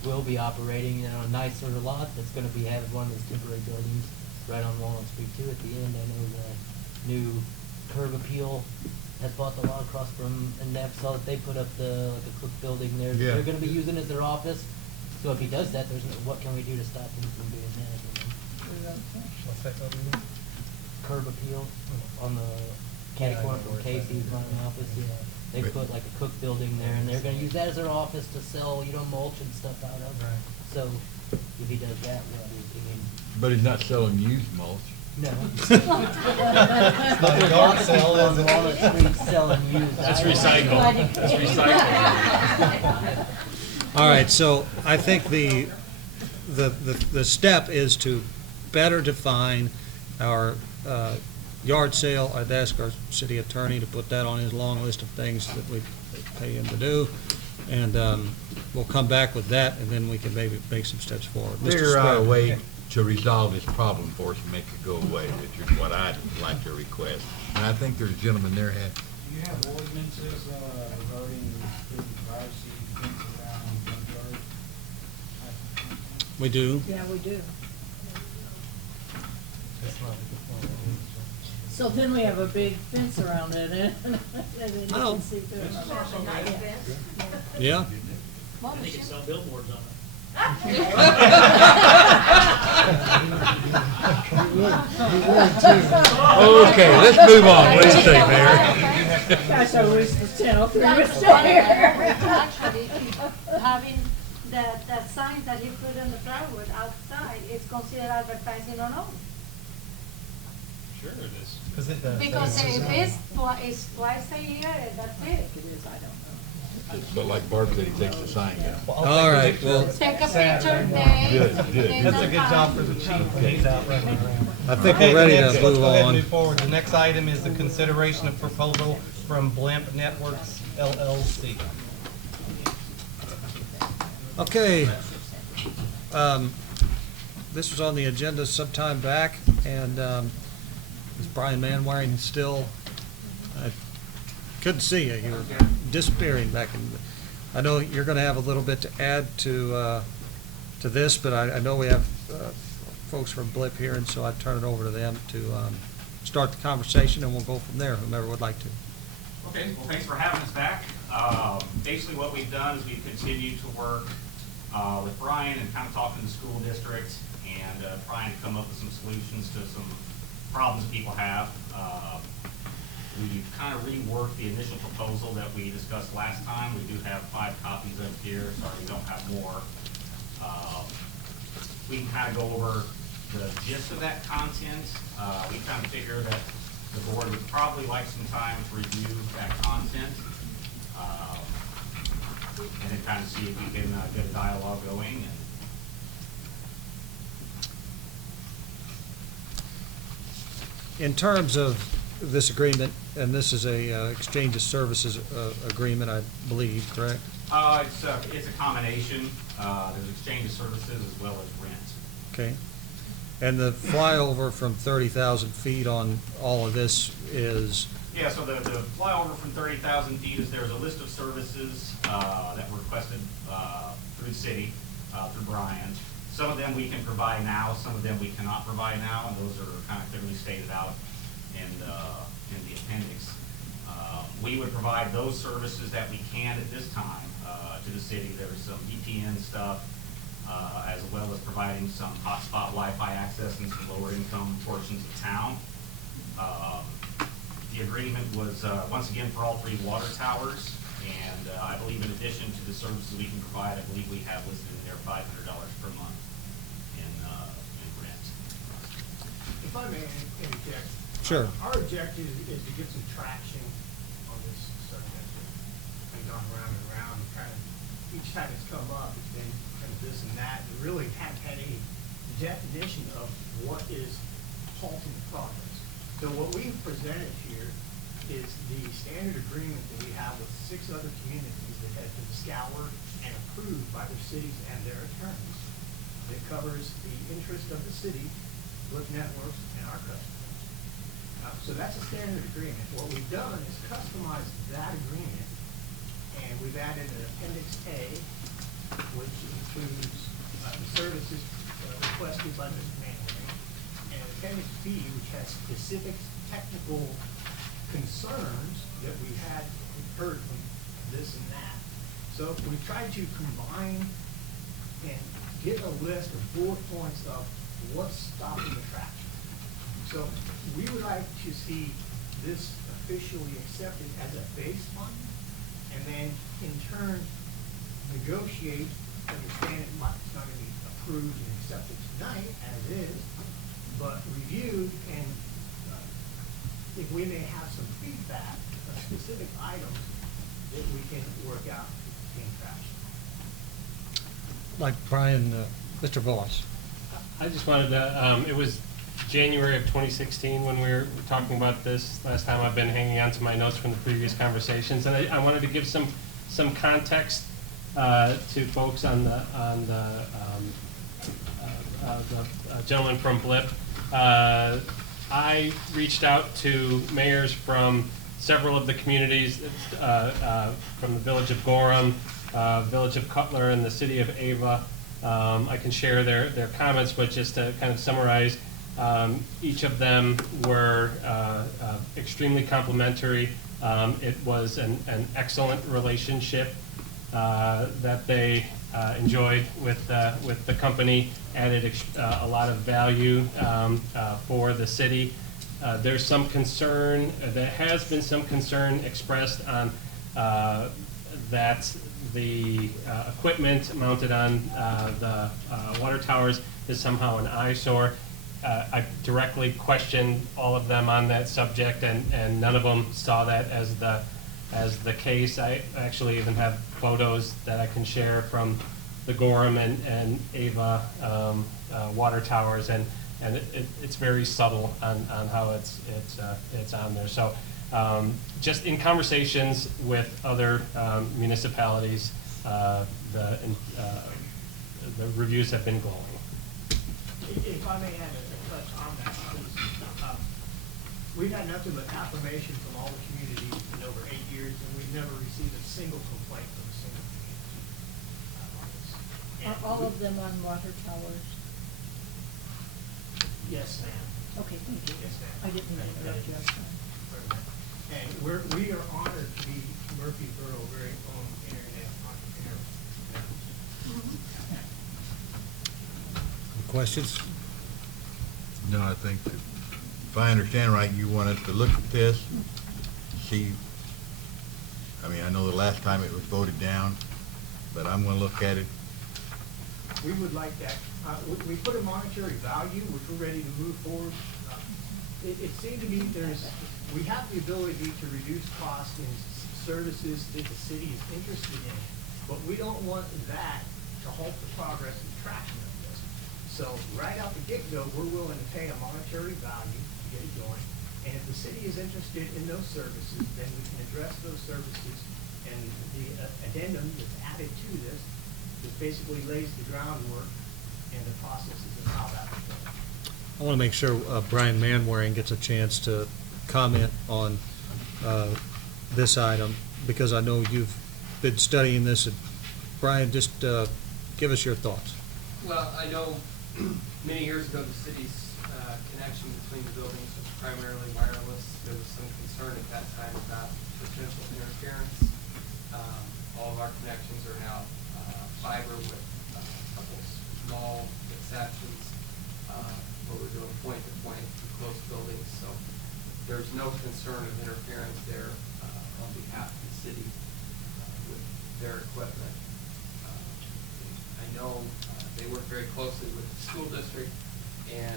will be operating, a nicer lot that's gonna have one of those temporary buildings right on Walnut Street too at the end. I know the new Curb Appeal has bought the lot across from, and I saw that they put up like a cook building there. Yeah. They're gonna be using as their office. So if he does that, what can we do to stop him from doing that, What's that called again? Curb Appeal on the catty Yeah, I corner know from where it's at. Casey's, my office, They But- put like a cook building there, and they're gonna use that as their office to sell, mulch and stuff out of. Right. So if he does that, well, he can, But he's not selling used mulch. no. It's not a yard sale, is On it? Walnut Street selling used. It's items. recycled. It's recycled. all right, so I think the step is to better define our yard sale. I'd ask our city attorney to put that on his long list of things that we pay him to do. And we'll come back with that, and then we can maybe make some steps forward. Mr. Figure out a Square. way to resolve this problem for us and make it go away, which is what I'd like to request. And I think there's a gentleman there had, Do you have ordinances regarding privacy, things around junkyard? We do. Yeah, we do. It's not. So then we have a big fence around it, and then you Oh. can see through it. It's also Not good. yet. Yeah. And they can sell billboards on it. okay, let's move on. What do you think, Mayor? Gosh, I wish the channel 3 was Actually, there. actually, having the signs that he put on the plywood outside is considered advertising or not? Sure it is. Because it does. Because if it's twice a year, that's it. It is, I don't know. But like Barb said, he takes the sign down. Well, All right, well, Take a Saturday. picture day. Good, good. then That's a the good job for time. the chief when he's out running around. I think Okay, we're ready next, to let's move go ahead and on. move forward. The next item is the consideration of proposal from Blimp Networks LLC. Okay. This was on the agenda sometime back, and is Brian Manwaring still? I couldn't see you. You were disappearing back in. I know you're going to have a little bit to add to this, but I know we have folks from Blip here, and so I turn it over to them to start the conversation, and we'll go from there. Whomever would like to. Okay, well, thanks for having us back. Basically what we've done is we've continued to work with Brian and kind of talking to the school district and trying to come up with some solutions to some problems that people have. We've kind of reworked the initial proposal that we discussed last time. We do have 5 copies of it here. Sorry, we don't have more. We can kind of go over the gist of that content. We kind of figure that the board would probably like some time to review that content, and then kind of see if we can get a dialogue going. In terms of this agreement, and this is a exchange of services agreement, I believe, correct? It's a combination. There's exchange of services as well as rent. Okay. And the flyover from 30,000 feet on all of this is? Yeah, so the flyover from 30,000 feet is there's a list of services that were requested through the city, through Brian. Some of them we can provide now, some of them we cannot provide now, and those are kind of clearly stated out in the appendix. We would provide those services that we can at this time to the city. There's some VPN stuff, as well as providing some hotspot Wi-Fi access in some lower income portions of town. The agreement was, once again, for all 3 water towers, and I believe in addition to the services we can provide, I believe we have listed in there $500 per month in rent. If I may interject. Sure. Our objective is to get some traction on this subject. We've gone around and around, and kind of, each time it's come up, it's been kind of this and that, and really haven't had any definition of what is halting the progress. So what we've presented here is the standard agreement that we have with 6 other communities that have been scoured and approved by their cities and their attorneys. It covers the interest of the city, Blip Networks, and our customers. So that's a standard agreement. What we've done is customize that agreement, and we've added an Appendix A, which includes the services requested by Mr. Manwaring, and Appendix B, which has specific technical concerns that we had heard from this and that. So we tried to combine and get a list of bullet points of what's stopping the traction. So we would like to see this officially accepted as a baseline, and then in turn negotiate, understand it's not going to be approved and accepted tonight as is, but reviewed, and if we may have some feedback of specific items that we can work out in traction. Like Brian, Mr. Voss. I just wanted to, it was January of 2016 when we were talking about this. Last time I've been hanging on to my notes from the previous conversations, and I wanted to give some context to folks on the gentleman from Blip. I reached out to mayors from several of the communities, from the village of Gorham, village of Cutler, and the city of Ava. I can share their comments, but just to kind of summarize, each of them were extremely complimentary. It was an excellent relationship that they enjoyed with the company, added a lot of value for the city. There's some concern, there has been some concern expressed on that the equipment mounted on the water towers is somehow an eyesore. I directly questioned all of them on that subject, and none of them saw that as the case. I actually even have photos that I can share from the Gorham and Ava water towers, and it's very subtle on how it's on there. So just in conversations with other municipalities, the reviews have been glowing. If I may add a touch on that, please. We've had nothing but affirmation from all the communities in over 8 years, and we've never received a single complaint from a single community on this. Are all of them on water towers? Yes, ma'am. Okay, thank you. Yes, ma'am. I didn't mean to interrupt you, I'm sorry. And we are honored to be Murphyboro's very own internet entrepreneur. Questions? No, I think that if I understand right, you want us to look at this, see, I mean, I know the last time it was voted down, but I'm gonna look at it. We would like that. We put a monetary value, which we're ready to move forward. It seemed to me we have the ability to reduce costs in services that the city is interested in, but we don't want that to halt the progress and traction of this. So right out the get-go, we're willing to pay a monetary value to get it going. And if the city is interested in those services, then we can address those services. And the addendum that's added to this just basically lays the groundwork and the processes of how that will go. I want to make sure Brian Manwaring gets a chance to comment on this item, because I know you've been studying this. Brian, just give us your thoughts. Well, I know many years ago the city's connection between the buildings was primarily wireless. There was some concern at that time about potential interference. All of our connections are now fiber with a couple small exceptions where we're doing point-to-point in close buildings. So there's no concern of interference there on behalf of the city with their equipment. I know they work very closely with the school district, and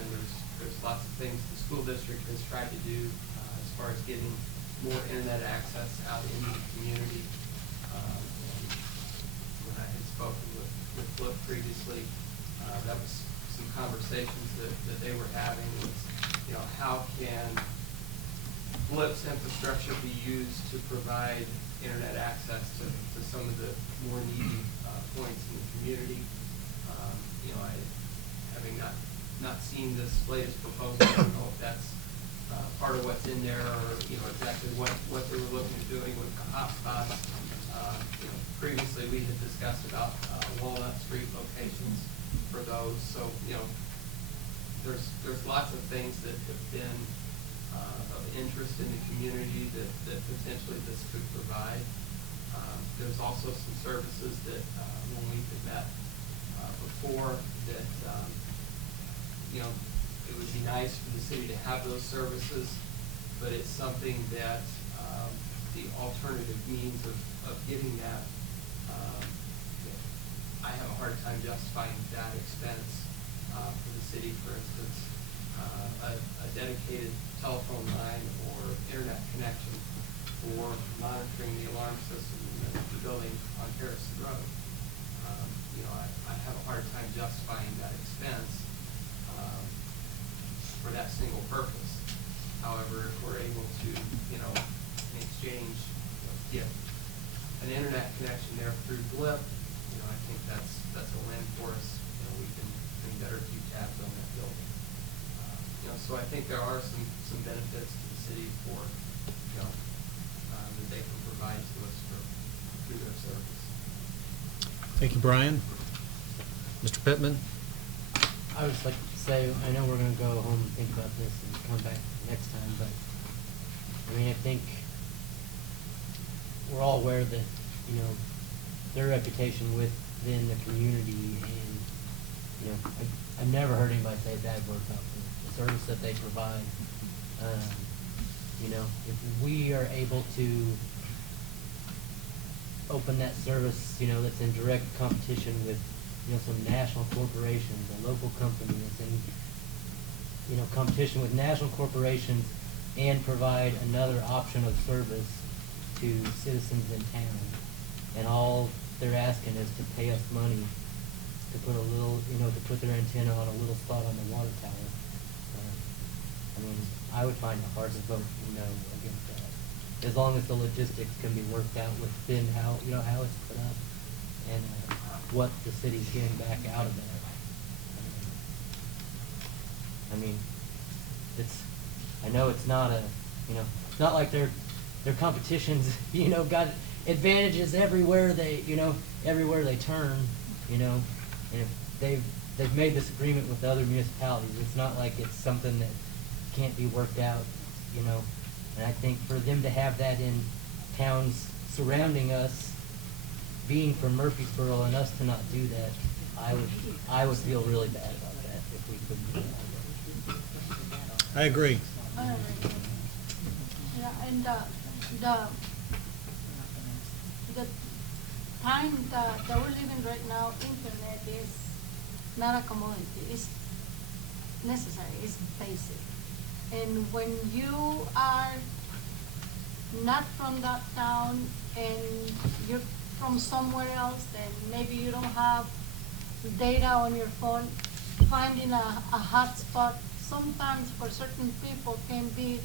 there's lots of things the school district has tried to do as far as getting more internet access out into the community. And when I had spoken with Flip previously, that was some conversations that they were having was, how can Flip's infrastructure be used to provide internet access to some of the more needy points in the community. Having not seen this latest proposal, I don't know if that's part of what's in there, or exactly what they were looking at doing with the hotspots. Previously we had discussed about Walnut Street locations for those. So there's lots of things that have been of interest in the community that potentially this could provide. There's also some services that when we had met before that it would be nice for the city to have those services, but it's something that the alternative means of getting that, I have a hard time justifying that expense for the city. For instance, a dedicated telephone line or internet connection for monitoring the alarm system in the building on Harrison Road. I have a hard time justifying that expense for that single purpose. However, if we're able to, in exchange, get an internet connection there through Blip, I think that's a win for us. We can better keep tabs on that building. So I think there are some benefits to the city for, that they can provide to us through their service. Thank you, Brian. Mr. Pittman? I would just like to say, I know we're gonna go home and think about this and come back next time, but, I think we're all aware that, their reputation within the community, and, I've never heard anybody say a bad word about the service that they provide. If we are able to open that service, you know, that's in direct competition with, you know, some national corporations, a local company that's in, you know, competition with national corporations, and provide another option of service to citizens in town. And all they're asking is to pay us money to put a little, you know, to put their antenna on a little spot on the water tower. I mean, I would find it hard to vote no against that, as long as the logistics can be worked out within how, you know, how it's put up and what the city's getting back out of that. I mean, it's, I know it's not a, you know, it's not like their competition's, you know, got advantages everywhere they, you know, everywhere they turn, you know, and if they've made this agreement with other municipalities, it's not like it's something that can't be worked out, you know, and I think for them to have that in towns surrounding us, being from Murfreesboro, and us to not do that, I would feel really bad about that if we couldn't do that. I agree. Yeah, and the time that we're living right now, internet is not a commodity, it's necessary, it's basic. And when you are not from that town and you're from somewhere else, then maybe you don't have data on your phone, finding a hotspot sometimes for certain people can be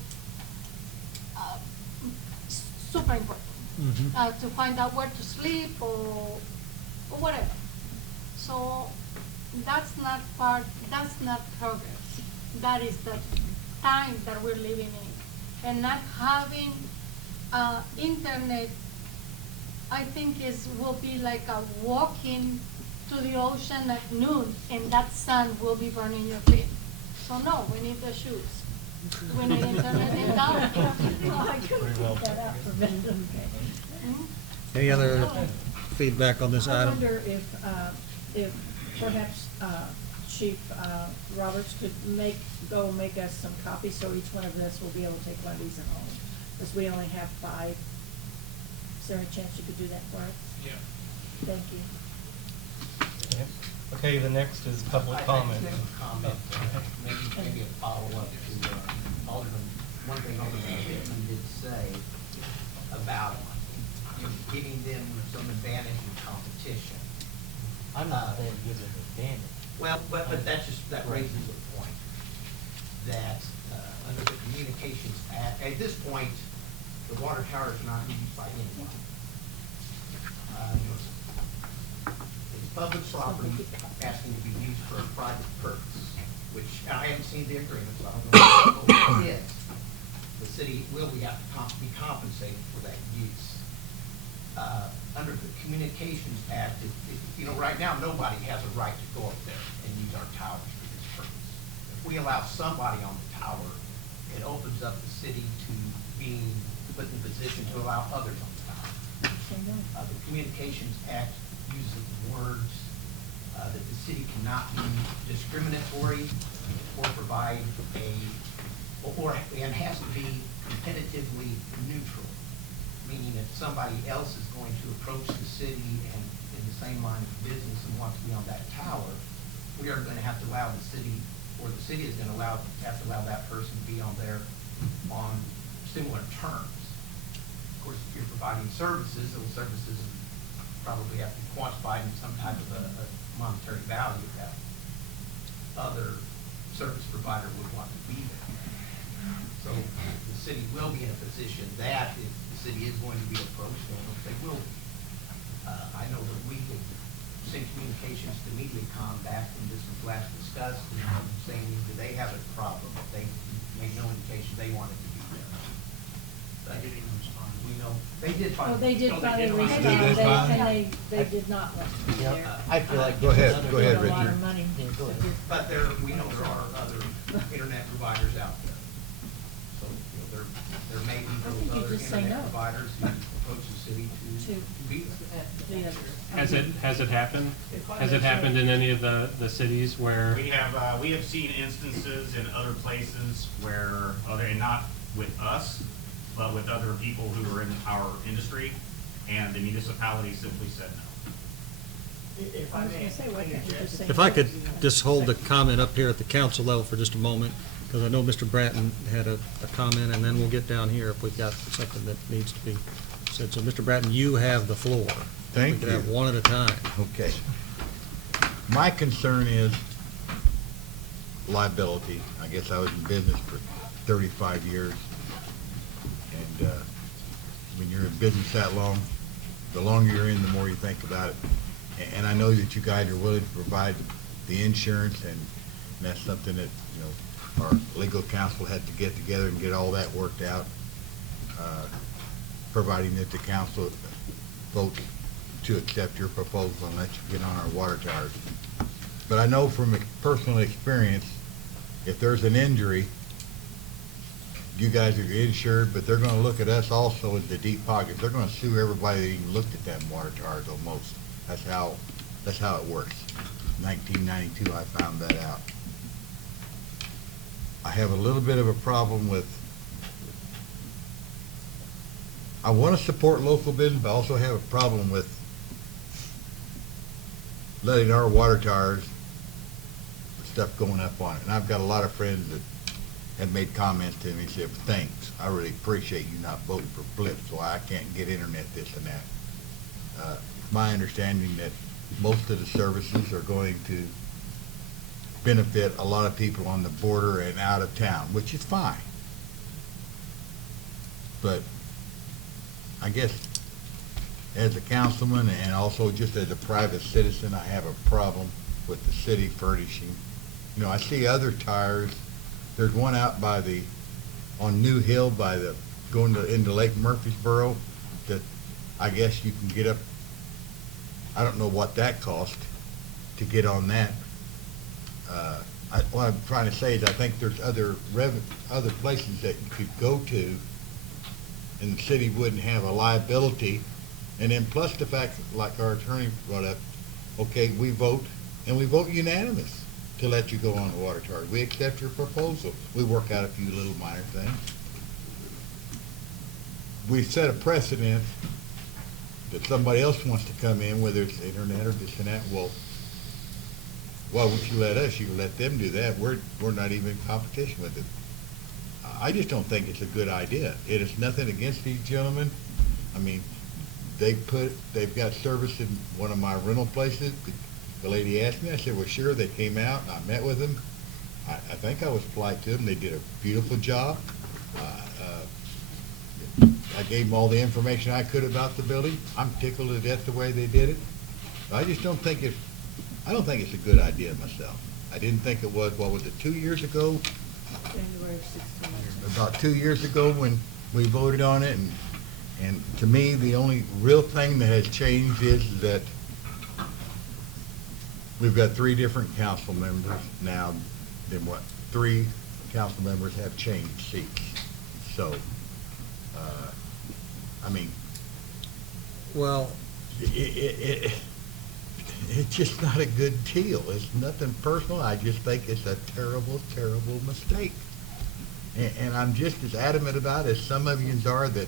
super important. To find out where to sleep or whatever. So that's not progress. That is the time that we're living in. And not having internet, I think will be like a walking to the ocean at noon and that sun will be burning your feet. So no, we need the shoes. We need internet and down. I couldn't figure that out for me. Any other feedback on this I item? wonder if perhaps Chief Roberts could make us some copies, so each one of us will be able to take one of these at home, because we only have 5. Is there a chance you could do that for us? Yeah. Thank you. Okay, the next is public comment. I have a comment, maybe a follow-up to Alderman, one thing Alderman Pittman did say about giving them some advantage in competition. I'm not saying give them advantage. Well, but that raises a point, that under the Communications Act, at this point, the water tower is not used by anyone. It's public property asking to be used for a private purpose, which I haven't seen the agreement, so I don't know what it is. The city will have to be compensated for that use. Under the Communications Act, you know, right now, nobody has a right to go up there and use our towers for this purpose. If we allow somebody on the tower, it opens up the city to being put in position to allow others on the tower. The Communications Act uses words that the city cannot be discriminatory or provide and has to be competitively neutral. Meaning if somebody else is going to approach the city and in the same line of business and wants to be on that tower, we are going to have to allow the city, or the city is going to have to allow that person to be on there on similar terms. Of course, if you're providing services, those services probably have to be quantified in some type of a monetary value that other service provider would want to be there. So the city will be in a position that if the city is going to be approached, they will be. I know that we would send communications to MediaCom back when this was last discussed, and saying, do they have a problem? They made no indication they wanted to be there. But They didn't respond. we know, they did Well, find. they did no, finally did find- respond, and they did not want to be Yeah, there. I feel like. Go ahead, there's go another- ahead, A lot Richard. of money. Yeah, go ahead. But we know there are other internet providers out there. So, you know, there may be I think those you other just say internet no. providers who approach the city to be there. Has it happened? Has it happened in any of the cities where? We have seen instances in other places where, and not with us, but with other people who are in our industry, and the municipality simply said no. If I I was may. gonna say, why can't you just say? If I could just hold the comment up here at the council level for just a moment, because I know Mr. Bratton had a comment, and then we'll get down here if we've got something that needs to be said. So, Mr. Bratton, you have the floor. Thank We can you. have one at a time. Okay. My concern is liability. I guess I was in business for 35 years. And when you're in business that long, the longer you're in, the more you think about it. And I know that you guys are willing to provide the insurance, and that's something that, you know, our legal counsel had to get together and get all that worked out, providing that the council votes to accept your proposal and let you get on our water towers. But I know from personal experience, if there's an injury, you guys are insured, but they're gonna look at us also as the deep pockets. They're gonna sue everybody that even looked at them water towers almost. That's how it works. 1992, I found that out. I have a little bit of a problem with, I wanna support local business, but I also have a problem with letting our water towers, stuff going up on it. And I've got a lot of friends that have made comments to me, said, thanks, I really appreciate you not voting for Blip, so I can't get internet, this and that. My understanding that most of the services are going to benefit a lot of people on the border and out of town, which is fine. But I guess as a councilman and also just as a private citizen, I have a problem with the city furnishing. You know, I see other tires. There's one out by on New Hill going into Lake Murfreesboro that I guess you can get up. I don't know what that cost to get on that. What I'm trying to say is I think there's other places that you could go to and the city wouldn't have a liability. And then plus the fact, like our attorney brought up, okay, we vote, and we vote unanimous to let you go on the water tower. We accept your proposal. We work out a few little minor things. We set a precedent that somebody else wants to come in, whether it's the internet or this and that. Well, why would you let us? You can let them do that. We're not even in competition with it. I just don't think it's a good idea. It is nothing against these gentlemen. I mean, they've got service in one of my rental places. The lady asked me, I said, well, sure. They came out, and I met with them. I think I was polite to them. They did a beautiful job. I gave them all the information I could about the building. I'm tickled to death the way they did it. I just don't think it's a good idea myself. I didn't think it was, what was it, 2 years ago? January 16th. About 2 years ago when we voted on it, and to me, the only real thing that has changed is that we've got 3 different council members now. Then what? 3 council members have changed seats. So, I mean, Well, it's just not a good deal. It's nothing personal. I just think it's a terrible, terrible mistake. And I'm just as adamant about it as some of you are that,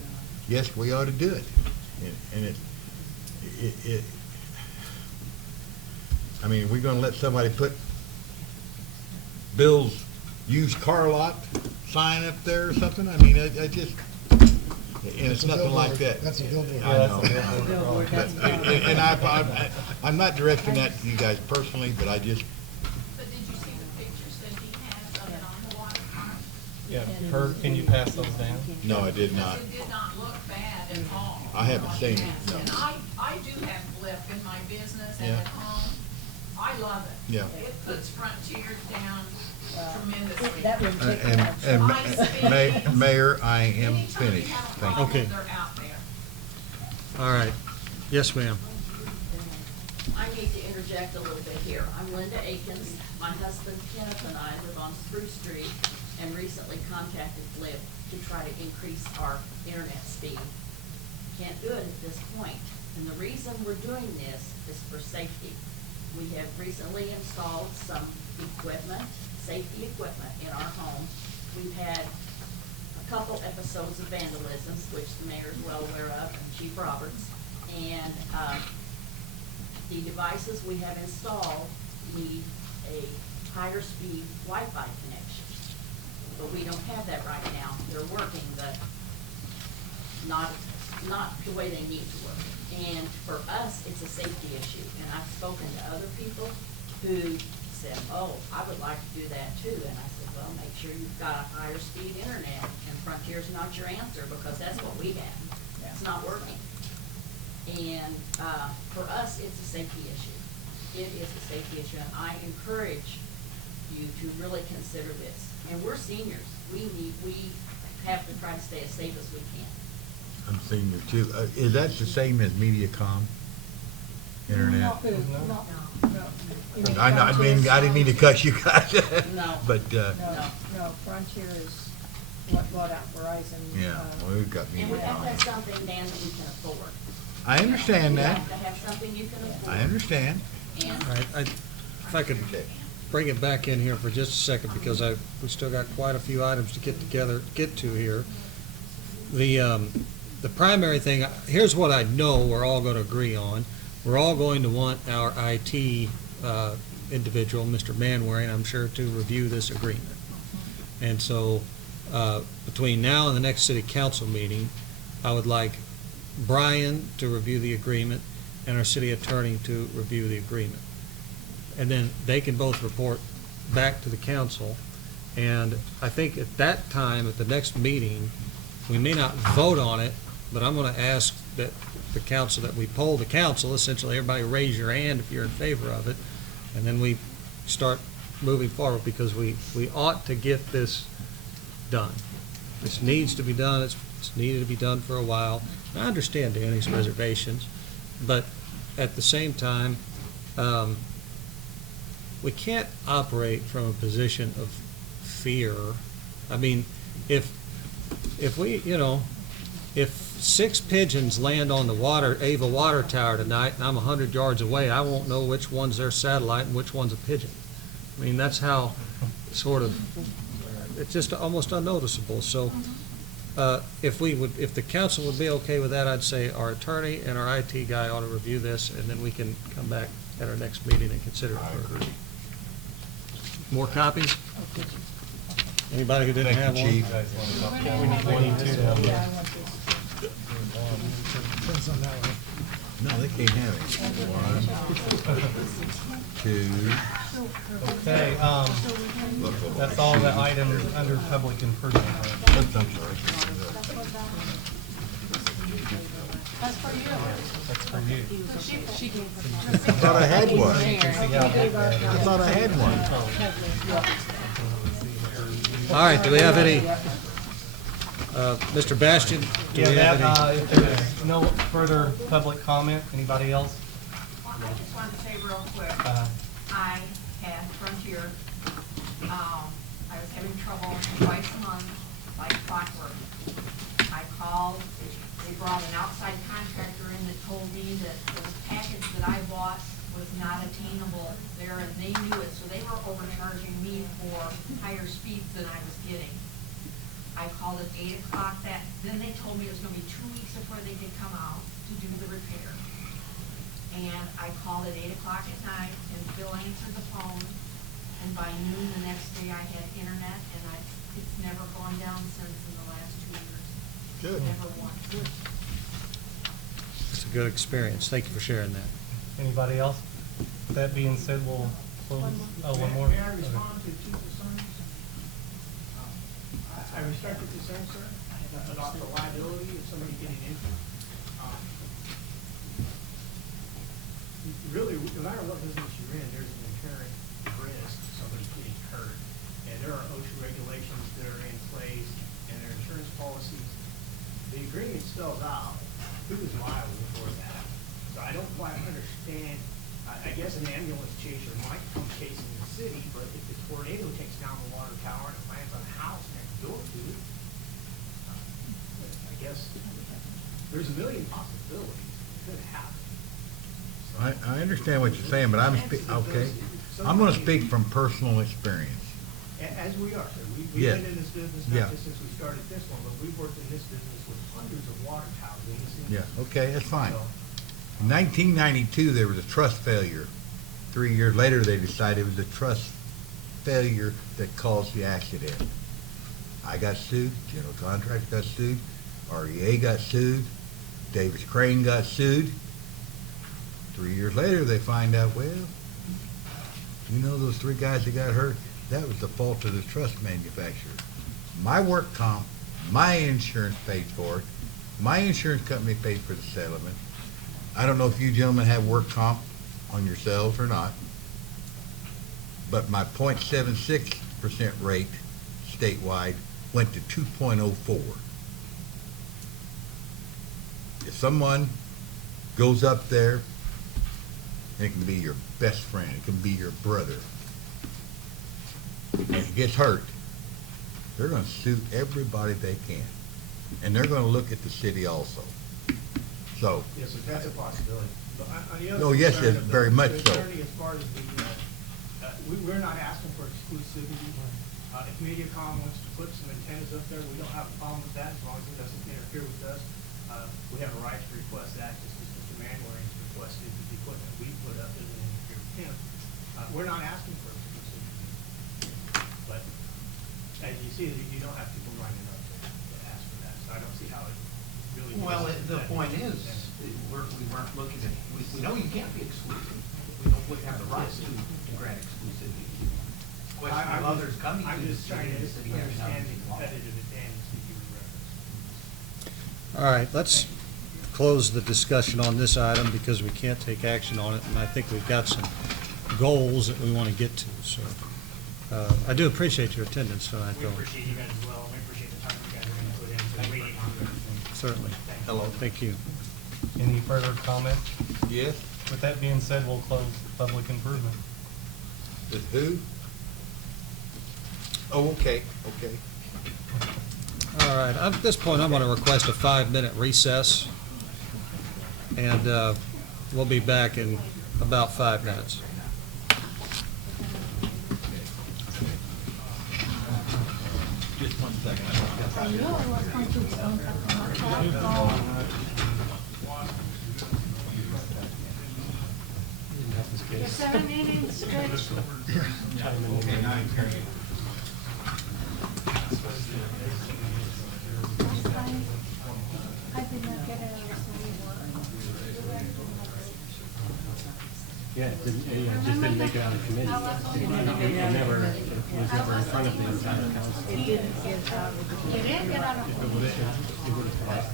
yes, we ought to do it. And I mean, we're going to let somebody put Bill's used car lot sign up there or something? I mean, I just, and it's nothing like that. That's a billboard. I know. That's a billboard, that's a billboard. And I'm not directing that to you guys personally, but I just, But did you see the pictures that he has of it on the water front? Yeah, Kurt, can you pass those down? no, I did not. It did not look bad at all. I haven't seen it, Yes, no. and I do have Blip in my business and Yeah. at home. I love it. Yeah. It puts Frontiers down tremendously. That would take And, High-speed. Mayor, I am Anytime you finished. have a Thank you. problem, Okay. they're out there. all right. Yes, ma'am. I need to interject a little bit here. I'm Linda Akins. My husband Kenneth and I live on Spruce Street and recently contacted Blip to try to increase our internet speed. Can't do it at this point. And the reason we're doing this is for safety. We have recently installed some equipment, safety equipment in our home. We've had a couple episodes of vandalism, which the mayor is well aware of, and Chief Roberts. And, the devices we have installed need a higher speed Wi-Fi connection. But we don't have that right now. They're working, but not the way they need to work. And for us, it's a safety issue. And I've spoken to other people who said, oh, I would like to do that too. And I said, well, make sure you've got a higher speed internet. And Frontier's not your answer, because that's what we have. It's not working. And for us, it's a safety issue. It is a safety issue, and I encourage you to really consider this. And we're seniors. We have to try to stay as safe as we can. I'm senior too. Is that the same as MediaCom? Internet? No. I mean, I didn't mean to cut you guys. No. But, No, Frontier is what bought out Verizon. yeah, well, we've got And we have to have MediaCom. something, Dan, that we can afford. I understand We that. have to have something you can afford. I understand. And All right, if I could bring it back in here for just a second, because we still got quite a few items to get to here. The primary thing, here's what I know we're all going to agree on. We're all going to want our IT individual, Mr. Manwaring, I'm sure, to review this agreement. And so, between now and the next city council meeting, I would like Brian to review the agreement and our city attorney to review the agreement. And then they can both report back to the council. And I think at that time, at the next meeting, we may not vote on it, but I'm going to ask that the council, that we poll the council, essentially everybody raise your hand if you're in favor of it, and then we start moving forward, because we ought to get this done. This needs to be done. It's needed to be done for a while. I understand Danny's reservations, but at the same time, we can't operate from a position of fear. I mean, if we, if 6 pigeons land on the Ava water tower tonight and I'm 100 yards away, I won't know which one's their satellite and which one's a pigeon. I mean, that's how sort of, it's just almost unnoticeable. So if the council would be okay with that, I'd say our attorney and our IT guy ought to review this, and then we can come back at our next meeting and consider it further. More copies? Anybody who didn't have one? Chief. Yeah, we need two. Yeah, I want this. Depends on that one. No, they can't have it. 1, 2. Okay, that's all the items under public improvement. I'm sorry. That's for you. That's for you. She can. I thought I had one. You can see how big that is. I thought I had one. All right, do we have any, Mr. Bastian? Do Yeah, we have that, any? if there is no further public comment, anybody else? Well, I just wanted to say real quick, I had Frontier, I was having trouble twice a month, like clockwork. I called, they brought an outside contractor in that told me that the package that I bought was not attainable there, and they knew it, so they were overcharging me for higher speeds than I was getting. I called at 8 o'clock then they told me it was gonna be 2 weeks before they could come out to do the repair. And I called at 8 o'clock at night, and Bill answered the phone, and by noon the next day I had internet, and it's never gone down since in the last 2 years. Good. Never once. It's a good experience. Thank you for sharing that. Anybody else? That being said, we'll close. Oh, one more? May I respond to Chief concerns? I respect the concern, sir, about the liability of somebody getting injured. Really, no matter what business you're in, there's an inherent risk of somebody getting hurt. And there are OSHA regulations that are in place, and there are insurance policies. The agreement spells out who is liable for that. So I don't quite understand. I guess an ambulance chaser might come chasing the city, but if the tornado takes down the water tower and it lands on a house next door to it, I guess there's a million possibilities it could happen. I understand what you're saying, but okay. I'm gonna speak from personal experience. As we are, sir. We've Yeah. been in this business Yeah. not just since we started this one, but we've worked in this business with hundreds of water towers in this industry. Yeah, okay, that's fine. So, In 1992, there was a trust failure. 3 years later, they decided it was a trust failure that caused the accident. I got sued, general contractor got sued, REA got sued, Davis Crane got sued. 3 years later, they find out, well, you know those 3 guys that got hurt? That was the fault of the trust manufacturer. My work comp, my insurance paid for it. My insurance company paid for the settlement. I don't know if you gentlemen have work comp on yourselves or not, but my 0.76% rate statewide went to 2.04. If someone goes up there, it can be your best friend, it can be your brother, and he gets hurt, they're going to sue everybody they can. And they're going to look at the city also. So. Yes, so that's a possibility. But on the other Oh, yes, concern yes, of the- very much the so. attorney, as far as we're not asking for exclusivity. If MediaCom wants to put some antennas up there, we don't have a problem with that as long as it doesn't interfere with us. We have a right to request that, just as Mr. Manwaring requested that the equipment we put up doesn't interfere with him. We're not asking for exclusivity. But as you see, you don't have people lining up to ask for that, so I don't see how it really. Well, the point is, we weren't looking at, we know you can't be exclusive. We don't have the right to grant exclusivity. Question of others coming to I'm the just trying city, to the city having understand the nothing to offer. competitive advantage that you referenced. All right, let's close the discussion on this item because we can't take action on it, and I think we've got some goals that we want to get to. So I do appreciate your attendance tonight, We though. appreciate you guys as well, and we appreciate the time you guys are gonna put into the meeting. Certainly. Hello. Thank you. Any further comment? Yes. With that being said, we'll close public improvement. With who? Oh, okay, okay. All right, at this point, I'm going to request a 5-minute recess, and we'll be back in about 5 minutes. Just 1 second. The 7-inch stretch. I did not get it. Yeah, it just didn't make it out of committee. It never, it was never in front of the entire council. It didn't get out of the. It didn't get out of It the. would have passed.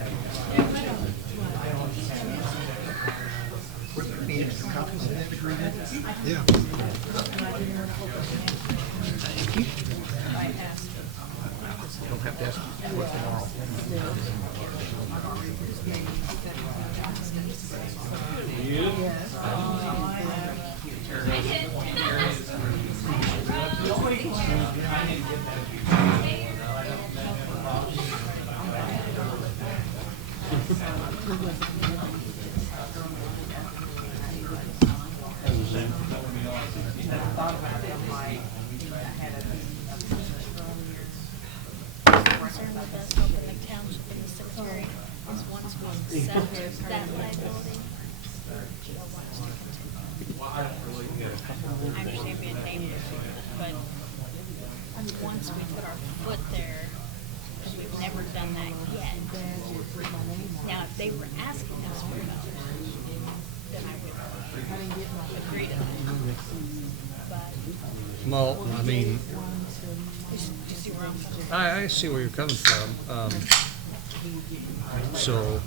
Yeah. Don't have to ask for tomorrow. Concern with us helping the township and the cemetery is once we accept that liability, we'll want us to continue. I understand being neighbors, but once we put our foot there, because we've never done that yet. Now, if they were asking us for dollars, then I would agree to that. But Well, I mean, you see where I'm coming from? I see where you're coming from. So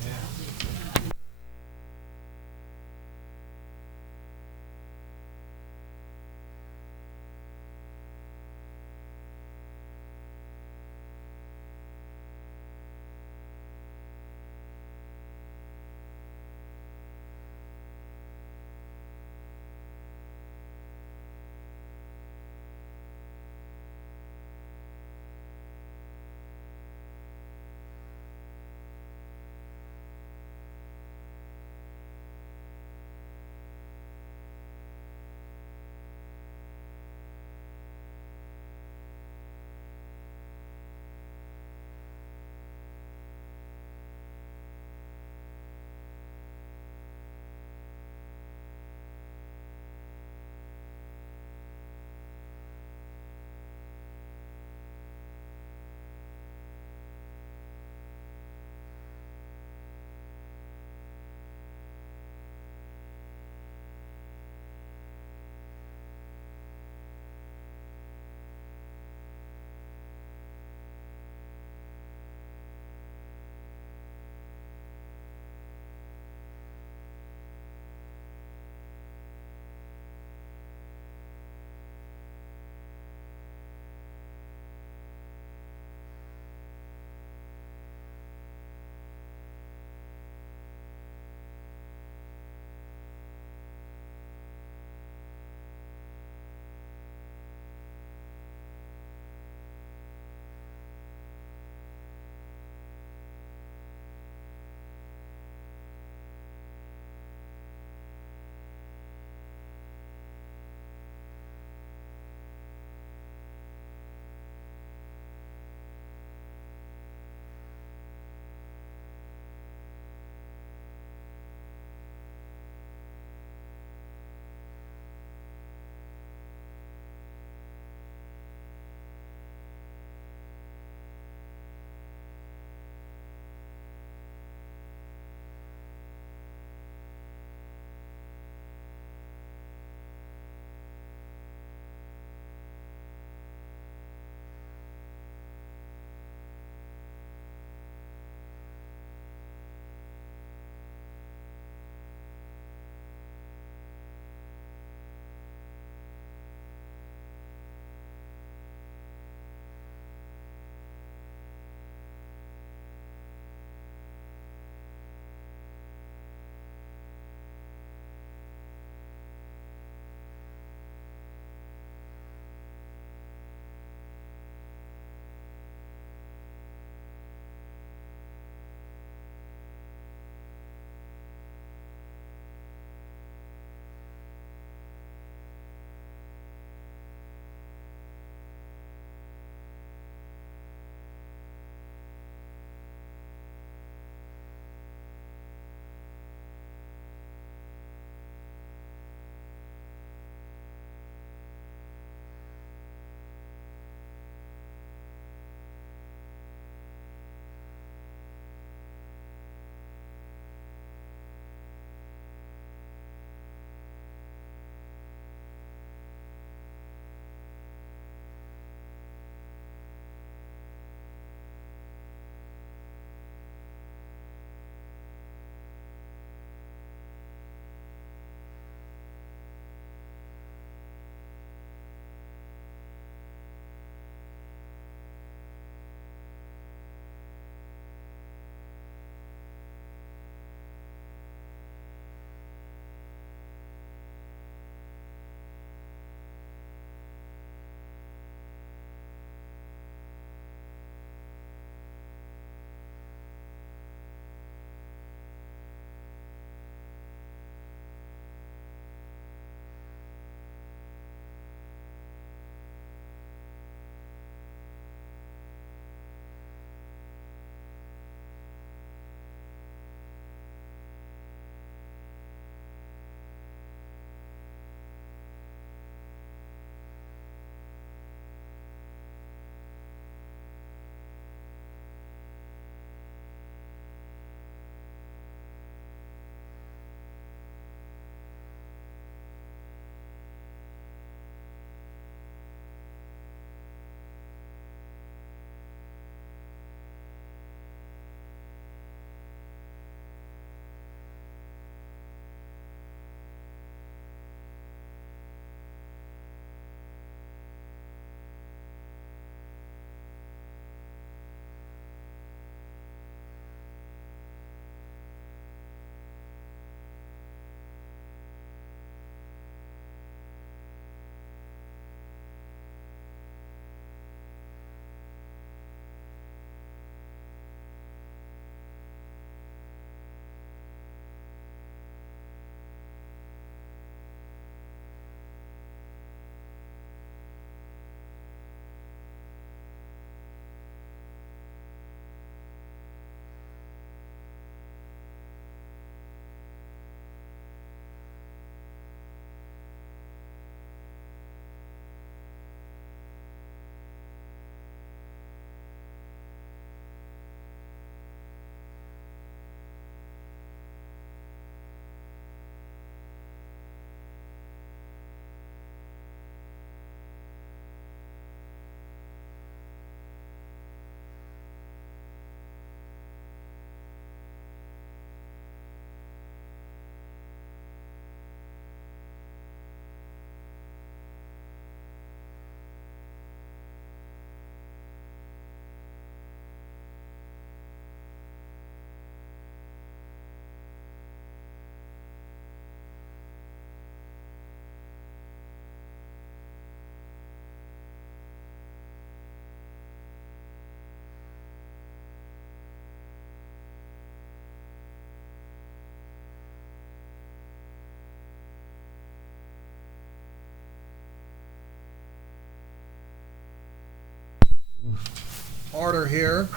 order here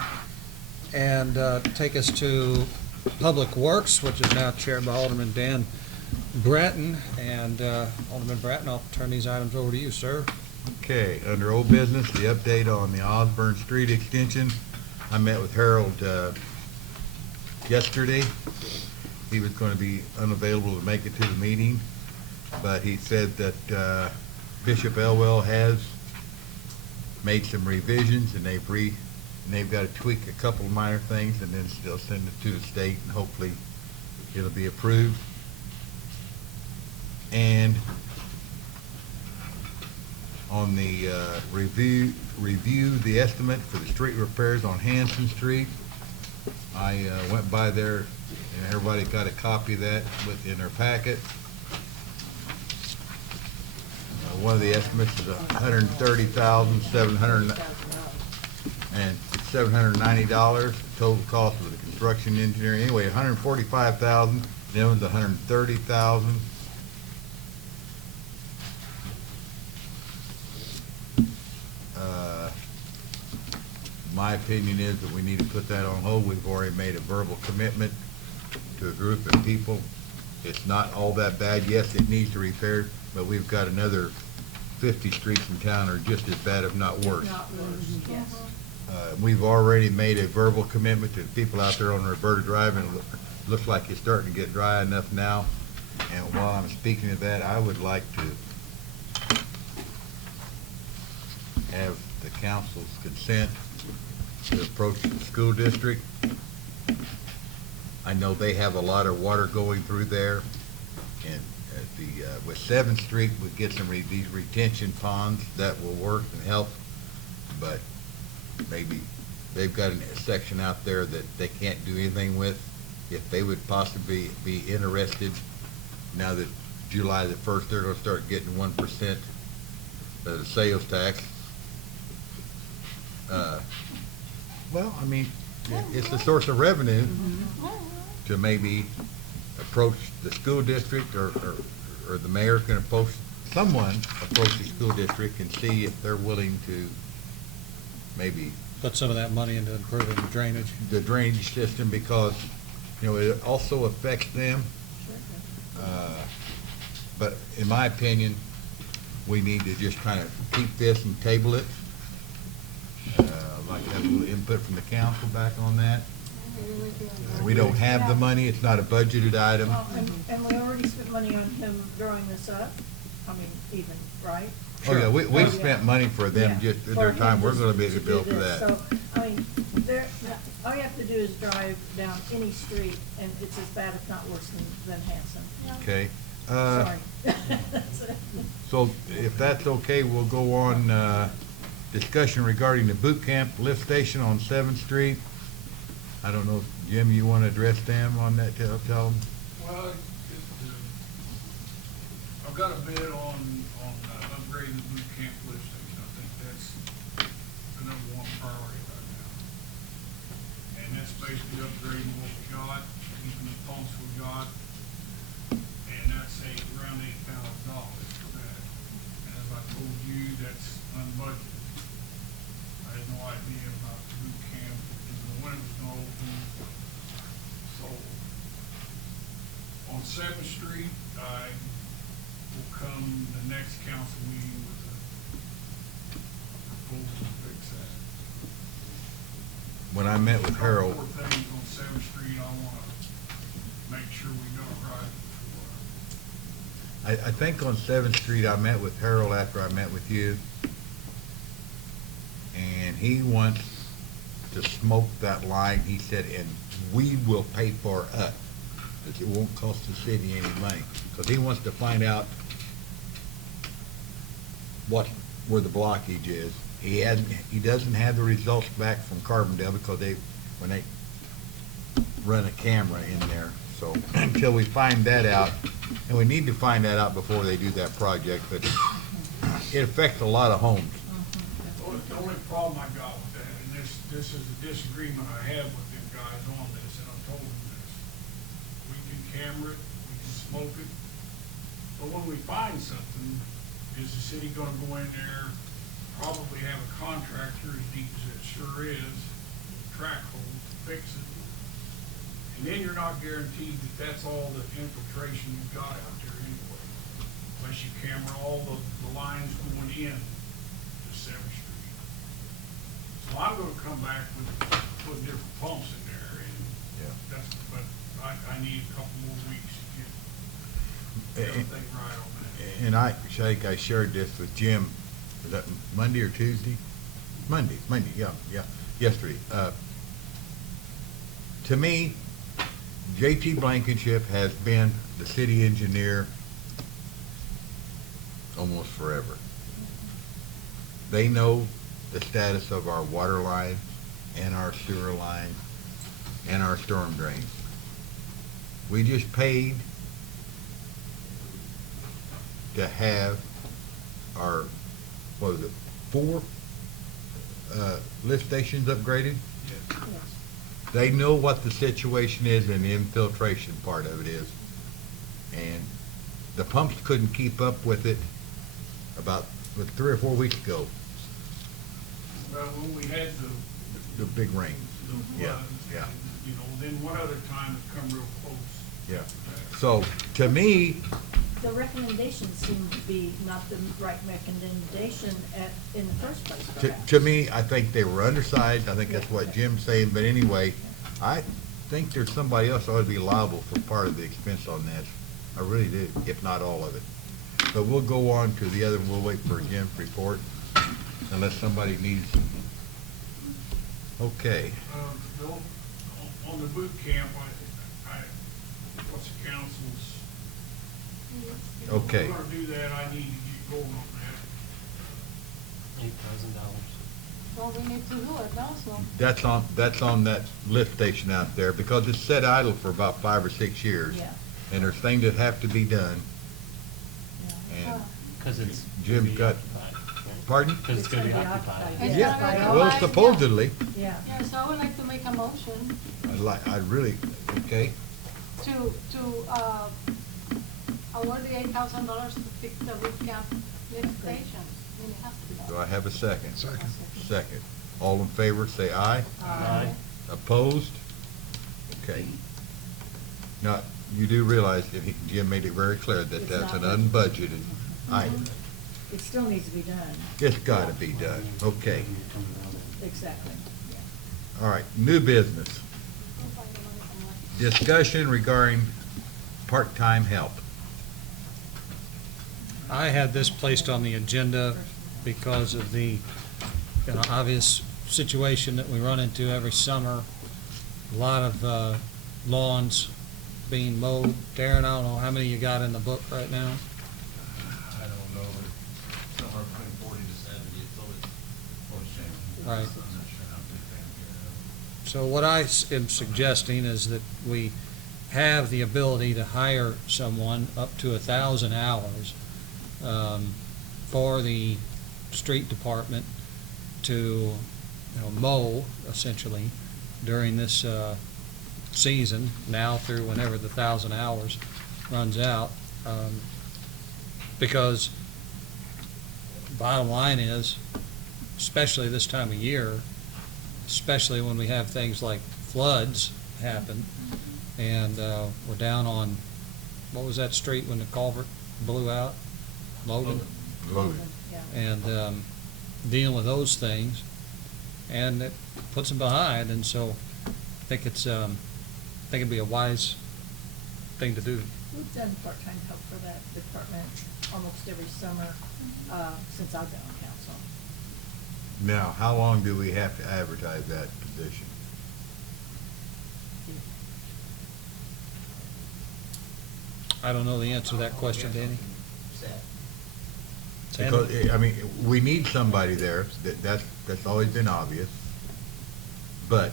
and take us to Public Works, which is now chaired by Alderman Dan Bratton. And Alderman Bratton, I'll turn these items over to you, sir. Okay, under old business, the update on the Osborne Street extension. I met with Harold yesterday. He was going to be unavailable to make it to the meeting, but he said that Bishop Elwell has made some revisions, and they've got to tweak a couple of minor things, and then still send it to the state, and hopefully it'll be approved. And on the review the estimate for the street repairs on Hanson Street, I went by there, and everybody got a copy of that in their packet. One of the estimates is $130,790. The total cost of the construction engineering, anyway, $145,000. Then it was $130,000. My opinion is that we need to put that on hold. We've already made a verbal commitment to a group of people. It's not all that bad. Yes, it needs to repair, but we've got another 50 streets in town are just as bad, if not worse. Yes. We've already made a verbal commitment to the people out there on Roberta Drive, and it looks like it's starting to get dry enough now. And while I'm speaking of that, I would like to have the council's consent to approach the school district. I know they have a lot of water going through there, and at with 7th Street, we get some these retention ponds that will work and help, but maybe they've got a section out there that they can't do anything with. If they would possibly be interested, now that July the 1st, they're going to start getting 1% of the sales tax. Well, I mean, it's a source of revenue to maybe approach the school district, or the mayor can approach someone, approach the school district and see if they're willing to maybe Put some of that money into improving the drainage. The drainage system, because, you know, it also affects them. But in my opinion, we need to just kind of keep this and table it. I'd like to have a little input from the council back on that. We don't have the money, it's not a budgeted item. And we already spent money on him drawing this up, I mean, even, right? Oh, yeah, we Oh, spent money for them, Yeah. just at For their him time, we're just gonna be able to to bill do for this. that. So, I mean, all you have to do is drive down any street, and it's as bad, if not worse, than Hanson. Okay. Sorry. That's it. So if that's okay, we'll go on, discussion regarding the boot camp lift station on 7th Street. I don't know, Jim, you want to address them on that, tell them? Well, I've got a bid on upgrading the boot camp lift station. I think that's the #1 priority right now. And that's basically upgrading what we got, keeping the pumps we got, and that's around $8,000 for that. And as I told you, that's unbudgeted. I had no idea about the boot camp, when it was gonna open. So, on 7th Street, I will come the next council meeting with a proposal to fix that. When I met with Harold, Four things on 7th Street I wanna make sure we got right before. I think on 7th Street, I met with Harold after I met with you, and he wants to smoke that line, he said, and we will pay for it. It won't cost the city any money, because he wants to find out where the blockage is. He doesn't have the results back from Carbondale, because when they run a camera in there. So until we find that out, and we need to find that out before they do that project, but it affects a lot of homes. The only problem I got with that, and this is a disagreement I have with them guys on this, and I've told them this. We can camera it, we can smoke it, but when we find something, is the city gonna go in there, probably have a contractor sure as deep as it sure is, track holes, fix it. And then you're not guaranteed that that's all the infiltration you've got out there anyway, unless you camera all the lines going in to 7th Street. So I'm gonna come back with, put different pumps in there, and that's, but I need a couple more weeks to get everything right on that. And I think I shared this with Jim, was that Monday or Tuesday? Monday, yeah, yesterday. To me, J.T. Blankenship has been the city engineer almost forever. They know the status of our water line and our sewer line and our storm drains. We just paid to have our, what was it, 4 lift stations upgraded? They know what the situation is and the infiltration part of it is. And the pumps couldn't keep up with it about 3 or 4 weeks ago, Well, when we had the big rains. the Yeah, floods, yeah. you know, then one other time it come real close. Yeah. So, to me, The recommendations seem to be not the right recommendation in the first place, perhaps. to me, I think they were undersized. I think that's what Jim's saying, but anyway, I think there's somebody else ought to be liable for part of the expense on this. I really do, if not all of it. But we'll go on to the other, we'll wait for Jim's report, unless somebody needs. Okay. Bill, on the boot camp, what's the council's? Okay. If we're gonna do that, I need to get going on that. $8,000. Well, we need to do it also. That's on that lift station out there, because it's set idle for about 5 or 6 years. Yeah. And there's things that have to be done. And Because it's. Jim gonna be got, occupied, right? pardon? Because it's gonna be occupied. It's Yeah, gonna be well, occupied, supposedly, Yeah. Yeah, so I would like to make a motion I'd really, okay, to award the $8,000 to fix the boot camp lift station. I mean, it has to be done. do I have a second? Second. Second. All in favor, say aye. Aye. Opposed? Okay. Now, you do realize that Jim made it very clear that It's that's an not- unbudgeted item. It still needs to be done, It's gotta be done, okay. exactly. All right, new business. Discussion regarding part-time help. I had this placed on the agenda because of the obvious situation that we run into every summer. A lot of lawns being mowed. Darren, I don't know how many you got in the book right now? I don't know, but somewhere between 40 to 70, it's always changing. Right. I'm not sure how many things here. So what I am suggesting is that we have the ability to hire someone up to 1,000 hours for the street department to mow essentially during this season, now through whenever the 1,000 hours runs out. Because bottom line is, especially this time of year, especially when we have things like floods happen, and we're down on, what was that street when the culvert blew out? Logan? Logan. Yeah. And dealing with those things, and it puts them behind, and so I think it'd be a wise thing to do. We've done part-time help for that department almost every summer, since I've been on council. Now, how long do we have to advertise that position? I don't know the answer to that question, Danny. Set. Sandy? Because, I mean, we need somebody there, that's always been obvious, but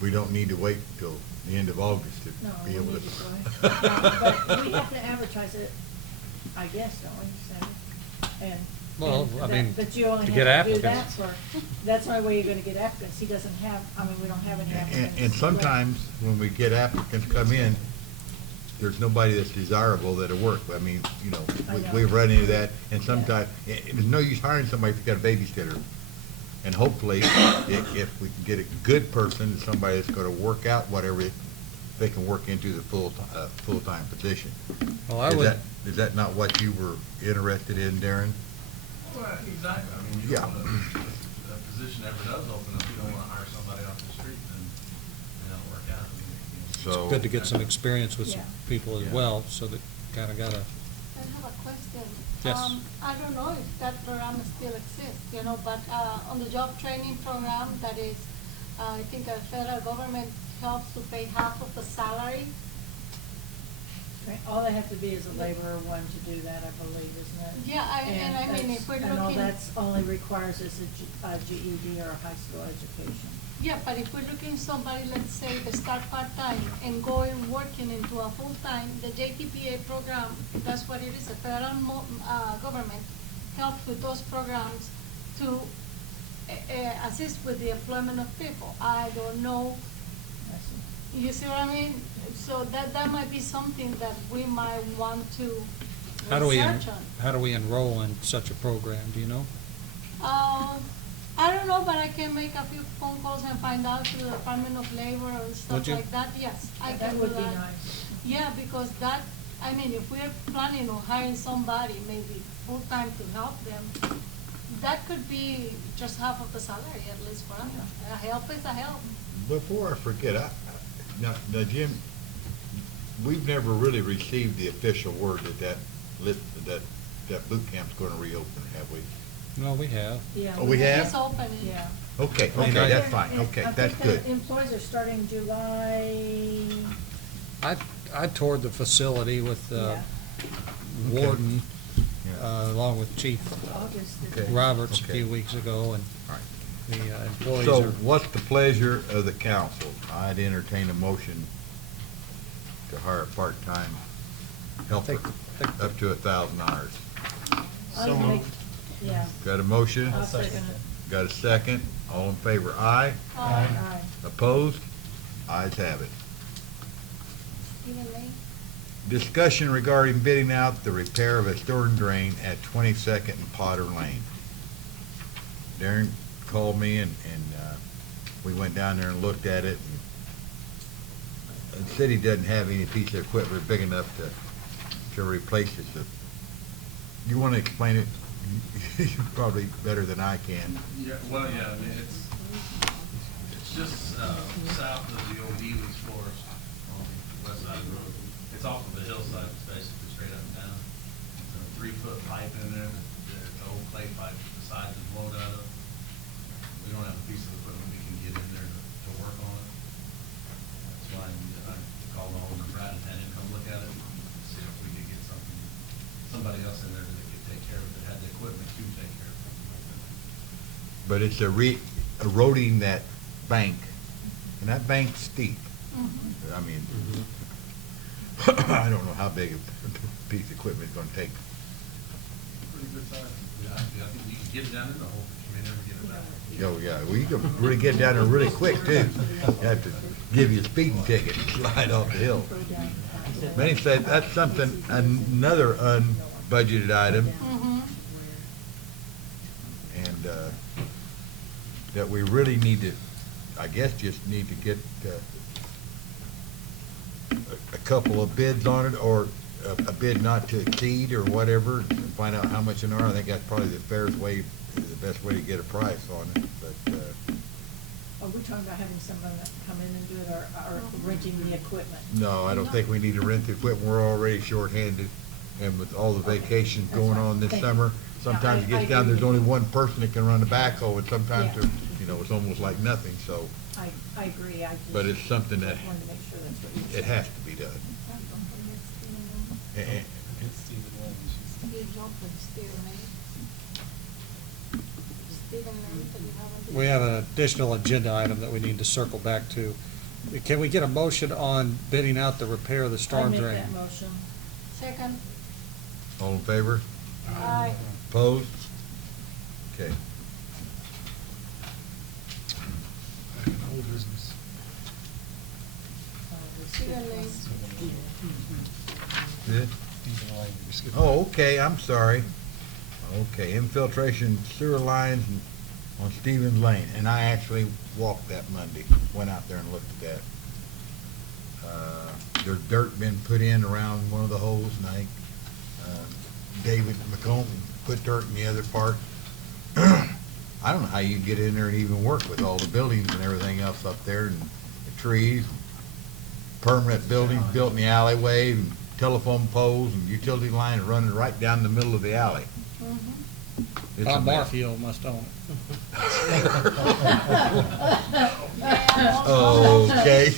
we don't need to wait till the end of August to No, be we able need to. to go ahead. But we have to advertise it, I guess, don't we, Sandy? And. Well, and I that- mean, But you only to get have to do that applicants. for, that's the only way you're gonna get applicants. He doesn't have, I mean, we don't have any applicants. And sometimes, when we get applicants come in, there's nobody that's desirable that'll work. I mean, I know. we've run into that, and sometimes, there's no use hiring somebody if you got a babysitter. And hopefully, if we can get a good person, somebody that's gonna work out whatever they can work into the full-time position. Well, I would- Is that not what you were interested in, Darren? Well, exactly, I mean, you Yeah. don't wanna, if a position ever does open up, you don't wanna hire somebody off the street and it'll work out. I mean, you know. So. It's good to get some experience with some Yeah. people as Yeah. well, so that kinda gotta, I have a question. Yes. I don't know if that program still exists, you know, but on the job training program, that is, I think the federal government helps to pay half of the salary. Right, all they have to be is a laborer one to do that, I believe, isn't it? Yeah, and I mean, if we're And all looking. that's only requires is a GED or a high school education. Yeah, but if we're looking somebody, let's say, they start part-time and going working into a full-time, the JTPA program, that's what it is, the federal government helps with those programs to assist with the employment of people. I don't know, I see. you see what I mean? So that might be something that we might want to how do we, research on. how do we enroll in such a program, do you know? I don't know, but I can make a few phone calls and find out through the Department of Labor and Would stuff you? like that, yes, I That can do would be that. nice. Yeah, because that, I mean, if we're planning on hiring somebody, maybe full-time to help them, that could be just half of the salary at least for us. A help is a help. Before I forget, now, Jim, we've never really received the official word that boot camp's gonna reopen, have we? No, we have. Yeah. Oh, we have? It's open. Yeah. Okay, I mean, okay, I- that's fine, And okay, I that's think good. the employees are starting July. I toured the facility with Yeah. Warden, Yeah. along with Chief August. Okay. Roberts a Okay. few weeks ago, and All right. the employees So are. what's the pleasure of the council? I'd entertain a motion to hire a part-time helper think- up to $1,000. I would make- Yeah. Got a motion? I'll second it. Got a second? All in favor, aye? Aye. Opposed? Ayes have it. Stephen Lane? Discussion regarding bidding out the repair of a storm drain at 22nd and Potter Lane. Darren called me and we went down there and looked at it. And the city doesn't have any piece of equipment big enough to replace it. So you want to explain it? Probably better than I can. Yeah, well, yeah, I mean, it's just, south of the old Dealey's Florist on the west side of the road. It's off of the hillside, it's basically straight up and down. It's a 3-foot pipe in there, the old clay pipe, the sides is blown out of. We don't have a piece of equipment we can get in there to work on it. That's why I called the owner, Brad, and had him come look at it, see if we could get somebody else in there that could take care of it, that had the equipment to take care of something like that. But it's eroding that bank, and that bank's steep. I mean, I don't know how big a piece of equipment it's gonna take. Pretty good size. Yeah, I think you can get it down in the hole, but you may never get it back. Oh, yeah, well, you can really get down there really quick, too. You have to give you a speeding ticket and slide off the hill. Many said that's something, another unbudgeted item, Mm-hmm. and, that we really need to, I guess, just need to get, a couple of bids on it, or a bid not to exceed, or whatever, and find out how much an hour. I think that's probably the fairest way, the best way to get a price on it, but, Are we talking about having someone that come in and do it, or renting the equipment? no, I don't think we need to rent the equipment. We're already shorthanded, and with all the vacations going on this summer, sometimes it gets down, there's only one person that can run the backhoe, and sometimes Yeah. there's, it's almost like nothing, so, I agree, I just. but it's something that, Wanted to make sure that's what you it said. has to be done. And- It's Stephen Lane, she's- Steve Johnson, Stephen Lane. Stephen Lane, do you have a- We have an additional agenda item that we need to circle back to. Can we get a motion on bidding out the repair of the I storm make drain? that motion. Second. All in favor? Aye. Opposed? Okay. Back in old business. Stephen Lane. Yeah. Stephen Lane, we skipped. Oh, okay, I'm sorry. Okay, infiltration sewer lines and on Stevens Lane, and I actually walked that Monday, went out there and looked at that. There's dirt been put in around one of the holes, and I think David McComb put dirt in the other part. I don't know how you get in there and even work with all the buildings and everything else up there, and the trees, permanent buildings built in the alleyway, and telephone poles and utility lines running right down the middle of the alley. It's a Bob mess. Barfield must own it. Okay. It's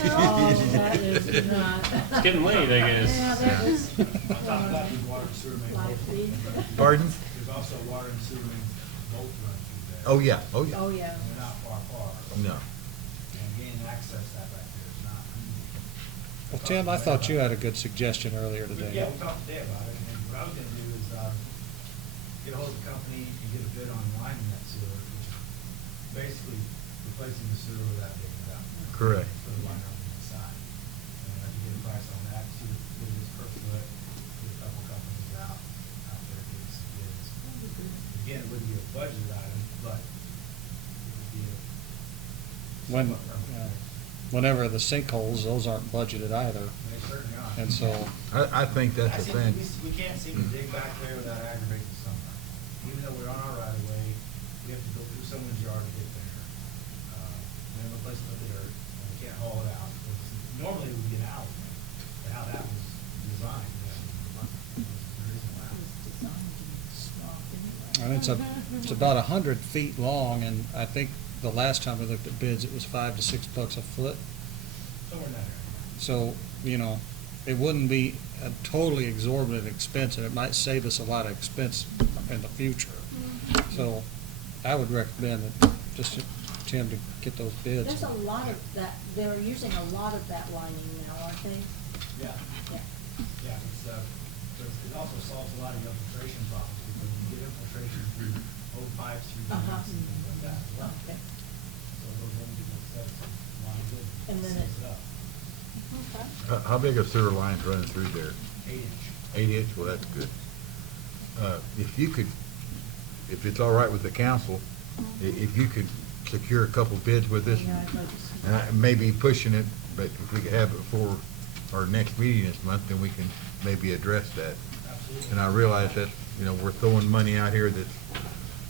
getting late, I guess. On top of that, there's water and sewer main. Pardon? There's also water and sewer main both run through there. Oh, yeah, oh, yeah. Oh, yeah. They're not far. No. And gaining access that back there is not easy. Well, Tim, I thought you had a good suggestion earlier Yeah, today. we talked today about it, and what I was gonna do is, get a hold of the company and get a bid on lining that sewer, which is basically replacing the sewer without digging it out. Correct. Put a line on the inside. And I could get a price on that, see what it is per foot, get a couple companies out there, get some bids. Again, it wouldn't be a budget item, but it would be a. When, somewhat permanent. whenever the sinkholes, those aren't budgeted either. They certainly are. And so, I think that's a thing. We can't seem to dig back there without aggravating someone. Even though we're on our right of way, we have to go through someone's yard to get there. We have a place to put the dirt, and we can't haul it out. Normally it would be an alley, but how that was designed, there is no alley. and it's about 100 feet long, and I think the last time we looked at bids, it was $5 to $6 a foot. Somewhere in that area. So, you know, it wouldn't be a totally exorbitant expense, and it might save us a lot of expense in the future. So I would recommend that just Tim to get those bids. There's a lot of that, they're using a lot of that lining now, aren't they? Yeah. Yeah. Yeah, it also solves a lot of your infiltration problems, because you get infiltration through old pipes, through vents, and things like that as well. Okay. So those individual sets line good, And then seals it up. How big a sewer line's running through there? 8 inch. 8 inch, well, that's good. If you could, if it's all right with the council, if you could secure a couple bids with this, Yeah, I'd like to see and I may be pushing it, but if we could have it before our next meeting this month, then we can maybe address that. Absolutely. And I realize that, you know, we're throwing money out here that's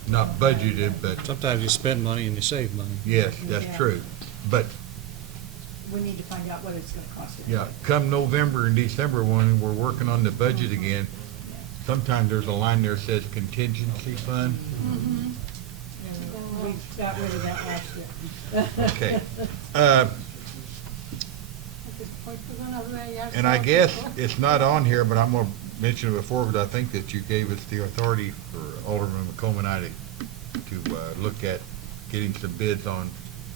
not budgeted, but Sometimes you spend money and you save money. yes, that's Yeah. true. But, We need to find out what it's gonna cost. yeah, come November and December, when we're working on the budget again, sometimes there's a line there that says contingency fund. And we got rid of that last year. Okay. And And I guess it's not on here, but I'm gonna mention it before, but I think that you gave us the authority for Alderman McComb and I to look at getting some bids on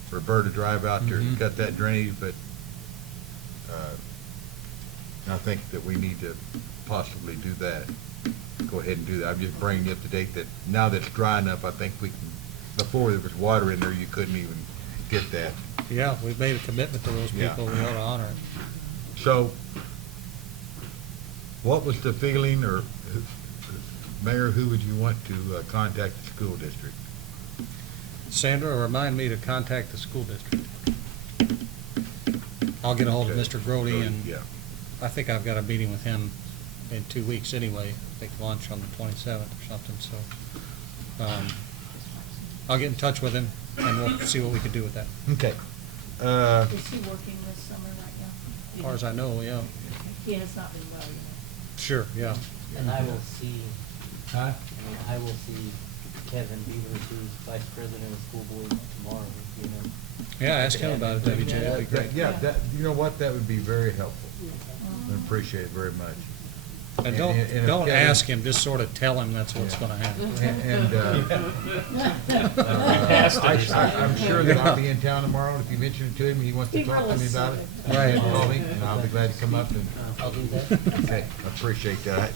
Roberta Drive out there to Mhm. cut that drainage, but I think that we need to possibly do that. Go ahead and do that. I'm just bringing you up to date that now that it's dry enough, I think we can, before there was water in there, you couldn't even get that. Yeah, we've made a commitment to those Yeah. people, we ought to honor it. So, what was the feeling, or Mayor, who would you want to contact the school district? Sandra, remind me to contact the school district. I'll get a hold of Okay. Mr. Grody, and Yeah. I think I've got a meeting with him in 2 weeks anyway. I think lunch on the 27th or something, so. I'll get in touch with him, and we'll see what we can do with that. Okay. Is he working this summer right now? As far as I know, yeah. He has not been well, you know. Sure, yeah. And I will see, Huh? and I will see Kevin Beavers, who's vice president of school board tomorrow, you know. Yeah, ask him about it, WJ, that'd be great. Yeah, that, you know what, that would be very helpful. I appreciate it very much. And don't if Kevin- ask him, just sort of tell him that's what's Yeah. gonna happen. I'm sure that I'll be in town tomorrow, if you mention it to him, and he wants to talk to me about it. Right. Call me, and I'll be glad to come up and. I'll do that. Okay, I appreciate that.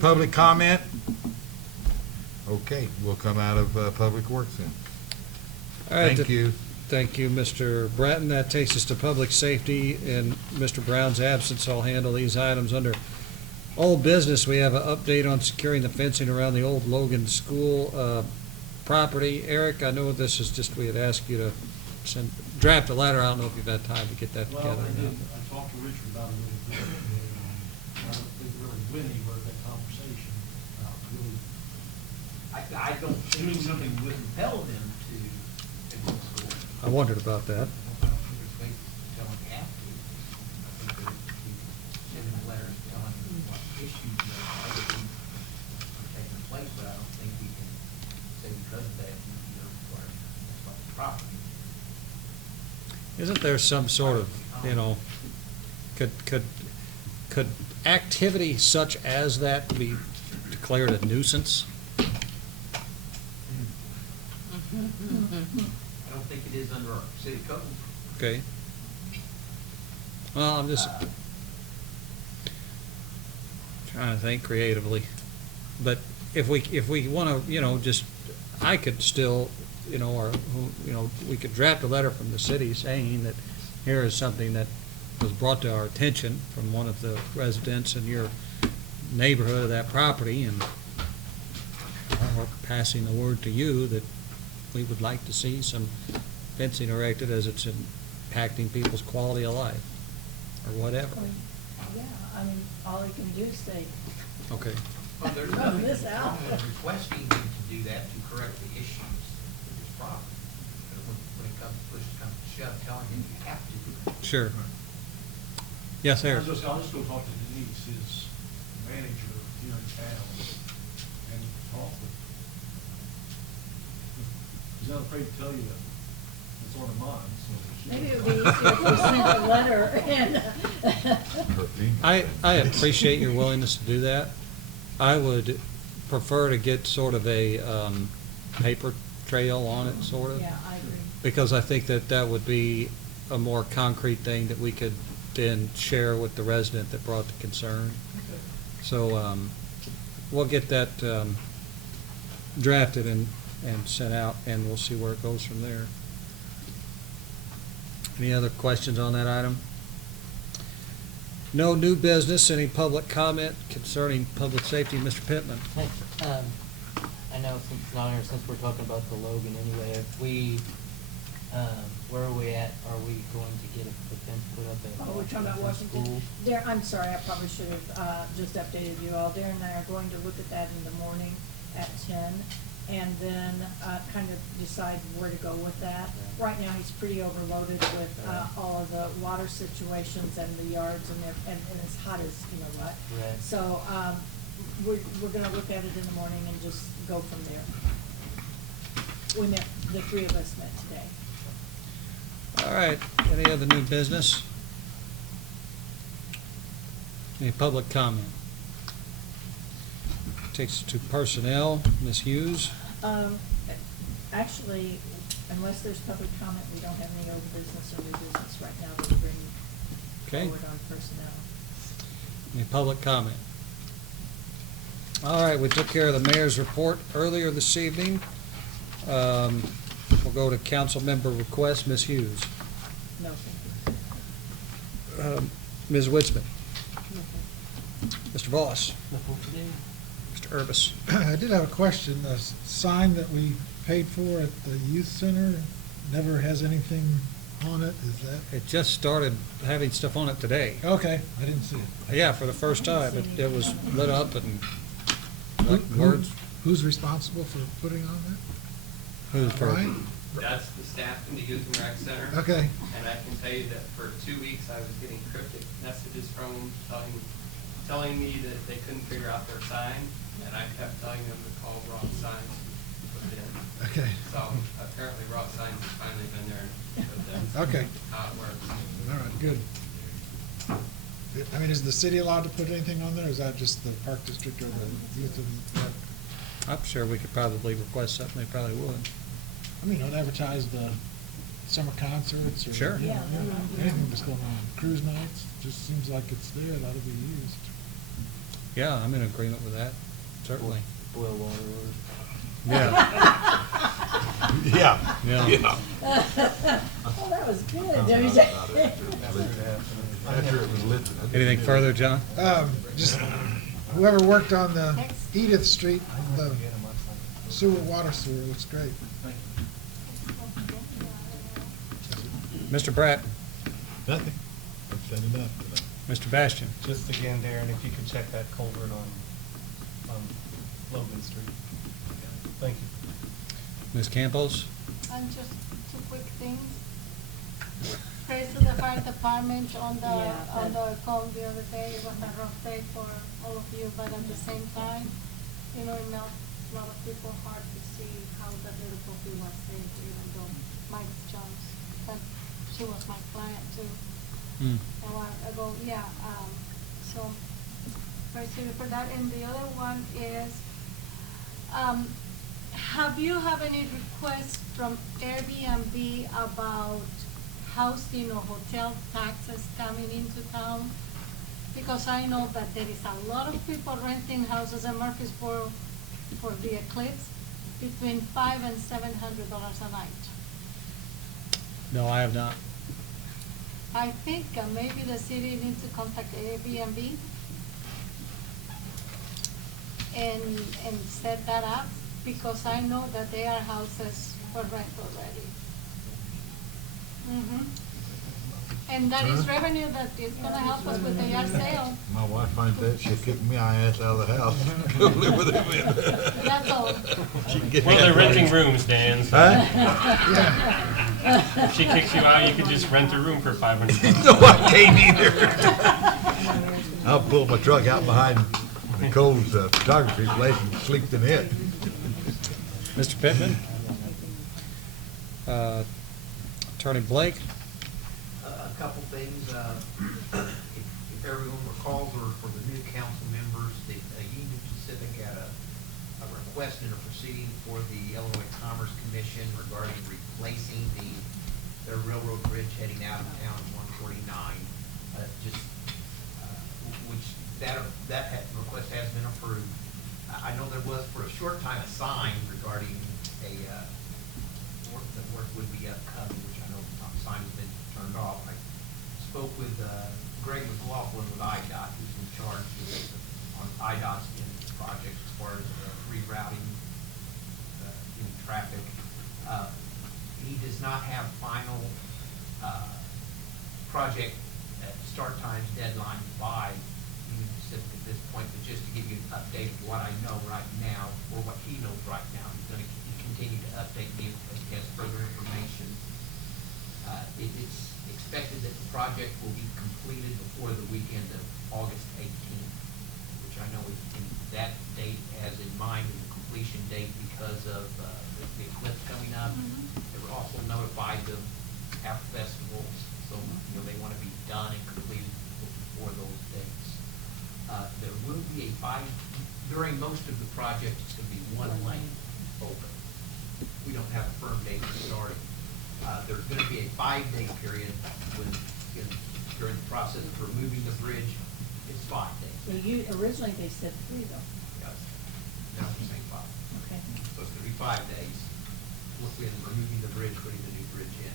Public comment? Okay, we'll come out of, Public Works then. All right, Thank you. Thank you, Mr. Bratton. That takes us to public safety. In Mr. Brown's absence, I'll handle these items under old business. We have an update on securing the fencing around the old Logan School. property. Eric, I know this is just, we had asked you to draft a letter. I don't know if you've had time to get that Well, together I or did, not. I talked to Richard about it a little bit, and I don't think really went anywhere with that conversation about really I don't think doing we something can with. compel them to admit school. I wondered about that. I don't think there's ways to tell them they have to. I think there we send them letters telling them what issues there are that are taking place, but I don't think we can say because of that, you're required to exploit the property. Isn't there some sort of, could activity such as that be declared a nuisance? I don't think it is under our city code. Okay. Well, I'm just trying to think creatively. But if we want to, just, I could still, we could draft a letter from the city saying that here is something that was brought to our attention from one of the residents in your neighborhood of that property, and we're passing the word to you that we would like to see some fencing erected as it's impacting people's quality of life, or whatever. Yeah, I mean, all you can do is say, Okay. Well, there's Rub nothing this out. requesting them to do that to correct the issues with this property. But when it comes, push comes to shove, telling them you have to do it. Sure. Yes, Eric. I'll just go talk to Denise, his manager here in town, and talk with. He's not afraid to tell you what's on her mind, so. maybe it would be easier if we sent a letter and. I appreciate your willingness to do that. I would prefer to get sort of a paper trail on it, sort of. Yeah, I agree. Because I think that would be a more concrete thing that we could then share with the resident that brought the concern. So we'll get that drafted and sent out, and we'll see where it goes from there. Any other questions on that item? No new business. Any public comment concerning public safety? Mr. Pittman. Hey, I know since it's not here, since we're talking about the Logan anyway, if we, where are we at? Are we going to get the fence put up at? Oh, we're talking about Washington. School? I'm sorry, I probably should have just updated you all. Darren and I are going to look at that in the morning at 10, and then kind of decide where to go with that. Yeah. Right now, he's pretty overloaded with all of the water situations and the yards and as hot as you know what. Right. So we're going to look at it in the morning and just go from there. The three of us met today. All right. Any other new business? Any public comment? Takes us to personnel. Ms. Hughes? Actually, unless there's public comment, we don't have any old business or new business right now to bring Okay. forward on personnel. Any public comment? All right, we took care of the mayor's report earlier this evening. We'll go to council member requests. Ms. Hughes. No, Ms. Witzman. nothing. Mr. Voss. Nothing today. Mr. Urbis. I did have a question. The sign that we paid for at the youth center never has anything on it, is that? It just started having stuff on it today. Okay, I didn't see it. Yeah, for the first time. It was lit up and like Who- words. Who's responsible for putting on that? Who's for? Brian? That's the staff in the Youth and Rec Center. Okay. And I can tell you that for 2 weeks, I was getting cryptic messages from them telling me that they couldn't figure out their sign, and I kept telling them to call Raw Signs to put it in. Okay. So apparently Raw Signs has finally been there and put that. Okay. How it works. All right, good. I mean, is the city allowed to put anything on there, or is that just the park district or the youth and rec? I'm sure we could probably request something. They probably would. I mean, don't advertise the summer concerts or. Sure. you know, Yeah. Anything that's going on, cruise nights, just seems like it's there, it ought to be used. Yeah, I'm in agreement with that, certainly. Boil water or. Yeah. Yeah. Yeah. Oh, that was good. After it was lit. Anything further, John? Just whoever worked on the Edith Street, the Sewer, water sewer, looks great. Thank you. Mr. Pratt, Nothing. I've said enough tonight. Mr. Bastian. Just again, Darren, if you could check that culvert on Logan Street. Thank you. Ms. Campos? And just two quick things. Praise to the fire department on the call the other day. It was a rough day for all of you, but at the same time, you know, it melts a lot of people heart to see how the little puppy was saved, even though Mike Jones, but she was my client too. A while ago, yeah, so praise to you for that. And the other one is, have you have any requests from Airbnb about housing or hotel taxes coming into town? Because I know that there is a lot of people renting houses in Murfreesboro for the eclipse between $500 and $700 a night. No, I have not. I think maybe the city needs to contact Airbnb and set that up, because I know that there are houses for rent already. And that is revenue that is gonna help us with the yard sale. My wife finds that, she'll kick my ass out of the house. Go live with him. That's all. She can get Well, they're that renting right. rooms, Dan. So if she kicks you out, you could just rent a room for $500. No, I can't either. I'll pull my truck out behind Nicole's photography place and sleep in it. Mr. Pittman? Attorney Blake? A couple things. If everyone recalls, or for the new council members, that Union Pacific had a request in a proceeding for the Illinois Commerce Commission regarding replacing their railroad bridge heading out of town on 149. Which that request has been approved. I know there was for a short time a sign regarding the work would be upcoming, which I know the sign has been turned off. I spoke with Greg McLaughlin with IDOT, who's in charge on IDOT's projects as far as rerouting traffic. He does not have final project start times deadline by Union Pacific at this point, but just to give you an update of what I know right now, or what he knows right now, he's going to continue to update me as he has further information. It's expected that the project will be completed before the weekend of August 18th, which I know that date has in mind as a completion date because of the eclipse coming up. They were also notified of half festivals, so they want to be done and completed before those dates. There will be during most of the project, it's going to be one lane open. We don't have a firm date for starting. There's going to be a 5-day period during the process of removing the bridge. It's 5 days. Well, originally they said 3 though. Now we're saying 5. Okay. So it's going to be 5 days. Looking at removing the bridge, putting the new bridge in.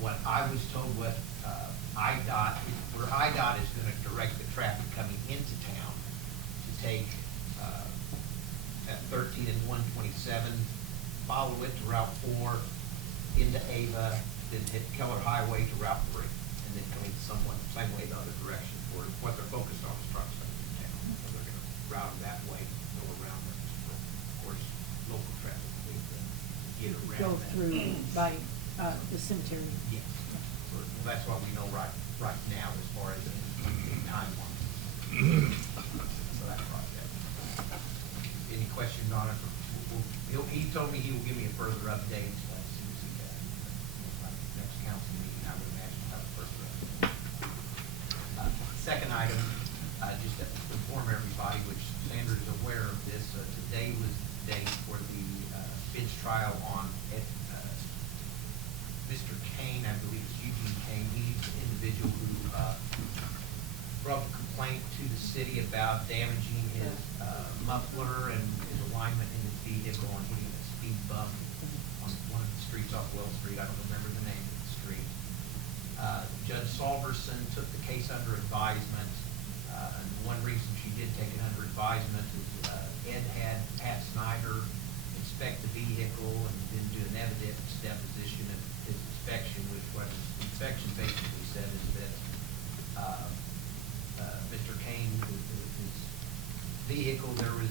What I was told what IDOT is going to direct the traffic coming into town to take at 13 and 127, follow it to Route 4, into Ava, then hit Keller Highway to Route 3, and then coming somewhat same way the other direction. For what they're focused on is trucks coming into town, so they're going to route them that way, go around it. Of course, local traffic needs to get around Go that. through by the cemetery. Yes. So that's what we know right now as far as the timeline. So that project. Any questions on it? He told me he will give me a further update as soon as he does. Next council meeting, I would imagine, have a further update. Second item, just to inform everybody, which Sandra is aware of this, today was the day for the bench trial on Mr. Kane, I believe it's Eugene Kane. He's the individual who brought a complaint to the city about damaging his muffler and his alignment in his vehicle and hitting a speed bump on one of the streets off Wells Street. I don't remember the name of the street. Judge Salverson took the case under advisement. And one reason she did take it under advisement is Ed had Pat Snyder vehicle and then do an evidence deposition of his inspection, which what his inspection basically said is that, Mr. Kane, his vehicle, there was,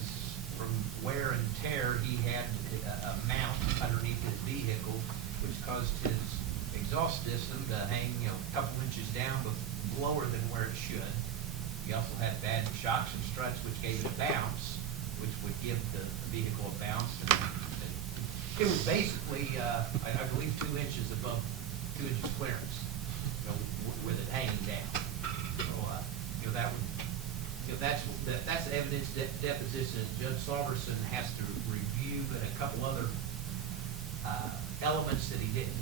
from wear and tear, he had a mount underneath his vehicle, which caused his exhaust system to hang, a couple inches down, but lower than where it should. He also had bad shocks and struts, which gave it a bounce, which would give the vehicle a bounce. And it was basically, I believe, 2 inches above 2 inches clearance, with it hanging down. So, that would, that's the evidence deposition that Judge Salverson has to review, but a couple other elements that he didn't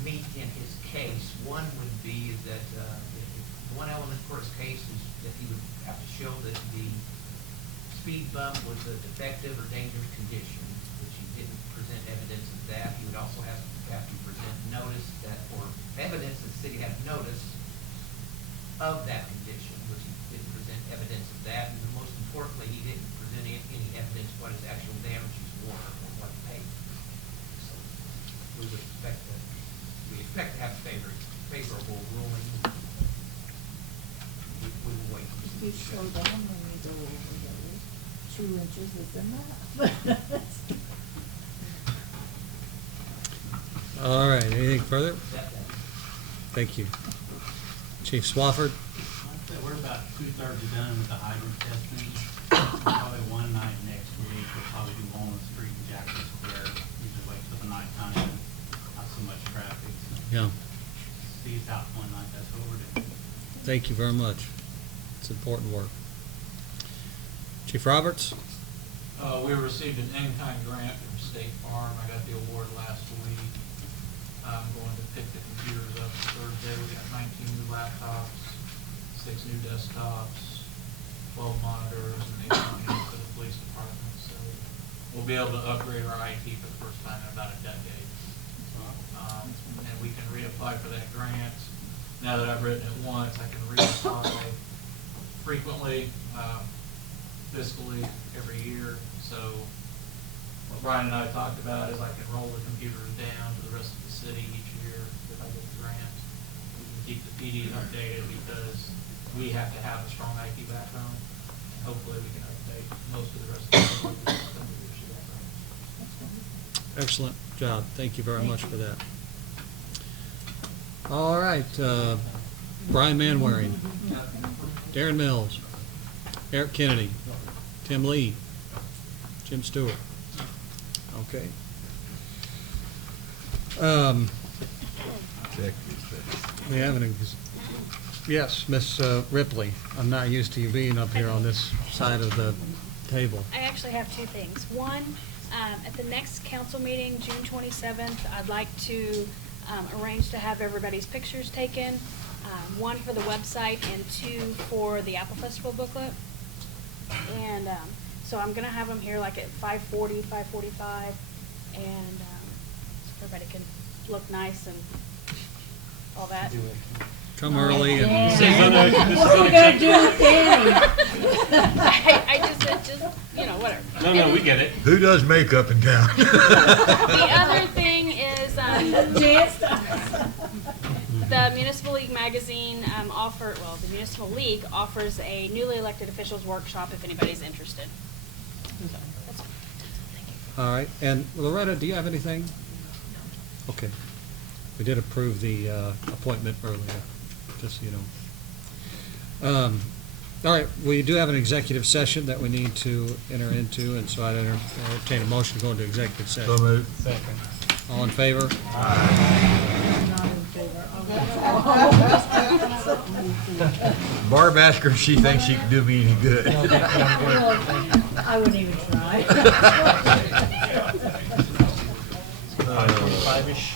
meet in his case. One would be that one element for his case is that he would have to show that the speed bump was a defective or dangerous condition, which he didn't present evidence of that. He would also have to present notice that, or evidence that the city had notice of that condition, which he didn't present evidence of that. And most importantly, he didn't present any evidence of what his actual damages were or what he paid. So we would expect to have a favorable ruling. We will wait. If you slow down when we go over those 2 inches, is enough. All right, anything further? Thank you. Chief Swafford? We're about 2/3 done with the hydrant testing. Probably one night next week, we'll probably do Walnut Street and Jackson Square. Usually wait till the nighttime, not so much traffic. Yeah. See it's out one night, that's what we're doing. Thank you very much. It's important work. Chief Roberts? We received an in-kind grant from State Farm. I got the award last week. I'm going to pick the computers up Thursday. We got 19 new laptops, 6 new desktops, 12 monitors, and 8 monitors for the police department. So we'll be able to upgrade our IT for the first time in about a decade. And we can reapply for that grant. Now that I've written it once, I can reapply frequently, fiscally, every year. So what Brian and I talked about is I can roll the computers down to the rest of the city each year if I get the grant. We can keep the PDs updated because we have to have a strong IT background. And hopefully we can update most of the rest of the city with some leadership background. Excellent job. Thank you very much for that. All right, Brian Manwaring, Darren Mills, Eric Kennedy, Tim Lee, Jim Stewart. Okay. We have yes, Miss Ripley. I'm not used to you being up here on this side of the table. I actually have 2 things. One, at the next council meeting, June 27th, I'd like to arrange to have everybody's pictures taken. 1 for the website and 2 for the Apple Festival booklet. And so I'm gonna have them here like at 5:40, 5:45, and so everybody can look nice and all that. Come early and. What are we gonna do with Danny? I just said, you know, whatever. No, we get it. Who does makeup in town? The other thing is, the Municipal League magazine the Municipal League offers a newly elected officials workshop if anybody's interested. So, that's all. Thank you. All right, and Loretta, do you have anything? Okay. We did approve the appointment earlier, just so you know. All right, we do have an executive session that we need to enter into, and so I'd entertain a motion to go into executive session. So moved. Second. All in favor? Not in favor. Barb asked her if she thinks she can do me any good. I wouldn't even try. 5:25-ish.